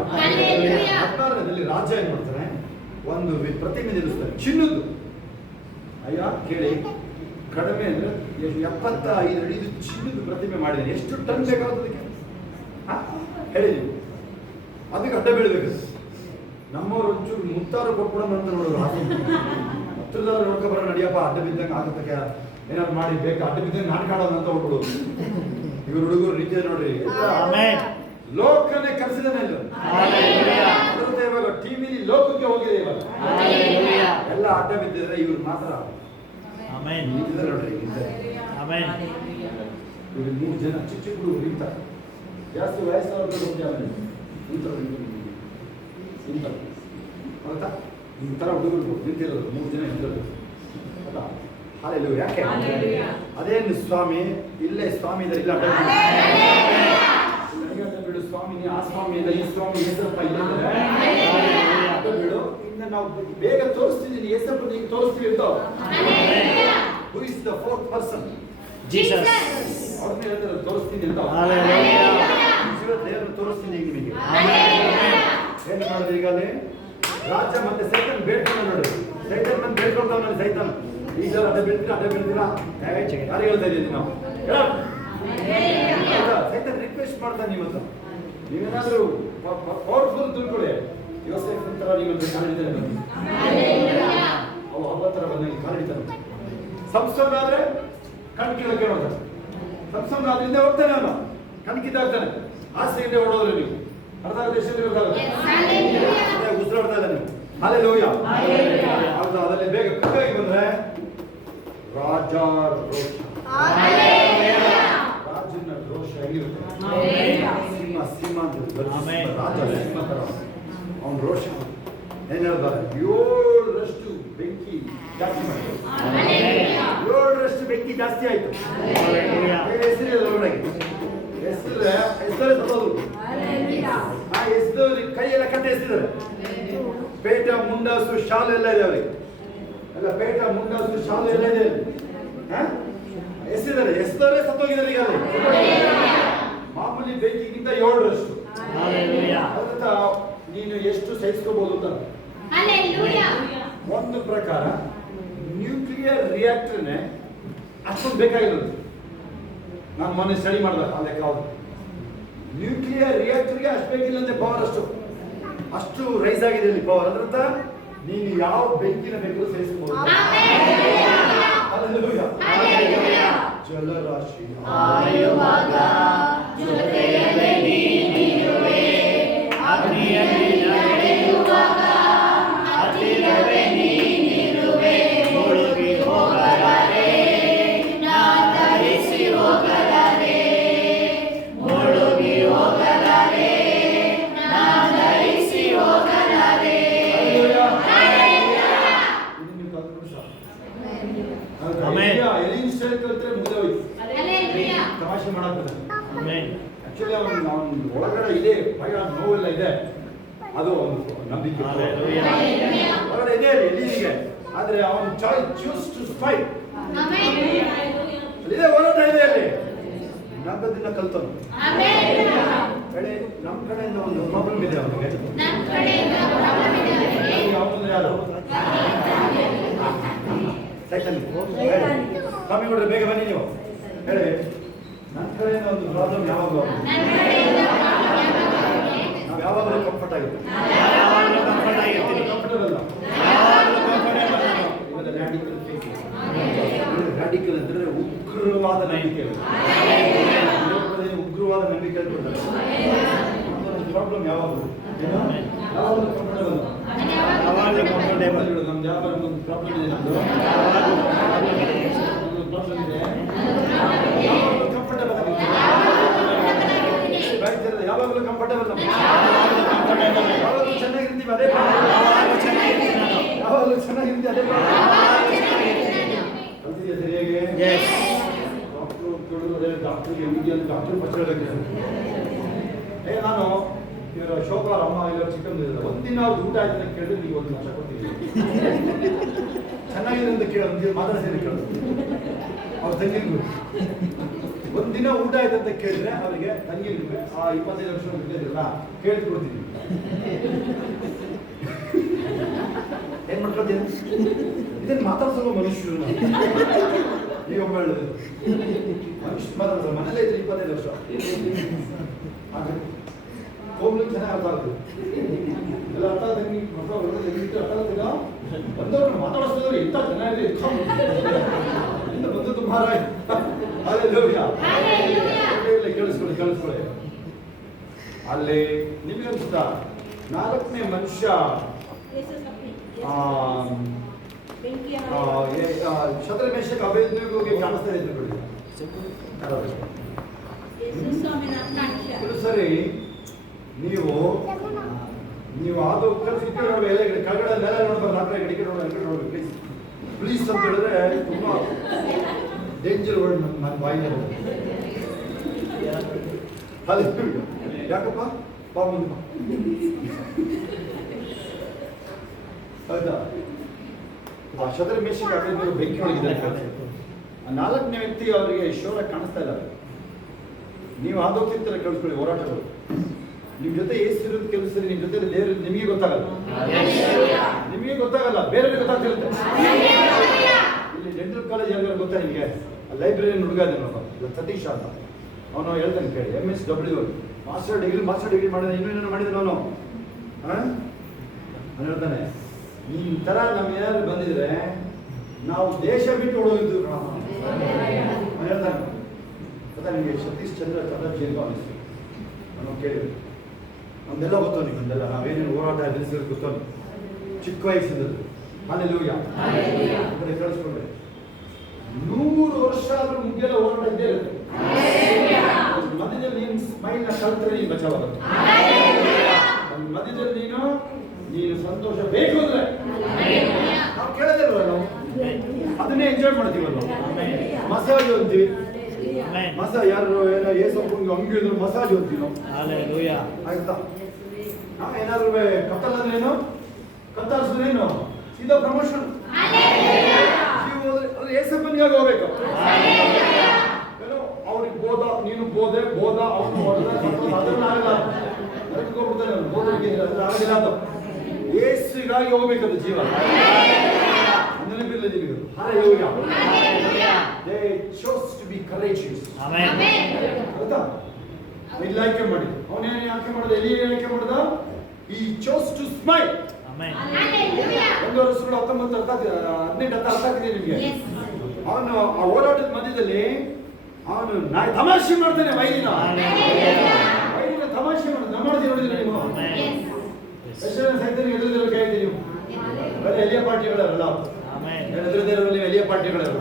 16ರಲ್ಲಿ ರಾಜ ಏನ್ ಮಾಡ್ತಾನೆ? ಒಂದು ಪ್ರತಿಮೆ ನಿಲ್ಲಿಸ್ತಾನೆ, ಚಿನ್ನದ್ದು. ಅಯ್ಯ ಕೇಳಿ, ಕಡಿಮೆ ಅಂದ್ರೆ 75 ಅಡಿ ಚಿನ್ನದ ಪ್ರತಿಮೆ ಮಾಡಿದ್ದೀನಿ. ಎಷ್ಟು ಟನ್ ಬೇಕಾಗುತ್ತೆ ಹೇಳಿ ನೀವು? ಅದಕ್ಕೆ ಅಡ್ಡ ಬೀಳ್ಬೇಕು. ನಮ್ಮವ್ರು ಒಂಚೂರು ಮುತ್ತಾರು ಕೊಟ್ಬಿಡೋಣ ಅಂತ ನೋಡೋರು. ಹತ್ರದವ್ರು ನೋಡ್ಕೊಬರೋಣ ನಡಿಯಪ್ಪ, ಅಡ್ಡ ಬಿದ್ದಂಗೆ ಆಗುತ್ತೆ ಏನಾದ್ರು ಮಾಡಿ ಬೇಕಾ ಅಡ್ಡ ಬಿದ್ದಂಗೆ ನಾಟಕ ಆಡೋಣ ಅಂತ ಹೊಡ್ಬಿಡೋದು. ಇವ್ರು ಹುಡುಗರು ನಿಜ ನೋಡ್ರಿ. ಲೋಕನೇ ಕರೆಸಿದಾನೆ ಇಲ್ಲ. ಇವಾಗ ಟಿವಿಲಿ ಲೋಕಕ್ಕೆ ಹೋಗಿದೆ. ಇವಾಗ ಎಲ್ಲ ಅಡ್ಡ ಬಿದ್ದಿದ್ರೆ ಇವ್ರು ಮಾತ್ರ ನೋಡ್ರಿ. ಇವ್ರು 3 ಜನ ಚಿಕ್ಕ ಚಿಕ್ಕ ಹುಡುಗರು ನಿಂತಾರೆ. ಜಾಸ್ತಿ ವಯಸ್ಸಾದ್ರು ನಿಂತಾರೆ. ಹೌದಾ? ಈ ಥರ ಹುಡುಗರು ನಿಂತಿರೋದು 3 ಜನ ಹೆಂಗರು ಆಯ್ತಾ? ಹಾಲೆಲೂಯಾ. ಯಾಕೆ ಅದೇನು ಸ್ವಾಮಿ ಇಲ್ಲೇ ಸ್ವಾಮಿ ಇದ್ದಾರೆ, ಇಲ್ಲ ಬಿಡು ಸ್ವಾಮಿ, ಆ ಸ್ವಾಮಿ ಇಲ್ಲ, ಈ ಸ್ವಾಮಿ ಹೆಸರಪ್ಪ ಇಲ್ಲ ಬಿಡು. ಇನ್ನು ನಾವು ಬೇಗ ತೋರಿಸ್ತಿದ್ದೀನಿ, ಹೆಸರು ನಿಂಗೆ ತೋರಿಸ್ತೀವಿ ಅಂತ. Who is the 4th person? Jesus. ಅವ್ರ ಮೇಲೆ ತೋರಿಸ್ತೀನಿ ಅಂತ ದೇವರು ತೋರಿಸ್ತೀನಿ ಈಗ ನಿಮಗೆ. ಏನು ಮಾಡಿದ್ರೆ ಈಗ ಅಲ್ಲಿ ರಾಜ ಮತ್ತೆ ಸೈತನ್ ಬೇಡ್ಕೊಂಡು ನೋಡಿ, ಸೈತನ್ ಬಂದು ಬೇಡ್ಕೊಳ್ತಾವ ನೋಡಿ. ಸೈತನ್ ಈಗ ಅದೇ ಬೀಳ್ತೀರಾ ಯಾರು ಹೇಳ್ತಾ ಇದ್ದೀವಿ ನಾವು? ಸೈತನ್ ರಿಕ್ವೆಸ್ಟ್ ಮಾಡ್ತಾನೆ, ನಿಮ್ಮಂತ ನೀವೇನಾದ್ರೂ ಪವರ್ಫುಲ್ ತಿಳ್ಕೊಳ್ಳಿ. ಯೋಸೇಫ್ ತರ ನೀವೊಂದು ಕಾಲಿಡ್ತಾನೆ ಬನ್ನಿ, ಅವು ಹಬ್ಬ ತರ ಬಂದಂಗೆ ಕಾಲಿಡ್ತಾನೆ. ಸಂಸೋನ್ ಆದ್ರೆ ಕಣ್ ಕೀಳಕ್ಕೆ ನೋಡ್ತಾನೆ, ಸಂಸೋನ್ ಆದ್ರಿಂದ ಹೋಗ್ತಾನೆ, ಅವನು ಕಣ್ಕಿದ್ದಾಗ್ತಾನೆ. ಆಸೆಯಿಂದ ಓಡೋದ್ರೆ ನೀವು ಅರ್ಧ ದೇಶದಲ್ಲಿ ಉಸಿರಾಡ್ತಾ ಇಲ್ಲ ನೀವು. ಹಾಲೆಲೂಯಾ. ಅದರಲ್ಲಿ ಬೇಗ ಕೈಗೆ ಬಂದ್ರೆ ರಾಜ ರೋಷ, ರಾಜನ ರೋಷ ಹೆಂಗಿರುತ್ತೆ? ಸಿಂಹ ಸಿಂಹ ರಾಜ ಸಿಂಹ ತರ ಅವನ ರೋಷ. ಏನ್ ಹೇಳ್ತಾರೆ? 7ರಷ್ಟು ಬೆಂಕಿ ಜಾಸ್ತಿ ಮಾಡ್ತಾರೆ, 7ರಷ್ಟು ಬೆಂಕಿ ಜಾಸ್ತಿ ಆಯ್ತು. ಹೆಸರು ಒಳಗೆ ಹೆಸರೇ ತಗೋದು, ಆ ಹೆಸರು ಕೈಯೆಲ್ಲ ಕಟ್ಟಿ ಎಸ್ತಿದ್ದಾರೆ. ಪೇಟ ಮುಂಡಾಸು ಶಾಲು ಎಲ್ಲ ಇದೆ ಅವರಿಗೆ, ಎಲ್ಲ ಪೇಟ ಮುಂಡಾಸು ಶಾಲು ಎಲ್ಲ ಇದೆ. ಎಸ್ತಿದ್ದಾರೆ, ಎಸ್ತಾರೆ ಸತ್ತೋಗಿದ್ದಾರೆ. ಈಗ ಮಾಮೂಲಿ ಬೆಂಕಿಗಿಂತ 7ರಷ್ಟು. ಅದರಿಂದ ನೀನು ಎಷ್ಟು ಸಹಿಸ್ಕೋಬಹುದು ಅಂತ ಒಂದು ಪ್ರಕಾರ ನ್ಯೂಕ್ಲಿಯರ್ ರಿಯಾಕ್ಟರ್ನೇ ಅಷ್ಟೊಂದು ಬೇಕಾಗಿರೋದು. ನಾನು ಮೊನ್ನೆ ಸ್ಟಡಿ ಮಾಡಿದೆ ಆ ಲೆಕ್ಕ. ಹೌದು, ನ್ಯೂಕ್ಲಿಯರ್ ರಿಯಾಕ್ಟರ್ಗೆ ಅಷ್ಟು ಬೇಕಿಲ್ಲ ಅಂದ್ರೆ ಪವರ್ ಅಷ್ಟು ರೈಸ್ ಆಗಿದೆ ಇಲ್ಲಿ ಪವರ್. ಅದರಿಂದ ನೀನು ಯಾವ ಬೆಂಕಿನ ಬೇಕಾದ್ರೂ ಸೇರಿಸಬಹುದು. ಜಲರಾಶಿ ತಮಾಷೆ ಮಾಡಾಕ್ತದೆ. ಆಕ್ಚುಲಿ ಅವನು ಒಳಗಡೆ ಇದೆ ಭಯ ನೋವೆಲ್ಲ ಇದೆ, ಅದು ಒಂದು ನಂಬಿಕೆ ಒಳಗಡೆ ಇದೆ ಎಲ್ಲಿಗೆ. ಆದ್ರೆ ಅವನು ಚೂಸ್ ಟು ಫೈಟ್ ಇದೆ, ಹೋರಾಟ ಇದೆ ಅಲ್ಲಿ. ನಂಬದಿಂದ ಕಲ್ತನು. ಕಡೆ ನಮ್ಮ ಕಡೆಯಿಂದ ಒಂದು ಪ್ರಾಬ್ಲಮ್ ಇದೆ ಅವನಿಗೆ. ಅವನು ಯಾರು? ಸ್ವಾಮಿ ನೋಡ್ರಿ, ಬೇಗ ಬನ್ನಿ ನೀವು. ಹೇಳಿ, ನನ್ನ ಕಡೆಯಿಂದ ಒಂದು ಪ್ರಾಬ್ಲಮ್ ಯಾವಾಗಲೂ ನಾವು ಯಾವಾಗಲೂ ಕಂಫರ್ಟ್ ಆಗಿರ್ತೀವಿ. ಕಂಫರ್ಟಬಲ್ ರ್ಯಾಡಿಕಲ್ ಅಂದ್ರೆ ಉಗ್ರವಾದ ನಂಬಿಕೆ, ಉಗ್ರವಾದ ನಂಬಿಕೆ ಪ್ರಾಬ್ಲಮ್ ಯಾವಾಗಲೂ ಯಾವಾಗಲೂ ಕಂಫರ್ಟಬಲ್. ನಮ್ದು ಯಾವ ಒಂದು ಪ್ರಾಬ್ಲಮ್ ಇದೆ, ನಮ್ದು ಪ್ರಾಬ್ಲಮ್ ಇದೆ, ಯಾವಾಗಲೂ ಕಂಫರ್ಟಬಲ್ ಆಗಿದೆ. ಯಾವಾಗಲೂ ಕಂಫರ್ಟಬಲ್, ಯಾವಾಗಲೂ ಚೆನ್ನಾಗಿರ್ತೀವಿ, ಅದೇ ಯಾವಾಗಲೂ ಚೆನ್ನಾಗಿರ್ತೀವಿ, ಅದೇ ಕಲ್ತಿದ್ಯಾ ಸರಿಯಾಗಿ? ಡಾಕ್ಟರ್ಗೆ ಅಂತ ಡಾಕ್ಟರ್ ಫಸ್ಟ್ ಹೇಳಬೇಕು. ನಾನು ಇವರ ಶೋಭಾ ಅಮ್ಮ ಇಲ್ಲ ಚಿಕ್ಕಂದ ಒಂದಿನ ಅವ್ರು ಊಟ ಆಯ್ತು ಅಂತ ಕೇಳಿದ್ರೆ ನೀವು 1 ಲಕ್ಷ ಕೊಡ್ತೀವಿ. ಚೆನ್ನಾಗಿದೆ ಅಂತ ಕೇಳೋದು ಮಾತಾಡ್ತೀನಿ ಕೇಳೋದು. ಅವ್ರ ತಂಗಿಗೂ ಒಂದಿನ ಊಟ ಆಯ್ತು ಅಂತ ಕೇಳಿದ್ರೆ ಅವರಿಗೆ ತಂಗಿಗೂ ಆ 25 ಲಕ್ಷ ಇಲ್ಲದಿಲ್ಲ ಕೇಳ್ಕೊಡ್ತೀನಿ. ಏನ್ ಮಾಡ್ಕೊಳ್ತೀನಿ? ಇದನ್ನು ಮಾತಾಡ್ಸೋ ಮನುಷ್ಯರು ಈಗ ಒಬ್ಬ ಹೇಳಿದ್ರು, ಮನುಷ್ಯ ಮಾತಾಡ್ಸೋ ಮನೇಲೇ ಇದ್ರೆ 25 ಲಕ್ಷ ಹಾಗೆ ಹೋಗ್ಲಿಕ್ಕೆ ಚೆನ್ನಾಗಿ ಅರ್ಥ ಆಗುತ್ತೆ. ಎಲ್ಲ ಅರ್ಥ ಆದಂಗೆ ಮಕ್ಕಳು ಅರ್ಥ ಆಗ್ತೀರಾ? ಬಂದವ್ರನ್ನ ಮಾತಾಡಿಸಿದ್ರೆ ಇಂಥ ಚೆನ್ನಾಗಿದೆ ಇಂದ ಬಂದದ್ದು ಮಹಾರಾಜ್. ಕೇಳಿಸ್ಕೊಳ್ಳಿ. ಅಲ್ಲಿ ನಿಮಗೆ ಅನ್ಸುತ್ತಾ 4ನೇ ಮನುಷ್ಯ ಶತಮೇಶಕ್ಕೆ ಅಭೇದ್ನಿಗೆ ಕಾಣಿಸ್ತಾ ಇದ್ರು ಬಿಡಿ. ಸರಿ, ನೀವು ನೀವು ಅದು ಕಲಿಸಿಟ್ಟು ನೋಡಿ ಎಲ್ಲ ಕೆಳಗಡೆ ನೆಲ ನೋಡ್ಬಾರ್ದು, ಆ ಕಡೆ ನೋಡಿ ಪ್ಲೀಸ್ ಪ್ಲೀಸ್ ಅಂತ ಹೇಳಿದ್ರೆ ತುಂಬ ಡೇಂಜರ್ ವರ್ಡ್ ನನ್ನ ಬಾಯಿನಲ್ಲಿ. ಅಲ್ಲಿ ಯಾಕಪ್ಪ ಬಾ ಮುಂದೆ ಆಯ್ತಾ? ಆ ಶತರ ಮೇಷಿಗೆ ಹಾಕಿದ್ರು ಬೆಂಕಿ ಒಳಗಿದ್ದಾರೆ. ಆ 4ನೇ ವ್ಯಕ್ತಿ ಅವರಿಗೆ ಶೋರ ಕಾಣಿಸ್ತಾ ಇಲ್ಲ. ನೀವು ಆದೋಗ್ತಿರ್ತಾರೆ ಕೇಳಿಸ್ಕೊಳ್ಳಿ, ಹೋರಾಟಗಳು ನಿಮ್ಮ ಜೊತೆ ಏಸಿರೋದು ಕೆಲಸ ನಿಮ್ಮ ಜೊತೆ ದೇವರು ನಿಮಗೆ ಗೊತ್ತಾಗಲ್ಲ, ಬೇರೆಯವ್ರಿಗೆ ಗೊತ್ತಾಗ್ತಿರುತ್ತೆ. ಇಲ್ಲಿ ಡೆಂಟಲ್ ಕಾಲೇಜ್ ಯಾರು ಗೊತ್ತಾ ನಿಮಗೆ? ಲೈಬ್ರರಿ ಹುಡುಗ ಇದ್ದಾನೆ ಸತೀಶ್ ಅಂತ, ಅವನು ಹೇಳ್ತಾನೆ ಕೇಳಿ, MSW ಮಾಸ್ಟರ್ ಡಿಗ್ರಿ ಮಾಡಿದ, ಇನ್ನೇನು ಮಾಡಿದ ಅವನು ಹೇಳ್ತಾನೆ, ಈ ಥರ ನಮ್ಮ ಏನಾದ್ರು ಬಂದಿದ್ರೆ ನಾವು ದೇಶ ಬಿಟ್ಟು ಓಡೋಗಿದ್ದು ಹೇಳ್ತಾನೆ. ಗೊತ್ತಾ ನಿಮಗೆ ಸತೀಶ್ ಚಂದ್ರ ಚಟರ್ಜಿ ಅಂತ ಅನಿಸ್ತು, ನಾವು ಕೇಳಿದ್ವಿ. ನಮ್ದೆಲ್ಲ ಗೊತ್ತೋ ನಿಮ್ದೆಲ್ಲ ನಾವೇನೇನು ಹೋರಾಟ ಎದುರಿಸಿದ್ರು ಗೊತ್ತೋ, ಚಿಕ್ಕ ವಯಸ್ಸಿಂದದ್ದು. ಹಲ್ಲೆಲೂಯಾ ಕಳಿಸ್ಕೊಂಡ್ರೆ 100 ವರ್ಷ ಆದ್ರೂ ಮುಗಿಯಲ್ಲ ಹೋರಾಟ ಇದ್ದೇ ಇರುತ್ತೆ. ಮಧ್ಯದಲ್ಲಿ ನೀನು ಸ್ಮೈಲ್ ನ ಕಲ್ತ್ರೆ ನೀನು ಬಚಾವಾಗುತ್ತೆ. ಮಧ್ಯದಲ್ಲಿ ನೀನು ಸಂತೋಷ ಬೇಕು ಅಂದ್ರೆ ನಾವು ಕೇಳೋದಿಲ್ವ, ನಾವು ಅದನ್ನೇ ಎಂಜಾಯ್ ಮಾಡ್ತೀವಲ್ಲ. ಮಸಾಜ್ ಅಂತೀವಿ, ಯಾರು ಏನೋ ಏಸಪ್ಪಂಗೆ ಅಂಗಿ ಇದ್ರು ಮಸಾಜ್ ಅಂತೀವಿ ನಾವು, ಆಯ್ತಾ? ಏನಾದ್ರು ಕತ್ತಲ್ ಅಂದ್ರೆ ಏನು, ಕತ್ತರಿಸಿದ್ರೆ ಏನು, ಸೀದಾ ಪ್ರಮೋಷನ್. ಏಸಪ್ಪನಿಗಾಗಿ ಹೋಗ್ಬೇಕು. ಏನೋ ಅವ್ರಿಗೆ ಬೋಧ, ನೀನು ಬೋಧೆ ಅವನು ಅದನ್ನ ಆಗಲ್ಲ, ಹೋಗ್ಬಿಡ್ತಾನೆ ಬೋಧರಿಗೆ ಆಗಲಿಲ್ಲ ಅಂತ. ಏಸಿಗಾಗಿ ಹೋಗ್ಬೇಕದು ಜೀವ. ನೆನಪಿರಲಿ ನಿಮಗೆ. They chose to be courageous. ಹೌದಾ? ಇಲ್ಲಿ ಆಯ್ಕೆ ಮಾಡಿ, ಅವನೇನು ಆಯ್ಕೆ ಮಾಡಿದ, ಎಲ್ಲಿ ಆಯ್ಕೆ ಮಾಡಿದ? He chose to smile. 1 ವರ್ಷಗಳು 19 18 ಅರ್ಥ ಆಗ್ತಿದೆ ನಿಮಗೆ. ಅವನು ಆ ಹೋರಾಟದ ಮಧ್ಯದಲ್ಲಿ ಅವನು ತಮಾಷೆ ಮಾಡ್ತಾನೆ, ವೈರಿನ ತಮಾಷೆ ಮಾಡಿದ್ರೆ ನೋಡಿದ್ರೆ ನೀವು ಸೈತನಿಗೆ ಎದುರಿದಿರೋ ಕೇಳಿದ್ರಿ ನೀವು. ಎಲಿಯ ಪಾರ್ಟಿಗಳಲ್ಲ, ಎದುರಿದಿರೋಲ್ಲಿ ಎಲಿಯ ಪಾರ್ಟಿಗಳಲ್ಲ.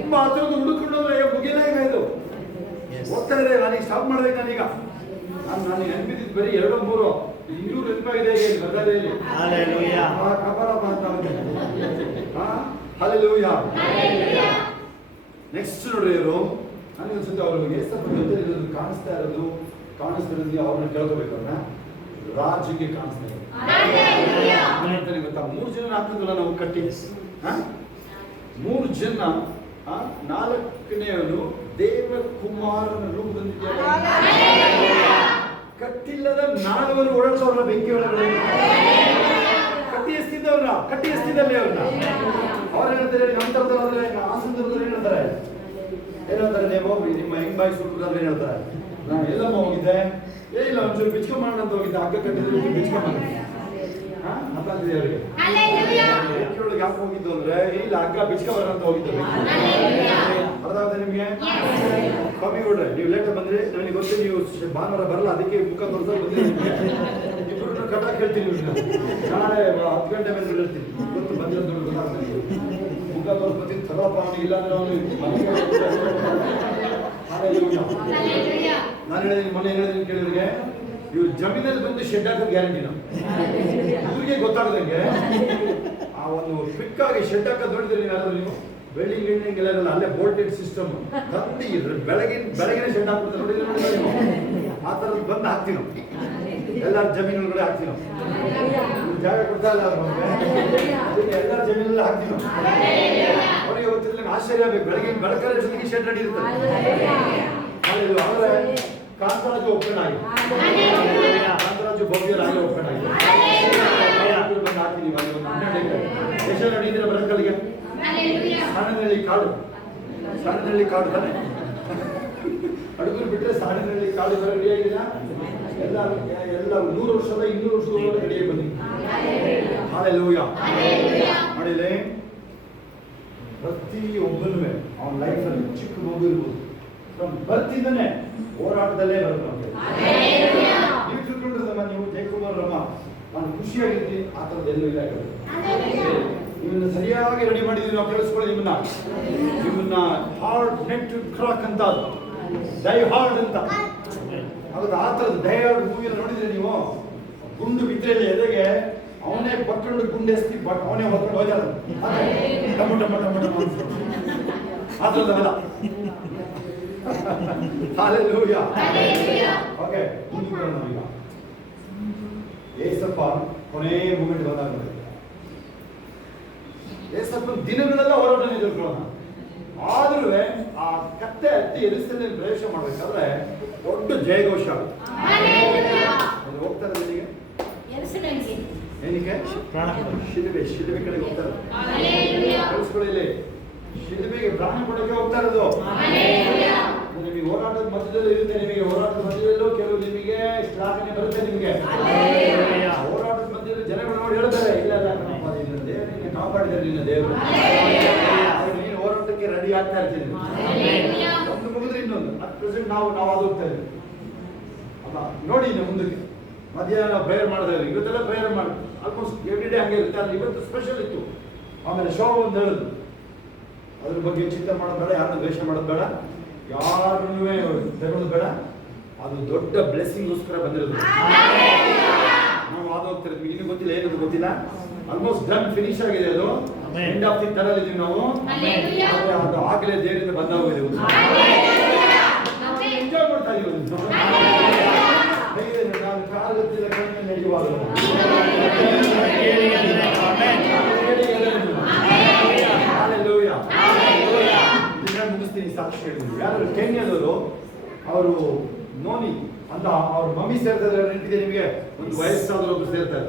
ತುಂಬಾ ಹತ್ತಿರದ ಹುಡುಕೊಂಡು ಮುಗಿಯಲ್ಲ. ಈಗ ಇದು ಹೋಗ್ತಾ ಇದೆ, ನಾನೀಗ ಸ್ಟಾಪ್ ಮಾಡ್ಬೇಕು. ನಾನೀಗ ನನಗೆ ನೆನಪಿದ್ದು ಬರೀ 2-3 200 ನೆನಪಾಗಿದೆ ಗದಗದಲ್ಲಿ. ಕಬರಪ್ಪ ಅಂತ ಹಲ್ಲೆಲೂಯಾ. ನೆಕ್ಸ್ಟ್ ನೋಡ್ರಿ, ಇವರು ನನಗೆ ಅನ್ಸುತ್ತೆ ಅವ್ರಿಗೆ ಸ್ವಲ್ಪ ಜೊತೆ ಇರೋದು ಕಾಣಿಸ್ತಿರೋದು ಅವ್ರನ್ನ ಕೇಳ್ಕೋಬೇಕು. ಅವ್ರನ್ನ ರಾಜ್ಯಕ್ಕೆ ಕಾಣಿಸ್ತಾ ಇರೋದು ಗೊತ್ತಾ? 3 ಜನ ಹಾಕಿದ್ವಲ್ಲ ನಾವು ಕಟ್ಟಿ, 3 ಜನ, 4ನೇವನು ದೇವಕುಮಾರನ ರೂಪದೊಂದಿಗೆ ಕಟ್ಟಿಲ್ಲದ 4 ಓಡಾಡ್ಸೋರ್ನ ಬೆಂಕಿ ಒಳಗಡೆ ಕಟ್ಟಿ ಎಸ್ತಿದ್ದಲ್ಲಿ ಅವ್ರನ್ನ. ಅವ್ರು ಹೇಳ್ತಾರೆ ನಮ್ಮ ತರದಲ್ಲಿ ಆಸಂದರದಲ್ಲಿ ಹೇಳ್ತಾರೆ, ಏನಂತಾರೆ, ನೀವು ನಿಮ್ಮ ಹೆಂಗ್ಬಾಯಿ ಸುಟ್ಟುದಾದ್ರೆ ಏನ್ ಹೇಳ್ತಾರೆ, ನಾನು ಎಲ್ಲಮ್ಮ ಹೋಗಿದ್ದೆ, ಇಲ್ಲ ಒಂಚೂರು ಬಿಚ್ಕೊಂಡ್ ಅಂತ ಹೋಗಿದ್ದೆ, ಹಗ್ಗ ಕಟ್ಟಿದ್ರು ಬಿಚ್ಕೊಂಡ್ ಮಾತಾಡ್ತಿದೆ ಅವರಿಗೆ. ಬೆಂಕಿಯೊಳಗೆ ಯಾಕೆ ಹೋಗಿದ್ದು ಅಂದ್ರೆ, ಇಲ್ಲ ಹಗ್ಗ ಬಿಚ್ಕೊಂಬರ ಅಂತ ಹೋಗಿದ್ದು. ಅರ್ಥ ಆಗುತ್ತೆ ನಿಮ್ಗೆ? ಕಮ್ಮಿ ಕೊಡ್ರೆ ನೀವು ಲೇಟ್ ಬಂದ್ರೆ ನನಗೆ ಗೊತ್ತು, ನೀವು ಭಾನುವಾರ ಬರಲ್ಲ, ಅದಕ್ಕೆ ಮುಖ ತೋರಿಸಲು ಬಂದಿದ್ದೀವಿ. ಇಬ್ಬರು ಕಟ್ಟಾಕ್ ಹೇಳ್ತೀನಿ, ನಾಳೆ 10 ಗಂಟೆ ಮೇಲೆ ಹೇಳ್ತೀನಿ, ಗೊತ್ತು ಬಂದಿರೋದು ಗೊತ್ತಾಗ್ತದೆ. ಮುಖ ತೋರಿಸ್ತೀನಿ ತಗೊಳಪ್ಪ, ಅವನಿಗೆ ಇಲ್ಲಾಂದ್ರೆ ಅವನು ನಾನು ಹೇಳಿದ್ದೀನಿ, ಮೊನ್ನೆ ಹೇಳಿದ್ದೀನಿ ಕೇಳಿದ್ರಿಗೆ, ಇವ್ರು ಜಮೀನಲ್ಲಿ ಬಂದು ಶೆಡ್ ಹಾಕೋ ಗ್ಯಾರಂಟಿನ ಇವ್ರಿಗೆ ಗೊತ್ತಾಗದಂಗೆ ಆ ಒಂದು ಕ್ವಿಕ್ ಆಗಿ ಶೆಡ್ ಹಾಕೋದು ನೋಡಿದ್ರೆ ನೀವು ಬೆಳ್ಳಿಂಗ್ ಗಿಳ್ಳಿಂಗ್ ಎಲ್ಲ ಇರಲ್ಲ, ಅಲ್ಲೇ ಬೋಲ್ಟೆಡ್ ಸಿಸ್ಟಮ್ ತಂದು ಬೆಳಗಿನ ಶೆಡ್ ಹಾಕ್ಬಿಡ್ತಾರೆ ನೋಡಿದ್ರೆ ನೀವು. ಆ ಥರದ್ದು ಬಂದು ಹಾಕ್ತೀವಿ ನಾವು, ಎಲ್ಲರ ಜಮೀನುಗಳ ಹಾಕ್ತೀವಿ ನಾವು. ಜಾಗ ಕೊಡ್ತಾ ಇಲ್ಲ ಅದಕ್ಕೆ ಎಲ್ಲರ ಜಮೀನಲ್ಲಿ ಹಾಕ್ತೀವಿ ನಾವು. ಅವರಿಗೆ ಗೊತ್ತಿರಲಿಲ್ಲ, ಆಶ್ಚರ್ಯ ಆಗಬೇಕು. ಬೆಳಕರ ಜೊತೆಗೆ ಶೆಡ್ ರೆಡಿ ಇರ್ತಾರೆ. ಅವರ ಕಾಂತರಾಜು ಒಪ್ಪಣ ಆಗಿ, ಕಾಂತರಾಜು ಭವ್ಯರಾಗಿ ಒಪ್ಪಣ ಆಗಿ ಬಂದು ಹಾಕ್ತೀನಿ. ದೇಶ ನಡೀತಿರ ಬರಕಲ್ಲಿಗೆ ಸಾಣನಹಳ್ಳಿ ಕಾಡು ತಾನೆ, ಅಡುಗರು ಬಿಟ್ಟರೆ ಸಾಣನಹಳ್ಳಿ ಕಾಡು ರೆಡಿ ಆಗಿಲ್ಲ. ಎಲ್ಲ 100 ವರ್ಷದ 200 ವರ್ಷದ ರೆಡಿಯಾಗಿ ಬನ್ನಿ. ಹಲ್ಲೆಲೂಯಾ. ಮಾಡಿದ್ರೆ ಪ್ರತಿಯೊಬ್ಬನೂ ಅವನ ಲೈಫಲ್ಲಿ ಚಿಕ್ಕ ಮಗು ಇರ್ಬೋದು, ಬರ್ತಿದ್ದಾನೆ ಹೋರಾಟದಲ್ಲೇ ಬರುತ್ತೆ. ನೀವು ತಿಳ್ಕೊಂಡಿರದಮ್ಮ, ನೀವು ಜಯಕುಮಾರ್ ರಮ್ಮ, ನಾನು ಖುಷಿಯಾಗಿರ್ತೀನಿ, ಆ ಥರದ್ದು ಎಲ್ಲೂ ಇಲ್ಲ. ನಿಮ್ಮನ್ನ ಸರಿಯಾಗಿ ರೆಡಿ ಮಾಡಿದೀವಿ ನಾವು, ಕೇಳಿಸ್ಕೊಳ್ಳಿ. ನಿಮ್ಮನ್ನ ಹಾರ್ಡ್ ನೆಟ್ ಕ್ರಾಕ್ ಅಂತ, ಡೈ ಹಾರ್ಡ್ ಅಂತ ಆಗುತ್ತೆ. ಆ ಥರದ್ದು ಡೈ ಹಾರ್ಡ್ ಮೂವಿಯಲ್ಲಿ ನೋಡಿದ್ರೆ ನೀವು ಗುಂಡು ಬಿದ್ದರೆ ಎದೆಗೆ ಅವನೇ ಪಟ್ಕೊಂಡು ಗುಂಡೆಸ್ತಿ ಅವನೇ ಹೊತ್ಕೊಂಡು ಹೋಗ್ತಾರ ಟಮ ಟಮ ಟಮ ಟಮ ಅದ್ರದ್ದಲ್ಲ. ಹಾಲೆಲೂಯಾ. ಓಕೆ, ಮುಂದೆ ಬರೋಣ ಈಗ. ಏಸಪ್ಪ ಕೊನೆ ಮೂಮೆಂಟ್ ಬಂದಾಗ ಏಸಪ್ಪನ ದಿನಗಳೆಲ್ಲ ಹೋರಾಟ ಎದುರ್ಕೊಳ್ಳೋಣ. ಆದ್ರೂ ಆ ಕತ್ತೆ ಹತ್ತಿ ಎರಿಸಲ್ಲಿ ಪ್ರವೇಶ ಮಾಡ್ಬೇಕಾದ್ರೆ ದೊಡ್ಡ ಜಯಘೋಷ ಹೋಗ್ತಾರೆ. ಏನಕ್ಕೆ ಶಿಲುಬೆ ಕಡೆಗೆ ಹೋಗ್ತಾರೆ. ಕಳಿಸ್ಕೊಳ್ಳಿ, ಶಿಲುಬೆಗೆ ಪ್ರಾಣ ಕೊಡಕ್ಕೆ ಹೋಗ್ತಾ ಇರೋದು. ನಿಮಗೆ ಹೋರಾಟದ ಮಧ್ಯದಲ್ಲೂ ಇರುತ್ತೆ, ನಿಮಗೆ ಹೋರಾಟದ ಮಧ್ಯದಲ್ಲೂ ಕೆಲವು ನಿಮಗೆ ಶ್ಲಾಘನೆ ಬರುತ್ತೆ. ನಿಮಗೆ ಹೋರಾಟದ ಮಧ್ಯದಲ್ಲಿ ಜನಗಳು ನೋಡಿ ಹೇಳ್ತಾರೆ, ಇಲ್ಲ ಕಣಪ್ಪ, ನಿನ್ನ ದೇವರನ್ನ ಕಾಪಾಡಿದರೆ ನಿನ್ನ ದೇವರು. ನೀನು ಹೋರಾಟಕ್ಕೆ ರೆಡಿ ಆಗ್ತಾ ಇರ್ತೀನಿ. ಒಂದು ಮುಗಿದ್ರೆ ಇನ್ನೊಂದು ಅಟ್ ಪ್ರೆಸೆಂಟ್ ನಾವು ಅದು ಹೋಗ್ತಾ ಇದ್ದೀವಿ ಅಲ್ಲ. ನೋಡಿ ಮುಂದಕ್ಕೆ ಮಧ್ಯಾಹ್ನ ಪ್ರೇಯರ್ ಮಾಡಿದ್ರೆ ಇವತ್ತೆಲ್ಲ ಪ್ರೇಯರ್ ಮಾಡಿ ಆಲ್ಮೋಸ್ಟ್ ಎವ್ರಿ ಡೇ ಹಂಗೆ ಇರುತ್ತೆ. ಅಲ್ಲಿ ಇವತ್ತು ಸ್ಪೆಷಲ್ ಇತ್ತು. ಆಮೇಲೆ ಶೋ ಒಂದು ಹೇಳಿದ್ರು, ಅದ್ರ ಬಗ್ಗೆ ಚಿಂತೆ ಮಾಡೋದು ಬೇಡ, ಯಾರನ್ನ ದ್ವೇಷ ಮಾಡೋದು ಬೇಡ, ಯಾರನ್ನೂ ತಗೊಳ್ಳೋದು ಬೇಡ. ಅದು ದೊಡ್ಡ ಬ್ಲೆಸ್ಸಿಂಗ್ಗೋಸ್ಕರ ಬಂದಿರೋದು. ನಾವು ಅದು ಹೋಗ್ತಿರ್ತೀವಿ. ಇನ್ನೂ ಗೊತ್ತಿಲ್ಲ, ಏನದು ಗೊತ್ತಿಲ್ಲ. ಆಲ್ಮೋಸ್ಟ್ ಡನ್, ಫಿನಿಶ್ ಆಗಿದೆ. ಅದು ಎಂಡ್ ಆಫ್ ದಿ ಟನಲ್ ಇದೀವಿ ನಾವು. ಅದು ಆಗಲೇ ದೇವರಿಂದ ಬಂದ ಹೋಗಿದೆ. ಎಂಜಾಯ್ ಮಾಡ್ತಾ ಇದೀವಿ. ನಾನು ಕಾಲು ಗೊತ್ತಿಲ್ಲ, ಕಣ್ಣು ನಡೆಯುವಾಗ ಮುಗಿಸ್ತೀನಿ. ಸಾಕ್ಷಿ ಹೇಳಿದ್ರು ಯಾರು ಕೆನ್ಯಾದವರು, ಅವರು ನೋನಿ ಅಂತ ಅವ್ರ ಮಮ್ಮಿ ಸೇರ್ತಾರೆ. ನೆನಪಿದೆ ನಿಮಗೆ? ಒಂದು ವಯಸ್ಸಾದ್ರು ಒಬ್ರು ಸೇರ್ತಾರೆ,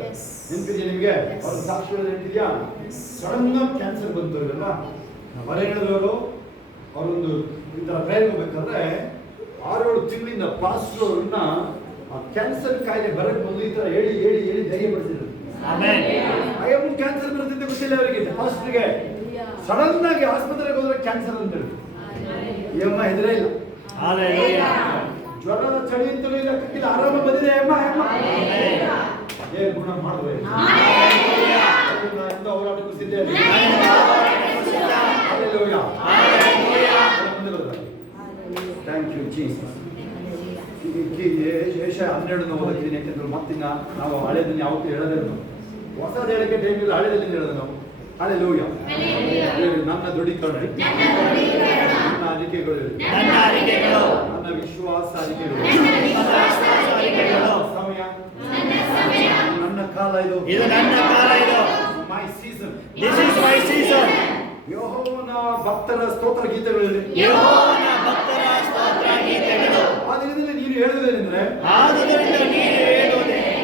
ನೆನಪಿದೆಯಾ ನಿಮಗೆ? ಅವ್ರ ಸಾಕ್ಷಿ ನೆನಪಿದೆಯಾ? ಸಡನ್ ಕ್ಯಾನ್ಸರ್ ಬಂತು ಇವೆಲ್ಲ. ಹೊರ ಹೇಳಿದ್ರು ಅವರೊಂದು ಈ ಥರ ಪ್ರೇರಣೆ ಹೋಗ್ಬೇಕಾದ್ರೆ 6-7 ತಿಂಗಳಿಂದ ಪಾಸ್ಟರ್ ಅವ್ರನ್ನ ಆ ಕ್ಯಾನ್ಸರ್ ಕಾಯಿಲೆ ಬರಕ್ಕೆ ಬಂದು ಈ ಥರ ಹೇಳಿ ಹೇಳಿ ಹೇಳಿ ಧೈರ್ಯ ಪಡಿಸಿದ್ರು. ಕ್ಯಾನ್ಸರ್ ಬರುತ್ತಿದ್ದೆ ಗೊತ್ತಿಲ್ಲ ಅವರಿಗೆ. ಪಾಸ್ಟರ್ಗೆ ಸಡನ್ ಆಗಿ ಆಸ್ಪತ್ರೆಗೆ ಹೋದ್ರೆ ಕ್ಯಾನ್ಸರ್ ಅಂತ ಹೇಳಿ ಅಮ್ಮ ಹೆದರೇ ಇಲ್ಲ. ಜ್ವರ ಚಳಿ ಅಂತಲೂ ಇಲ್ಲ, ಕಕ್ಕಿಲ್ಲ, ಆರಾಮ ಬಂದಿದೆ ಅಮ್ಮ ಅಮ್ಮ ಏನ್ ಗುಣ ಮಾಡಿದ್ರೆ ಎಂತ ಹೋರಾಟಕ್ಕೂ ಸಿದ್ಧ. Thank you Jesus. ಏಷಯ 12 ಓದಕ್ಕಿದ್ದೀನಿ, ಯಾಕೆಂದ್ರೆ ಮತ್ತಿನ್ನ ನಾವು ಹಳೆದನ್ನ ಯಾವತ್ತೂ ಹೇಳೋದೇ ನಾವು. ಹೊಸದು ಹೇಳಕ್ಕೆ ಟೈಮ್ ಇಲ್ಲ, ಹಳೆದಲ್ಲಿ ಹೇಳೋದು ನಾವು. ಹಲ್ಲೆಲೂಯಾ. ನನ್ನ ದೃಢೀಕರಣ, ನನ್ನ ಅರಿಕೆಗಳು, ನನ್ನ ವಿಶ್ವಾಸ ಅರಿಕೆಗಳು, ಸಮಯ, ನನ್ನ ಕಾಲ ಇದು, my season, this is my season. ಯೆಹೋವನ ಭಕ್ತರ ಸ್ತೋತ್ರ ಗೀತೆಗಳಲ್ಲಿ ಆ ದಿನದಲ್ಲಿ ನೀನು ಹೇಳುವುದೇನೆಂದ್ರೆ,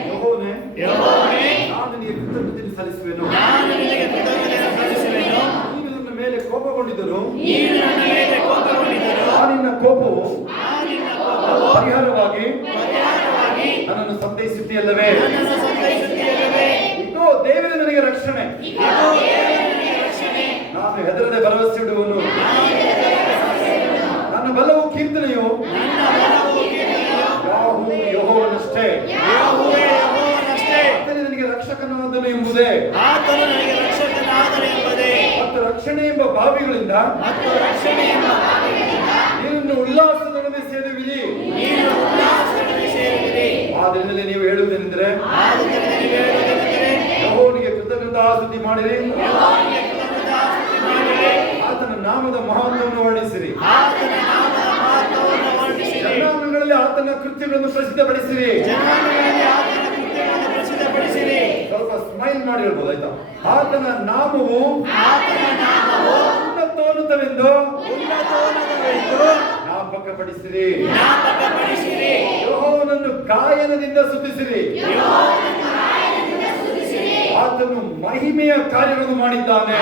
ಯೆಹೋವನೇ, ನಾನು ನಿನಗೆ ಕೃತಜ್ಞತೆ ಸಲ್ಲಿಸುವೆನು. ನೀನು ನನ್ನ ಮೇಲೆ ಕೋಪಗೊಂಡಿದ್ದರು, ನಿನ್ನ ಕೋಪವು ಪರಿಹಾರವಾಗಿ ನನ್ನನ್ನು ಸಂತೈಸುತ್ತೀಯಲ್ಲವೇ? ಇಗೋ ದೇವರೇ ನನಗೆ ರಕ್ಷಣೆ, ನಾನು ಹೆದರದೆ ಭರವಸೆ ಇಡುವನು. ನನ್ನ ಬಲವು ಕೀರ್ತನೆಯು ಯೆಹೋವನಷ್ಟೇ, ನನಗೆ ರಕ್ಷಕನಾದನು ಎಂಬುದೇ. ಮತ್ತು ರಕ್ಷಣೆ ಎಂಬ ಬಾವಿಗಳಿಂದ ನೀರನ್ನು ಉಲ್ಲಾಸದೊಡನೆ ಸೇರುವಿರಿ. ಆ ದಿನದಲ್ಲಿ ನೀವು ಹೇಳುವುದೇನೆಂದರೆ, ಯೆಹೋವನಿಗೆ ಕೃತಜ್ಞತಾಸ್ತುತಿ ಮಾಡಿರಿ, ಆತನ ನಾಮದ ಮಹತ್ವವನ್ನು ವರ್ಣಿಸಿರಿ, ಜನಾಂಗಗಳಲ್ಲಿ ಆತನ ಕೃತ್ಯಗಳನ್ನು ಪ್ರಸಿದ್ಧಪಡಿಸಿರಿ. ಸ್ವಲ್ಪ ಸ್ಮೈಲ್ ಮಾಡಿ ಹೇಳ್ಬೋದು, ಆಯ್ತಾ? ಆತನ ನಾಮವು ಉನ್ನತೋನ್ನತವೆಂದು ಜ್ಞಾಪಕಪಡಿಸಿರಿ. ಯೆಹೋವನನ್ನು ಗಾಯನದಿಂದ ಸ್ತುತಿಸಿರಿ, ಆತನು ಮಹಿಮೆಯ ಕಾರ್ಯಗಳನ್ನು ಮಾಡಿದ್ದಾನೆ.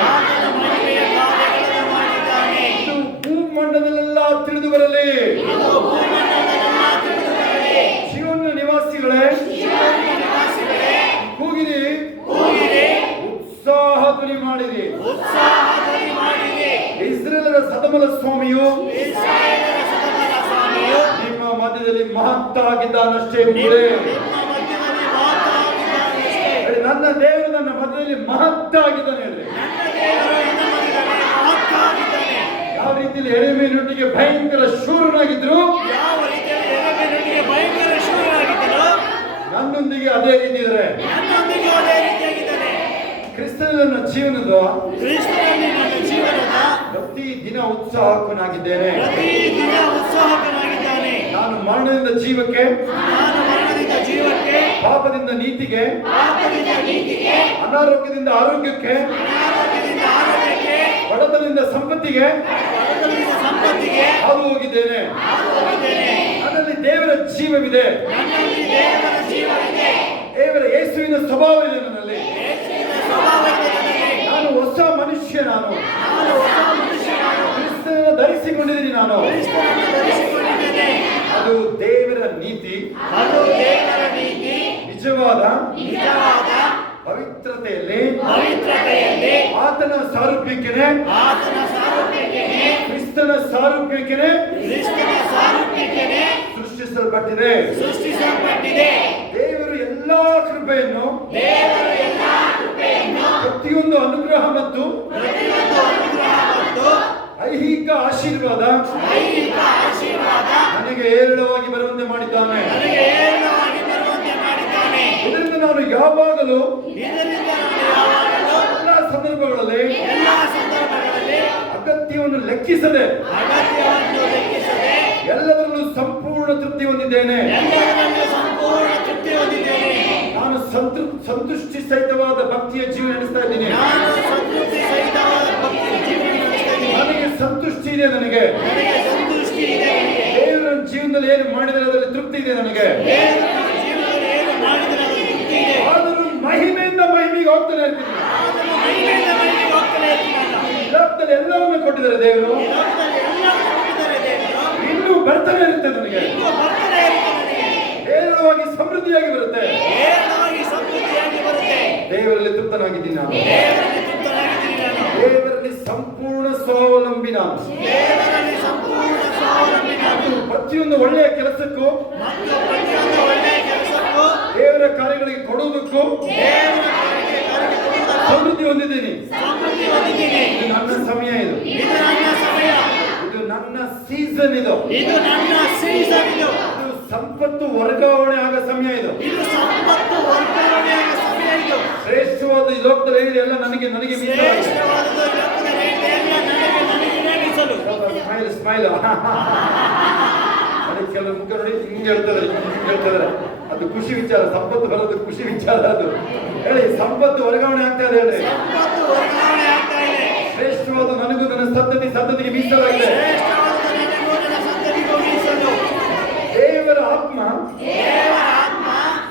ಇದು ಭೂಮಂಡಲದಲ್ಲೆಲ್ಲ ತಿಳಿದು ಬರಲಿ. ಶಿವನ ನಿವಾಸಿಗಳೇ ಕೂಗಿರಿ, ಉತ್ಸಾಹ ಧ್ವನಿ ಮಾಡಿರಿ. ಇಸ್ರೇಲರ ಸದಮಲ ಸ್ವಾಮಿಯು ನಿಮ್ಮ ಮಧ್ಯದಲ್ಲಿ ಮಹತ್ತಾಗಿದ್ದಾನಷ್ಟೇ. ನನ್ನ ದೇವರು ನನ್ನ ಮಧ್ಯದಲ್ಲಿ ಮಹತ್ತಾಗಿದ್ದಾನೆ. ಯಾವ ರೀತಿಯಲ್ಲಿ ಎಳೆಮೀನೊಟ್ಟಿಗೆ ಭಯಂಕರ ಶೂರನಾಗಿದ್ರು, ನನ್ನೊಂದಿಗೆ ಅದೇ ರೀತಿ ಇದ್ದಾರೆ. ಕ್ರಿಸ್ತನಲ್ಲಿ ನನ್ನ ಜೀವನದ ಪ್ರತಿ ದಿನ ಉತ್ಸಾಹಕನಾಗಿದ್ದೇನೆ. ನಾನು ಮರಣದಿಂದ ಜೀವಕ್ಕೆ, ಪಾಪದಿಂದ ನೀತಿಗೆ, ಅನಾರೋಗ್ಯದಿಂದ ಆರೋಗ್ಯಕ್ಕೆ, ಬಡತನದಿಂದ ಸಂಪತ್ತಿಗೆ ಹಾದು ಹೋಗಿದ್ದೇನೆ. ನನ್ನಲ್ಲಿ ದೇವರ ಜೀವವಿದೆ. ದೇವರ ಯೇಸುವಿನ ಸ್ವಭಾವವಿದೆ ನನ್ನಲ್ಲಿ. ನಾನು ಹೊಸ ಮನುಷ್ಯ. ನಾನು ಕ್ರಿಸ್ತನನ್ನು ಧರಿಸಿಕೊಂಡಿದ್ದೀನಿ. ನಾನು ಅದು ದೇವರ ನೀತಿ, ನಿಜವಾದ ಪವಿತ್ರತೆಯಲ್ಲಿ ಆತನ ಸಾರೂಪ್ಯಕ್ಕೆ, ಕ್ರಿಸ್ತನ ಸಾರೂಪ್ಯಕ್ಕೆ ಸೃಷ್ಟಿಸಲ್ಪಟ್ಟಿದೆ. ದೇವರು ಎಲ್ಲಾ ಕೃಪೆಯನ್ನು, ಪ್ರತಿಯೊಂದು ಅನುಗ್ರಹ ಮತ್ತು ಐಹಿಕ ಆಶೀರ್ವಾದ ನನಗೆ ಹೇರಳವಾಗಿ ಬರುವಂತೆ ಮಾಡಿದ್ದಾನೆ. ಇದರಿಂದ ನಾನು ಯಾವಾಗಲೂ ಎಲ್ಲ ಸಂದರ್ಭಗಳಲ್ಲಿ ಅಗತ್ಯವನ್ನು ಲೆಕ್ಕಿಸದೆ ಎಲ್ಲದರಲ್ಲೂ ಸಂಪೂರ್ಣ ತೃಪ್ತಿ ಹೊಂದಿದ್ದೇನೆ. ನಾನು ಸಂತುಷ್ಟಿ ಸಹಿತವಾದ ಭಕ್ತಿಯ ಜೀವನ ನಡೆಸ್ತಾ ಇದ್ದೀನಿ. ನನಗೆ ಸಂತುಷ್ಟಿ ಇದೆ. ನನಗೆ ದೇವರ ಜೀವನದಲ್ಲಿ ಏನು ಮಾಡಿದರೆ ಅದರಲ್ಲಿ ತೃಪ್ತಿ ಇದೆ. ನನಗೆ ಆದರೂ ಮಹಿಮೆಯಿಂದ ಮಹಿಮೆಗೆ ಹೋಗ್ತಾನೆ ಇರ್ತೀನಿ. ಲೋಕದಲ್ಲಿ ಎಲ್ಲವನ್ನು ಕೊಟ್ಟಿದ್ದಾರೆ ದೇವರು. ಇನ್ನೂ ಬರ್ತಾನೆ ಇರುತ್ತೆ. ನನಗೆ ಹೇರಳವಾಗಿ ಸಮೃದ್ಧಿಯಾಗಿ ಬರುತ್ತೆ. ದೇವರಲ್ಲಿ ತೃಪ್ತನಾಗಿದ್ದೀನಿ ನಾನು. ದೇವರಲ್ಲಿ ಸಂಪೂರ್ಣ ಸ್ವಾವಲಂಬಿ ನಾನು. ಪ್ರತಿಯೊಂದು ಒಳ್ಳೆಯ ಕೆಲಸಕ್ಕೂ, ದೇವರ ಕಾರ್ಯಗಳಿಗೆ ಕೊಡುವುದಕ್ಕೂ ಸಮೃದ್ಧಿ ಹೊಂದಿದ್ದೀನಿ. ಇದು ನನ್ನ ಸಮಯ. ಇದು ನನ್ನ ಸೀಸನ್. ಇದು ಸಂಪತ್ತು ವರ್ಗಾವಣೆ ಆಗೋ ಸಮಯ. ಇದು ಶ್ರೇಷ್ಠವಾದ ಈ ಲೋಕದಲ್ಲಿ ಏನಿದೆ ಎಲ್ಲ ನನಗೆ ಸ್ಮೈಲ್. ಕೆಲವು ಮುಖ ನೋಡಿ ಹಿಂಗೆ ಹೇಳ್ತಾರೆ. ಅದು ಖುಷಿ ವಿಚಾರ. ಸಂಪತ್ತು ಬರೋದು ಖುಷಿ ವಿಚಾರ. ಅದು ಹೇಳಿ, ಸಂಪತ್ತು ವರ್ಗಾವಣೆ ಆಗ್ತಾ ಇದೆ. ಹೇಳಿ, ಶ್ರೇಷ್ಠವಾದ ನನಗೂ ನನ್ನ ಸಂತತಿಗೆ ಮೀಸಲಾಗಿದೆ. ದೇವರ ಆತ್ಮ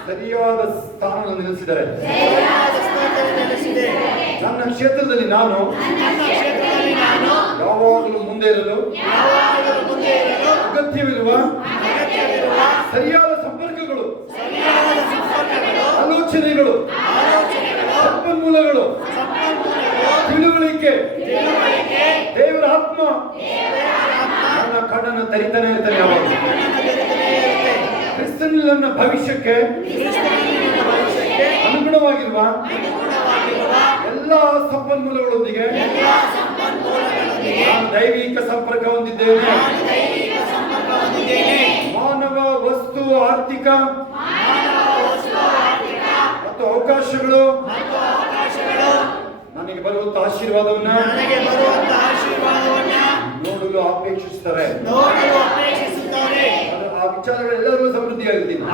ಸರಿಯಾದ ಸ್ಥಾನವನ್ನು ನಿಲ್ಲಿಸಿದ್ದಾರೆ. ನನ್ನ ಕ್ಷೇತ್ರದಲ್ಲಿ ನಾನು ಯಾವಾಗಲೂ ಮುಂದೆ ಇರಲು ಅಗತ್ಯವಿರುವ ಸರಿಯಾದ ಸಂಪರ್ಕಗಳು, ಆಲೋಚನೆಗಳು, ಸಂಪನ್ಮೂಲಗಳು, ತಿಳುವಳಿಕೆ, ದೇವರ ಆತ್ಮ ನನ್ನ ಕಣ್ಣನ್ನು ತರಿತಾನೆ ಇರ್ತಾನೆ. ಯಾವಾಗ ಕ್ರಿಸ್ತನಲ್ಲಿ ನನ್ನ ಭವಿಷ್ಯಕ್ಕೆ ಅನುಗುಣವಾಗಿರುವ ಎಲ್ಲ ಸಂಪನ್ಮೂಲಗಳೊಂದಿಗೆ ನಾನು ದೈವಿಕ ಸಂಪರ್ಕ ಹೊಂದಿದ್ದೇನೆ. ಮಾನವ, ವಸ್ತು, ಆರ್ಥಿಕ ಮತ್ತು ಅವಕಾಶಗಳು ನನಗೆ ಬರುವಂತ ಆಶೀರ್ವಾದವನ್ನ ನೋಡಲು ಅಪೇಕ್ಷಿಸುತ್ತಾರೆ. ಆ ವಿಚಾರಗಳೆಲ್ಲರೂ ಸಮೃದ್ಧಿಯಾಗಿರ್ತೀನಿ.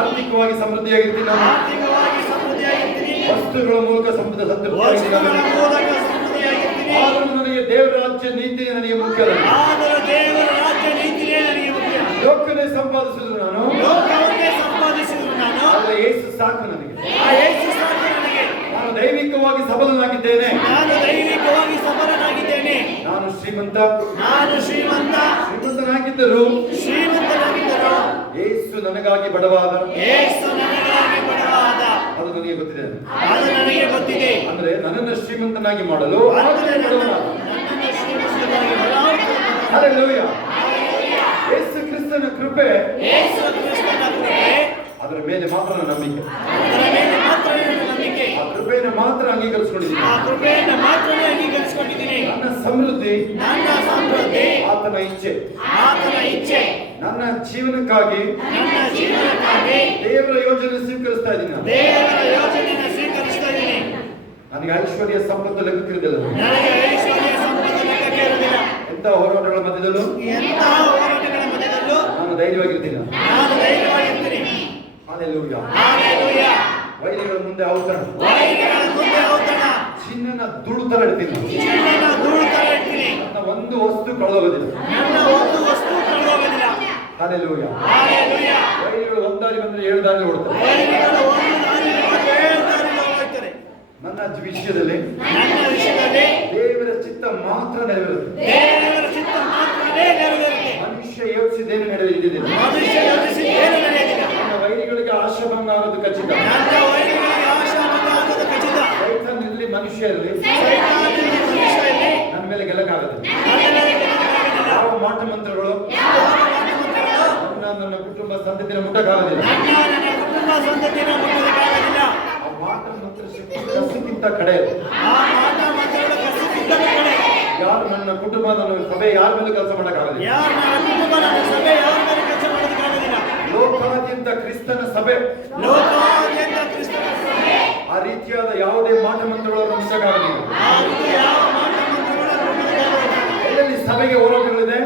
ಆರ್ಥಿಕವಾಗಿ ಸಮೃದ್ಧಿಯಾಗಿರ್ತೀನಿ. ವಸ್ತುಗಳ ಮೂಲಕ ಆದರೂ ನನಗೆ ದೇವರ ರಾಜ್ಯ ನೀತಿ ನನಗೆ ಮುಖ್ಯ. ಲೋಕನೇ ಸಂಪಾದಿಸಿದ್ರು ನಾನು, ಆದರೆ ಯೇಸು ಸಾಕು ನನಗೆ. ನಾನು ದೈವಿಕವಾಗಿ ಸಬಲನಾಗಿದ್ದೇನೆ. ನಾನು ಶ್ರೀಮಂತನಾಗಿದ್ದರು ಯೇಸು ನನಗಾಗಿ ಬಡವಾದ. ಅದು ನನಗೆ ಗೊತ್ತಿದೆ. ಅಂದ್ರೆ ನನ್ನನ್ನು ಶ್ರೀಮಂತನಾಗಿ ಮಾಡಲು ಯೇಸು ಕ್ರಿಸ್ತನ ಕೃಪೆ, ಅದರ ಮೇಲೆ ಮಾತ್ರ ನಂಬಿಕೆ. ಆ ಕೃಪೆಯನ್ನು ಮಾತ್ರ ಅಂಗೀಕರಿಸಿಕೊಂಡಿದ್ದೀನಿ. ನನ್ನ ಸಮೃದ್ಧಿ ಆತನ ಇಚ್ಛೆ. ನನ್ನ ಜೀವನಕ್ಕಾಗಿ ದೇವರ ಯೋಜನೆ ಸ್ವೀಕರಿಸ್ತಾ ಇದ್ದೀನಿ. ನನಗೆ ಐಶ್ವರ್ಯ ಸಂಪತ್ತು ಲೆಕ್ಕಕ್ಕಿರುವುದಿಲ್ಲ. ಎಂತ ಹೋರಾಟಗಳ ಮಧ್ಯದಲ್ಲೂ ನಾನು ಧೈರ್ಯವಾಗಿರ್ತೀನಿ. ಹಲ್ಲೆಲೂಯಾ. ವೈರಿಗಳ ಮುಂದೆ ಔತಣ, ಚಿನ್ನನ ಧೂಳು ತರ ಇಡ್ತೀನಿ. ನನ್ನ ಒಂದು ವಸ್ತು ಕಳೆದೋಗೋದಿಲ್ಲ. ಹಲ್ಲೆಲೂಯಾ. ವೈರಿಗಳು ಒಂದಾರಿ ಬಂದ್ರೆ 7 ದಾರಿ ಓಡ್ತಾರೆ. ನನ್ನ ವಿಷಯದಲ್ಲಿ ದೇವರ ಚಿತ್ತ ಮಾತ್ರ ನೆರವೇರುತ್ತೆ. ಮನುಷ್ಯ ಯೋಚಿಸಿದ್ದೇನೆ ನಡೆಯುವುದಿಲ್ಲ. ನನ್ನ ವೈರಿಗಳಿಗೆ ಆಶಾಭಂಗ ಆಗೋದು ಖಚಿತ. ಸೈತಾನನಲ್ಲಿ ಮನುಷ್ಯ ಇರಲಿ, ನನ್ನ ಮೇಲೆ ಗೆಲ್ಲಕ್ಕಾಗತ್ತೆ. ಯಾವ ಮಾಟ ಮಂತ್ರಗಳು ನನ್ನ ಕುಟುಂಬ ಸಂತತಿನ ಮುಟ್ಟಕ್ಕಾಗಲಿಲ್ಲ. ಆ ಮಾಟ ಮಂತ್ರ ಶಕ್ತಿ ಕಸಕ್ಕಿಂತ ಕಡೆ. ಯಾರು ನನ್ನ ಕುಟುಂಬ, ನನ್ನ ಸಭೆ ಯಾರ ಮೇಲೆ ಕೆಲಸ ಮಾಡಕ್ಕಾಗಲಿಲ್ಲ. ಲೋಕಾದ್ಯಂತ ಕ್ರಿಸ್ತನ ಸಭೆ ಆ ರೀತಿಯಾದ ಯಾವುದೇ ಮಾಟ ಮಂತ್ರಗಳನ್ನು ಮುಟ್ಟಕ್ಕಾಗಲಿಲ್ಲ. ಎಲ್ಲೆಲ್ಲಿ ಸಭೆಗೆ ಹೋರಾಟಗಳಿದೆ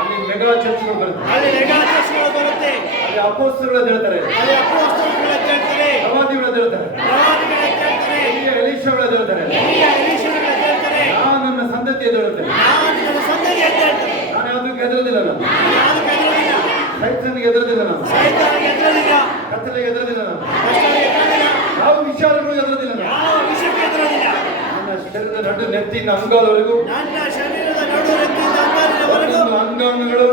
ಅಲ್ಲಿ ಮೆಗಾ ಚರ್ಚ್ಗಳು ಬರುತ್ತೆ. ಅಲ್ಲಿ ಅಪೊಸ್ತಲರು ಎದ್ದೇಳ್ತಾರೆ, ಪ್ರವಾದಿಗಳು ಎದ್ದೇಳ್ತಾರೆ, ಎಲೀಷಗಳು ಎದ್ದೇಳ್ತಾರೆ. ನಾನು ನನ್ನ ಸಂತತಿ ಎದ್ದೇಳುತ್ತೇನೆ. ನಾನು ಯಾವುದಕ್ಕೆ ಹೆದರೋದಿಲ್ಲ. ನಾನು ಸೈತಾನಿಗೆ ಹೆದರೋದಿಲ್ಲ. ನಾನು ಕತ್ತಲೆಗೆ ಹೆದರೋದಿಲ್ಲ. ನಾನು ಯಾವ ವಿಚಾರಗಳು ಹೆದರೋದಿಲ್ಲ. ನನ್ನ ಶರೀರದ ನಡು ನೆತ್ತಿನ ಅಂಗಾಲವರೆಗೂ ಅಂಗಾಂಗಗಳು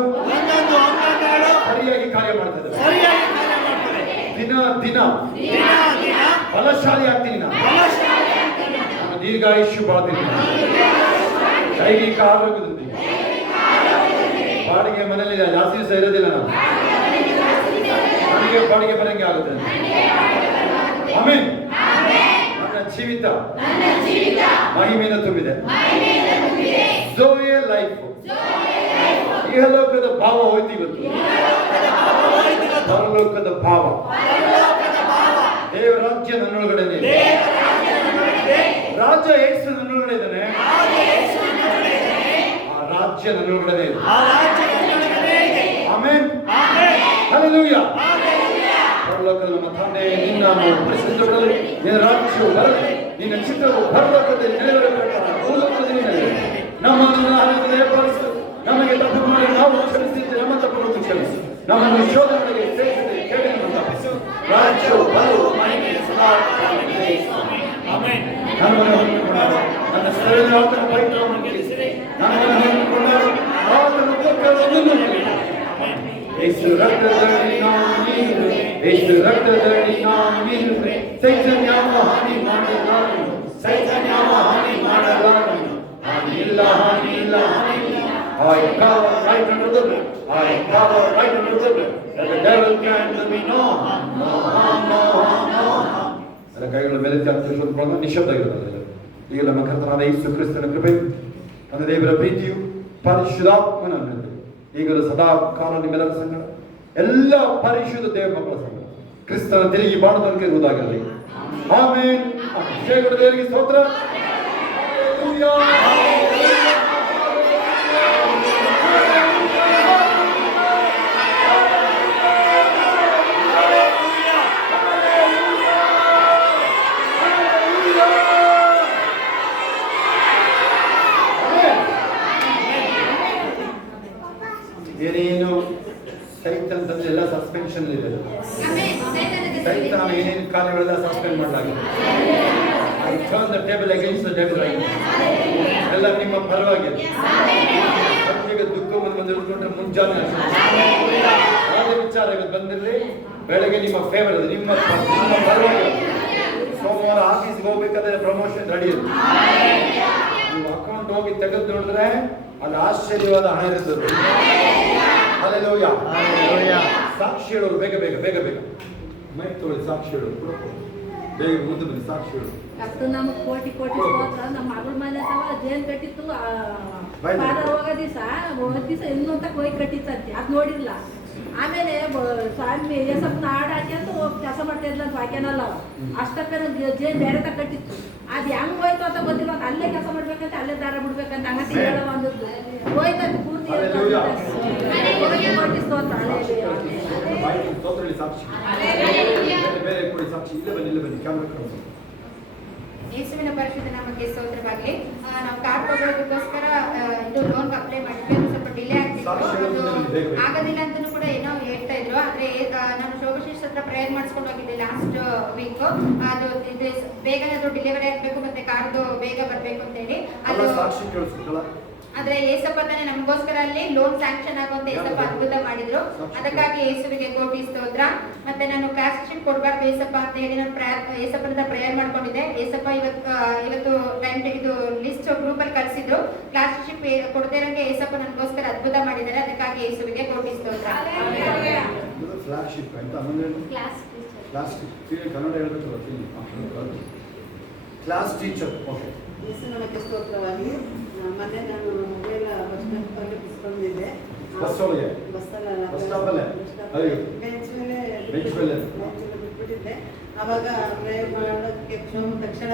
ಸರಿಯಾಗಿ ಕಾರ್ಯ ಮಾಡ್ತದೆ. ದಿನ ದಿನ ಬಲಶಾಲಿ ಆಗ್ತೀನಿ. ನಾನು ದೀರ್ಘಾಯುಷ್ಯ ಬಾಳ್ತೀನಿ. ದೈಹಿಕ ಆರೋಗ್ಯದಲ್ಲಿ ಬಾಡಿಗೆ ಮನೆಯಲ್ಲಿ ಜಾಸ್ತಿ ದಿವಸ ಇರೋದಿಲ್ಲ. ನನಗೆ ಬಾಡಿಗೆ ಬರಂಗೆ ಆಗುತ್ತೆ. ಆಮೆನ್. ನನ್ನ ಜೀವಿತ ಮಹಿಮೆಯನ್ನು ತುಂಬಿದೆ. ಝೋಯೆ ಲೈಫ್. ಇಹಲೋಕದ ಭಾವ ಹೋಯ್ತು ಇವತ್ತು. ಪರಲೋಕದ ಭಾವ. ದೇವ ರಾಜ್ಯ ನನ್ನೊಳಗಡೆ ಇದೆ. ರಾಜ ಯೇಸು ನನ್ನೊಳಗಡೆ ಇದ್ದಾನೆ. ಆ ರಾಜ್ಯ ನನ್ನೊಳಗಡೆ ಇದೆ. ಆಮೆನ್. ಹಲ್ಲೆಲೂಯಾ. ಪರಲೋಕದ ನಮ್ಮ ತಂದೆ, ನಿನ್ನ ನಾಮವು ಪರಿಶುದ್ಧಪಡಲಿ, ನಿನ್ನ ರಾಜ್ಯವು ಬರಲಿ, ನಿನ್ನ ಚಿತ್ತವು ಪರಲೋಕದಲ್ಲಿ ನೆರವೇರಬೇಕಾದ ಭೂಲೋಕದಲ್ಲಿ ನೆರವೇರಲಿ. ನಮ್ಮನ್ನು ದಯಪಾಲಿಸು. ನಮಗೆ ತಪ್ಪು ಮಾಡಿ ನಾವು ಕ್ಷಮಿಸಿದ್ದು ನಮ್ಮ ತಪ್ಪನ್ನು ಕ್ಷಮಿಸು. ನಮ್ಮನ್ನು ಶೋಧನೆಗೆ ಸೇರಿಸದೆ ಕೇಳಿಯನ್ನು ತಪ್ಪಿಸು. ರಾಜ್ಯವು ಬಲವು ಮಹಿಮೆಯು ಸದಾ ಕಾಲವಿದೆ. ಆಮೆನ್. ನಮ್ಮನ್ನು ಹೊಂದಿಕೊಂಡಾಗ ನನ್ನ ಶರೀರ ಆತನ ಪವಿತ್ರವನ್ನು ಗೆಲ್ಲಿಸಿದೆ. ನಮ್ಮನ್ನು ಹೊಂದಿಕೊಂಡಾಗ ಆತನ ಉಪಕಾರವನ್ನು ನೀಡಿದೆ. ಯೇಸು ರಕ್ತದಲ್ಲಿ ನಾವು ನೀರುವೆ, ಯೇಸು ರಕ್ತದಲ್ಲಿ ನಾವು ನೀರುವೆ. ಸೈತಾನ ಯಾವ ಹಾನಿ ಮಾಡಲಾರನು, ಸೈತಾನ ಯಾವ ಹಾನಿ ಮಾಡಲಾರನು. ಹಾನಿ ಇಲ್ಲ, ಹಾನಿ ಇಲ್ಲ, ಹಾನಿ ಇಲ್ಲ. I cover right under the blood. I cover right under the blood. That the devil can do me no harm, no harm, no harm, no harm. ಅದರ ಕೈಗಳ ಮೇಲೆ ಚಾಚಿಸಿಕೊಳ್ಳೋಣ. ನಿಶ್ಶಬ್ದವಾಗಿರೋದು. ಈಗ ನಮ್ಮ ಕರ್ತನಾದ ಯೇಸು ಕ್ರಿಸ್ತನ ಕೃಪೆ, ನನ್ನ ದೇವರ ಪ್ರೀತಿಯು, ಪರಿಶುದ್ಧಾತ್ಮನ ಅನುಗ್ರಹವು ಈಗಲೂ ಸದಾ ಕಾಲ ನಿಮ್ಮೆಲ್ಲರ ಸಂಗಡ, ಎಲ್ಲ ಪರಿಶುದ್ಧ ದೇವರ ಮಕ್ಕಳ ಸಂಗಡ ಕ್ರಿಸ್ತನ ತಿರುಗಿ ಬಾಣದೊಂದಿಗೆ ಇರುವುದಾಗಲಿ. ಆಮೆನ್. ಜಯಗಳು ದೇವರಿಗೆ ಸ್ತೋತ್ರ. ಹಲ್ಲೆಲೂಯಾ. ಏನೇನು ಸೈತಾನದಲ್ಲಿ ಎಲ್ಲ ಸಸ್ಪೆನ್ಷನ್ ಇದೆ. ಸೈತಾನ ಏನೇನು ಕಾರ್ಯಗಳೆಲ್ಲ ಸಸ್ಪೆಂಡ್ ಮಾಡಲಾಗಿದೆ. I turn the table against the devil right now. ಎಲ್ಲ ನಿಮ್ಮ ಪರವಾಗಿದೆ. ಸಂಜೆಗೆ ದುಃಖ ಬಂದಿರುವುದಕ್ಕೆ ಮುಂಜಾನೆ ಯಾವುದೇ ವಿಚಾರ ಬಂದಿರಲಿ, ಬೆಳಗ್ಗೆ ನಿಮ್ಮ ಫೇವರ್ ಇದೆ, ನಿಮ್ಮ ಪರವಾಗಿದೆ. ಸೋಮವಾರ ಆಫೀಸ್ಗೆ ಹೋಗ್ಬೇಕಾದ್ರೆ ಪ್ರಮೋಷನ್ ರೆಡಿ ಇದೆ. ನೀವು ಅಕೌಂಟ್ ಹೋಗಿ ತೆಗೆದು ನೋಡಿದ್ರೆ ಅಲ್ಲಿ ಆಶ್ಚರ್ಯವಾದ ಹಣ ಇರ್ತದೆ. ಹಲ್ಲೆಲೂಯಾ. ಸಾಕ್ಷಿ ಹೇಳೋರು ಬೇಗ ಬೇಗ ಬೇಗ ಬೇಗ ಮೈಕ್ ತಗೊಳ್ಳಿ. ಸಾಕ್ಷಿ ಹೇಳೋರು ಬೇಗ ಮುಂದೆ ಬನ್ನಿ. ಸಾಕ್ಷಿ ಹೇಳೋರು. ನಮಗೆ ಕೋಟಿ ಕೋಟಿ ನಮ್ಮ ಮಗಳ ಮನೆ ಜೇನ್ ಕಟ್ಟಿತ್ತು. ಫಾದರ್ ಹೋಗೋ ದಿವಸ ಇನ್ನೂ ಅಂತ ಹೋಗಿ ಕಟ್ಟಿತ್ತಂತೆ ಅದು ನೋಡಿರಲ್ಲ. ಆಮೇಲೆ ಸ್ವಾಮಿ ಯೇಸಪ್ಪನ ಹಾಡು ಹಾಕ್ಯಂತ ಹೋಗಿ ಕೆಲಸ ಮಾಡ್ತಾ ಇದ್ಲ ಅಂತ ವಾಕ್ಯನಲ್ಲ ಅಷ್ಟಪ್ಪೇನ ಬೇರೆ ತ ಕಟ್ಟಿತ್ತು. ಅದು ಹೆಂಗ್ ಹೋಯ್ತು ಅಂತ ಗೊತ್ತಿಲ್ಲ, ಅಲ್ಲೇ ಕೆಲಸ ಮಾಡ್ಬೇಕಂತ ಅಲ್ಲೇ ದಾರ ಬಿಡ್ಬೇಕಂತ ಹಂಗಂತ ಹೇಳೋ ಒಂದದ್ದು ಹೋಯ್ತಂತ ಪೂರ್ತಿ ಯೇಸುವಿನ ಪರಿಶುದ್ಧ ನಾಮಕ್ಕೆ ಸ್ತೋತ್ರವಾಗಲಿ. ನಾವು ಕಾರ್ ತಗೊಳ್ಳೋದಕ್ಕೋಸ್ಕರ ಇದು ಲೋನ್ ಅಪ್ಲೈ ಮಾಡಿದ್ವಿ. ಅದು ಸ್ವಲ್ಪ ಡಿಲೇ ಆಗ್ತಿತ್ತು, ಅದು ಆಗೋದಿಲ್ಲ ಅಂತಲೂ ಕೂಡ ಏನೋ ಹೇಳ್ತಾ ಇದ್ರು. ಆದ್ರೆ ನಾನು ಶೋಭಶೀಸ್ ಹತ್ರ ಪ್ರೇಯರ್ ಮಾಡಿಸ್ಕೊಂಡು ಹೋಗಿದ್ದೆ ಲಾಸ್ಟ್ ವೀಕ್. ಅದು ಬೇಗನೆ ಅದು ಡೆಲಿವರಿ ಆಗಬೇಕು ಮತ್ತೆ ಕಾರ್ದು ಬೇಗ ಬರಬೇಕು ಅಂತ ಹೇಳಿ. ಅದು ಆದ್ರೆ ಏಸಪ್ಪ ತಾನೆ ನಮಗೋಸ್ಕರ ಅಲ್ಲಿ ಲೋನ್ ಸ್ಯಾಂಕ್ಷನ್ ಆಗುವಂತ ಏಸಪ್ಪ ಅದ್ಭುತ ಮಾಡಿದ್ರು. ಅದಕ್ಕಾಗಿ ಯೇಸುವಿಗೆ ಕೋಟಿ ಸ್ತೋತ್ರ. ಮತ್ತೆ ನಾನು ಕ್ಲಾಸ್ ಶೀಟ್ ಕೊಡಬಾರ್ದು ಏಸಪ್ಪ ಅಂತ ಹೇಳಿ ನಾನು ಏಸಪ್ಪನ ಪ್ರೇಯರ್ ಮಾಡ್ಕೊಂಡಿದ್ದೆ. ಏಸಪ್ಪ ಇವತ್ತು ಟೈಮ್ ಇದು ಲಿಸ್ಟ್ ಗ್ರೂಪ್ ಅಲ್ಲಿ ಕಳಿಸಿದ್ರು. ಕ್ಲಾಸ್ ಶೀಟ್ ಕೊಡದೇ ಇರೋಂಗೆ ಏಸಪ್ಪ ನನಗೋಸ್ಕರ ಅದ್ಭುತ ಮಾಡಿದ್ದಾರೆ. ಅದಕ್ಕಾಗಿ ಯೇಸುವಿಗೆ ಕೋಟಿ ಸ್ತೋತ್ರ. ಕ್ಲಾಸ್ ಟೀಚರ್ ಯೇಸು ನಮಗೆ ಸ್ತೋತ್ರವಾಗಲಿ. ಮೊನ್ನೆ ನಾನು ಮೊಬೈಲ್ ಬಸ್ ಸ್ಟಾಪಲ್ಲಿ ಬಿಸ್ಕೊಂಡಿದ್ದೆ. ಬೆಂಚ್ ಮೇಲೆ ಬಿಟ್ಬಿಟ್ಟಿದ್ದೆ. ಆವಾಗ ಪ್ರೇಯರ್ ಮಾಡೋದಕ್ಕೆ ತಕ್ಷಣ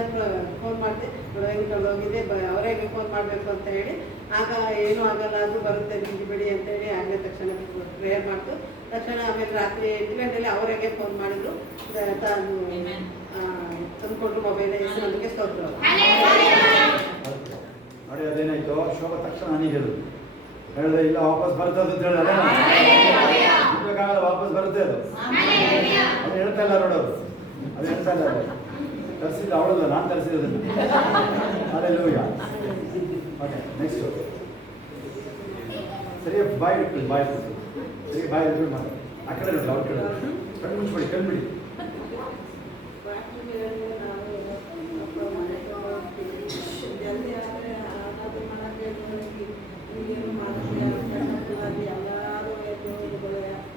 ಫೋನ್ ಮಾಡಿದೆ, ಹೋಗಿದ್ದೆ, ಅವರೇ ಫೋನ್ ಮಾಡಬೇಕು ಅಂತ ಹೇಳಿ. ಆಗ ಏನೂ ಆಗಲ್ಲ, ಅದು ಬರುತ್ತೆ ನಿಮಗೆ ಬಿಡಿ ಅಂತ ಹೇಳಿ ಆಗಲೇ ತಕ್ಷಣ ಪ್ರೇಯರ್ ಮಾಡ್ತು. ತಕ್ಷಣ ಆಮೇಲೆ ರಾತ್ರಿ 8 ಗಂಟೆಯಲ್ಲಿ ಅವರಿಗೆ ಫೋನ್ ಮಾಡಿದ್ರು, ತಂದುಕೊಟ್ರು ಮೊಬೈಲ್. ಯೇಸು ನಮಗೆ ಸ್ತೋತ್ರ. ನೋಡಿ ಅದೇನಾಯ್ತು, ಶೋಭ ತಕ್ಷಣ ನನಗೆ ಹೇಳಿದೆ ಇಲ್ಲ ವಾಪಸ್ ಬರ್ತದೆ ಅಂತ ಹೇಳಿದ್ರೆ ವಾಪಸ್ ಬರುತ್ತೆ. ಅದು ಹೇಳ್ತಾ ಇಲ್ಲ ನೋಡೋರು, ಅದು ಹೇಳ್ತಾ ಇಲ್ಲ. ತರಿಸಿದ್ದು ಅವಳಲ್ಲ, ನಾನು ತರಿಸಿರೋದು. ಅದೇ ಲೂಯ. ಓಕೆ ನೆಕ್ಸ್ಟ್ ಸರಿಯಾಗಿ ಬಾಯ್ ಇಟ್ಬಿಡಿ, ಸರಿ ಬಾಯ್ ಇಟ್ಬಿಡಿ ಮಾತ್ರ. ಆ ಕಡೆ ನೋಡಿ, ಅವ್ರ ಕಡೆ ಕಣ್ಣು ಮುಚ್ಬಿಡಿ, ಕಣ್ಬಿಡಿ.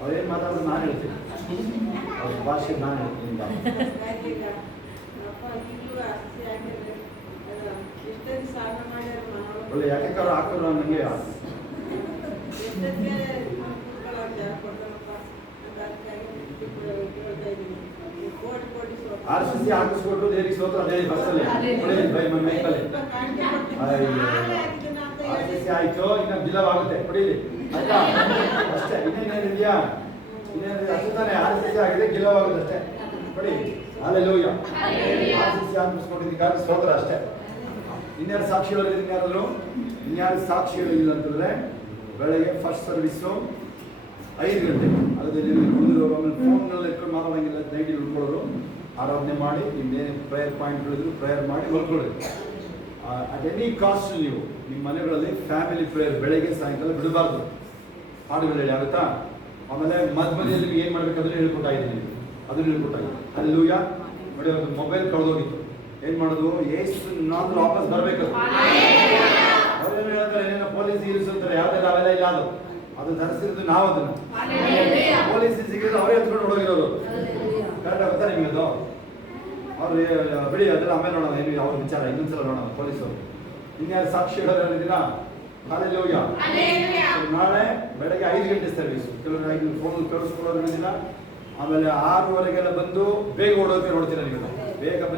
ಅವ್ರೇನು ಮಾತಾಡೋದು ನಾನು ಹೇಳ್ತೀನಿ, ಅವ್ರ ಭಾಷೆ ನಾನು ಹೇಳ್ತೀನಿ. ಒಳ್ಳೆ ಯಾಕೆ ಹಾಕೋರು ನನಗೆ RCC ಹಾಕಿಸ್ಕೊಟ್ರು ದೇವರಿಗೆ ಸ್ತೋತ್ರ. ಅದೇ ಬಸ್ಸಲ್ಲಿ ಮೈಕಲ್ಲಿ RCC ಆಯ್ತು, ಇನ್ನು ಜಿಲ್ಲವಾಗುತ್ತೆ ಕೊಡಿಲಿ ಆಯ್ತಾ, ಅಷ್ಟೇ. ಇನ್ನೇನಿದೆಯಾ? ಇನ್ನೇನಿದೆ ಅಷ್ಟೇ ತಾನೇ. RCC ಆಗಿದೆ, ಜಿಲ್ಲವಾಗುತ್ತೆ ಅಷ್ಟೇ, ಕೊಡಿ. ಅಲ್ಲೆಲ್ಲೂಯ್ಯ. RCC ಹಾಕಿಸ್ಕೊಟ್ಟಿದ್ದಕ್ಕಾಗಿ ಸ್ತೋತ್ರ ಅಷ್ಟೇ. ಇನ್ಯಾರು ಸಾಕ್ಷಿಗಳು ಇನ್ಯಾರು ಸಾಕ್ಷಿಗಳು ಇಲ್ಲ ಅಂತಂದ್ರೆ ಬೆಳಗ್ಗೆ ಫಸ್ಟ್ ಸರ್ವಿಸ್ಸು 5 ಗಂಟೆ. ಅದರಲ್ಲಿ ಉಳಿದಿರೋರು ಆಮೇಲೆ ಫೋನ್ನಲ್ಲಿ ಇಟ್ಕೊಂಡು ಮಾತಾಡೋಂಗಿಲ್ಲ, ನೈಟ್ ಉಳ್ಕೊಳ್ಳೋರು ಆರಾಧನೆ ಮಾಡಿ ಇನ್ನೇನು ಪ್ರೇಯರ್ ಪಾಯಿಂಟ್ಗಳಿದ್ರು ಪ್ರೇಯರ್ ಮಾಡಿ ಹೊಲ್ಕೊಳ್ಳಿ. ಅಟ್ ಎನಿ ಕಾಸ್ಟ್ ನೀವು ನಿಮ್ಮ ಮನೆಗಳಲ್ಲಿ ಫ್ಯಾಮಿಲಿ ಪ್ರೇಯರ್ ಬೆಳಗ್ಗೆ ಸಾಯಂಕಾಲ ಬಿಡಬಾರ್ದು. ಹಾಡುಗಳು ಹೇಳಿ ಆಗುತ್ತಾ? ಆಮೇಲೆ ಮಧ್ಯದಲ್ಲಿ ಏನು ಮಾಡಬೇಕಾದ್ರೆ ಹೇಳ್ಕೊಟ್ಟಾಗಿದ್ದೀನಿ, ಅದನ್ನು ಹೇಳ್ಕೊಟ್ಟಾಗಿದೆ. ಅಲ್ಲೂಯ. ನೋಡಿ ಒಂದು ಮೊಬೈಲ್ ಕಳೆದೋಗಿತ್ತು, ಏನು ಮಾಡೋದು? ಏನಾದ್ರೂ ವಾಪಸ್ ಬರಬೇಕು. ಅವ್ರೇನು ಹೇಳ್ತಾರೆ, ಏನೇನೋ ಪೊಲೀಸ್ ಇರಿಸುತ್ತಾರೆ, ಯಾವುದೆಲ್ಲ ಅವೆಲ್ಲ ಇಲ್ಲ. ಅದು ಧರಿಸಿರೋದು ನಾವು, ಅದನ್ನು ಪೊಲೀಸ್ ಸಿಕ್ಕಿದ್ರೆ ಅವರೇ ಎತ್ಕೊಂಡು ಹೊಡೋಗಿರೋರು. ಕರೆಕ್ಟ್ ಆಗುತ್ತಾ ನಿಮಗೆ ಅದು? ಅವ್ರು ಬಿಡಿ, ಅದೆಲ್ಲ ಆಮೇಲೆ ನೋಡೋಣ, ಏನು ಅವ್ರ ವಿಚಾರ ಇನ್ನೊಂದ್ಸಲ ನೋಡೋಣ. ಪೊಲೀಸರು ಇನ್ಯಾರು ಸಾಕ್ಷಿ ಹೇಳೋದಿಲ್ಲ. ಹಾಲೆಲೂಯ. ನಾಳೆ ಬೆಳಗ್ಗೆ 5 ಗಂಟೆ ಸರ್ವಿಸು. ಕೆಲವರು ಫೋನ್ ಕಳಿಸ್ಕೊಳ್ಳೋರು ಇರೋದಿಲ್ಲ. ಆಮೇಲೆ 6:15 ಬಂದು ಬೇಗ ಓಡೋಕೆ ನೋಡ್ತೀರಾ ನೀವು. ಬೇಗ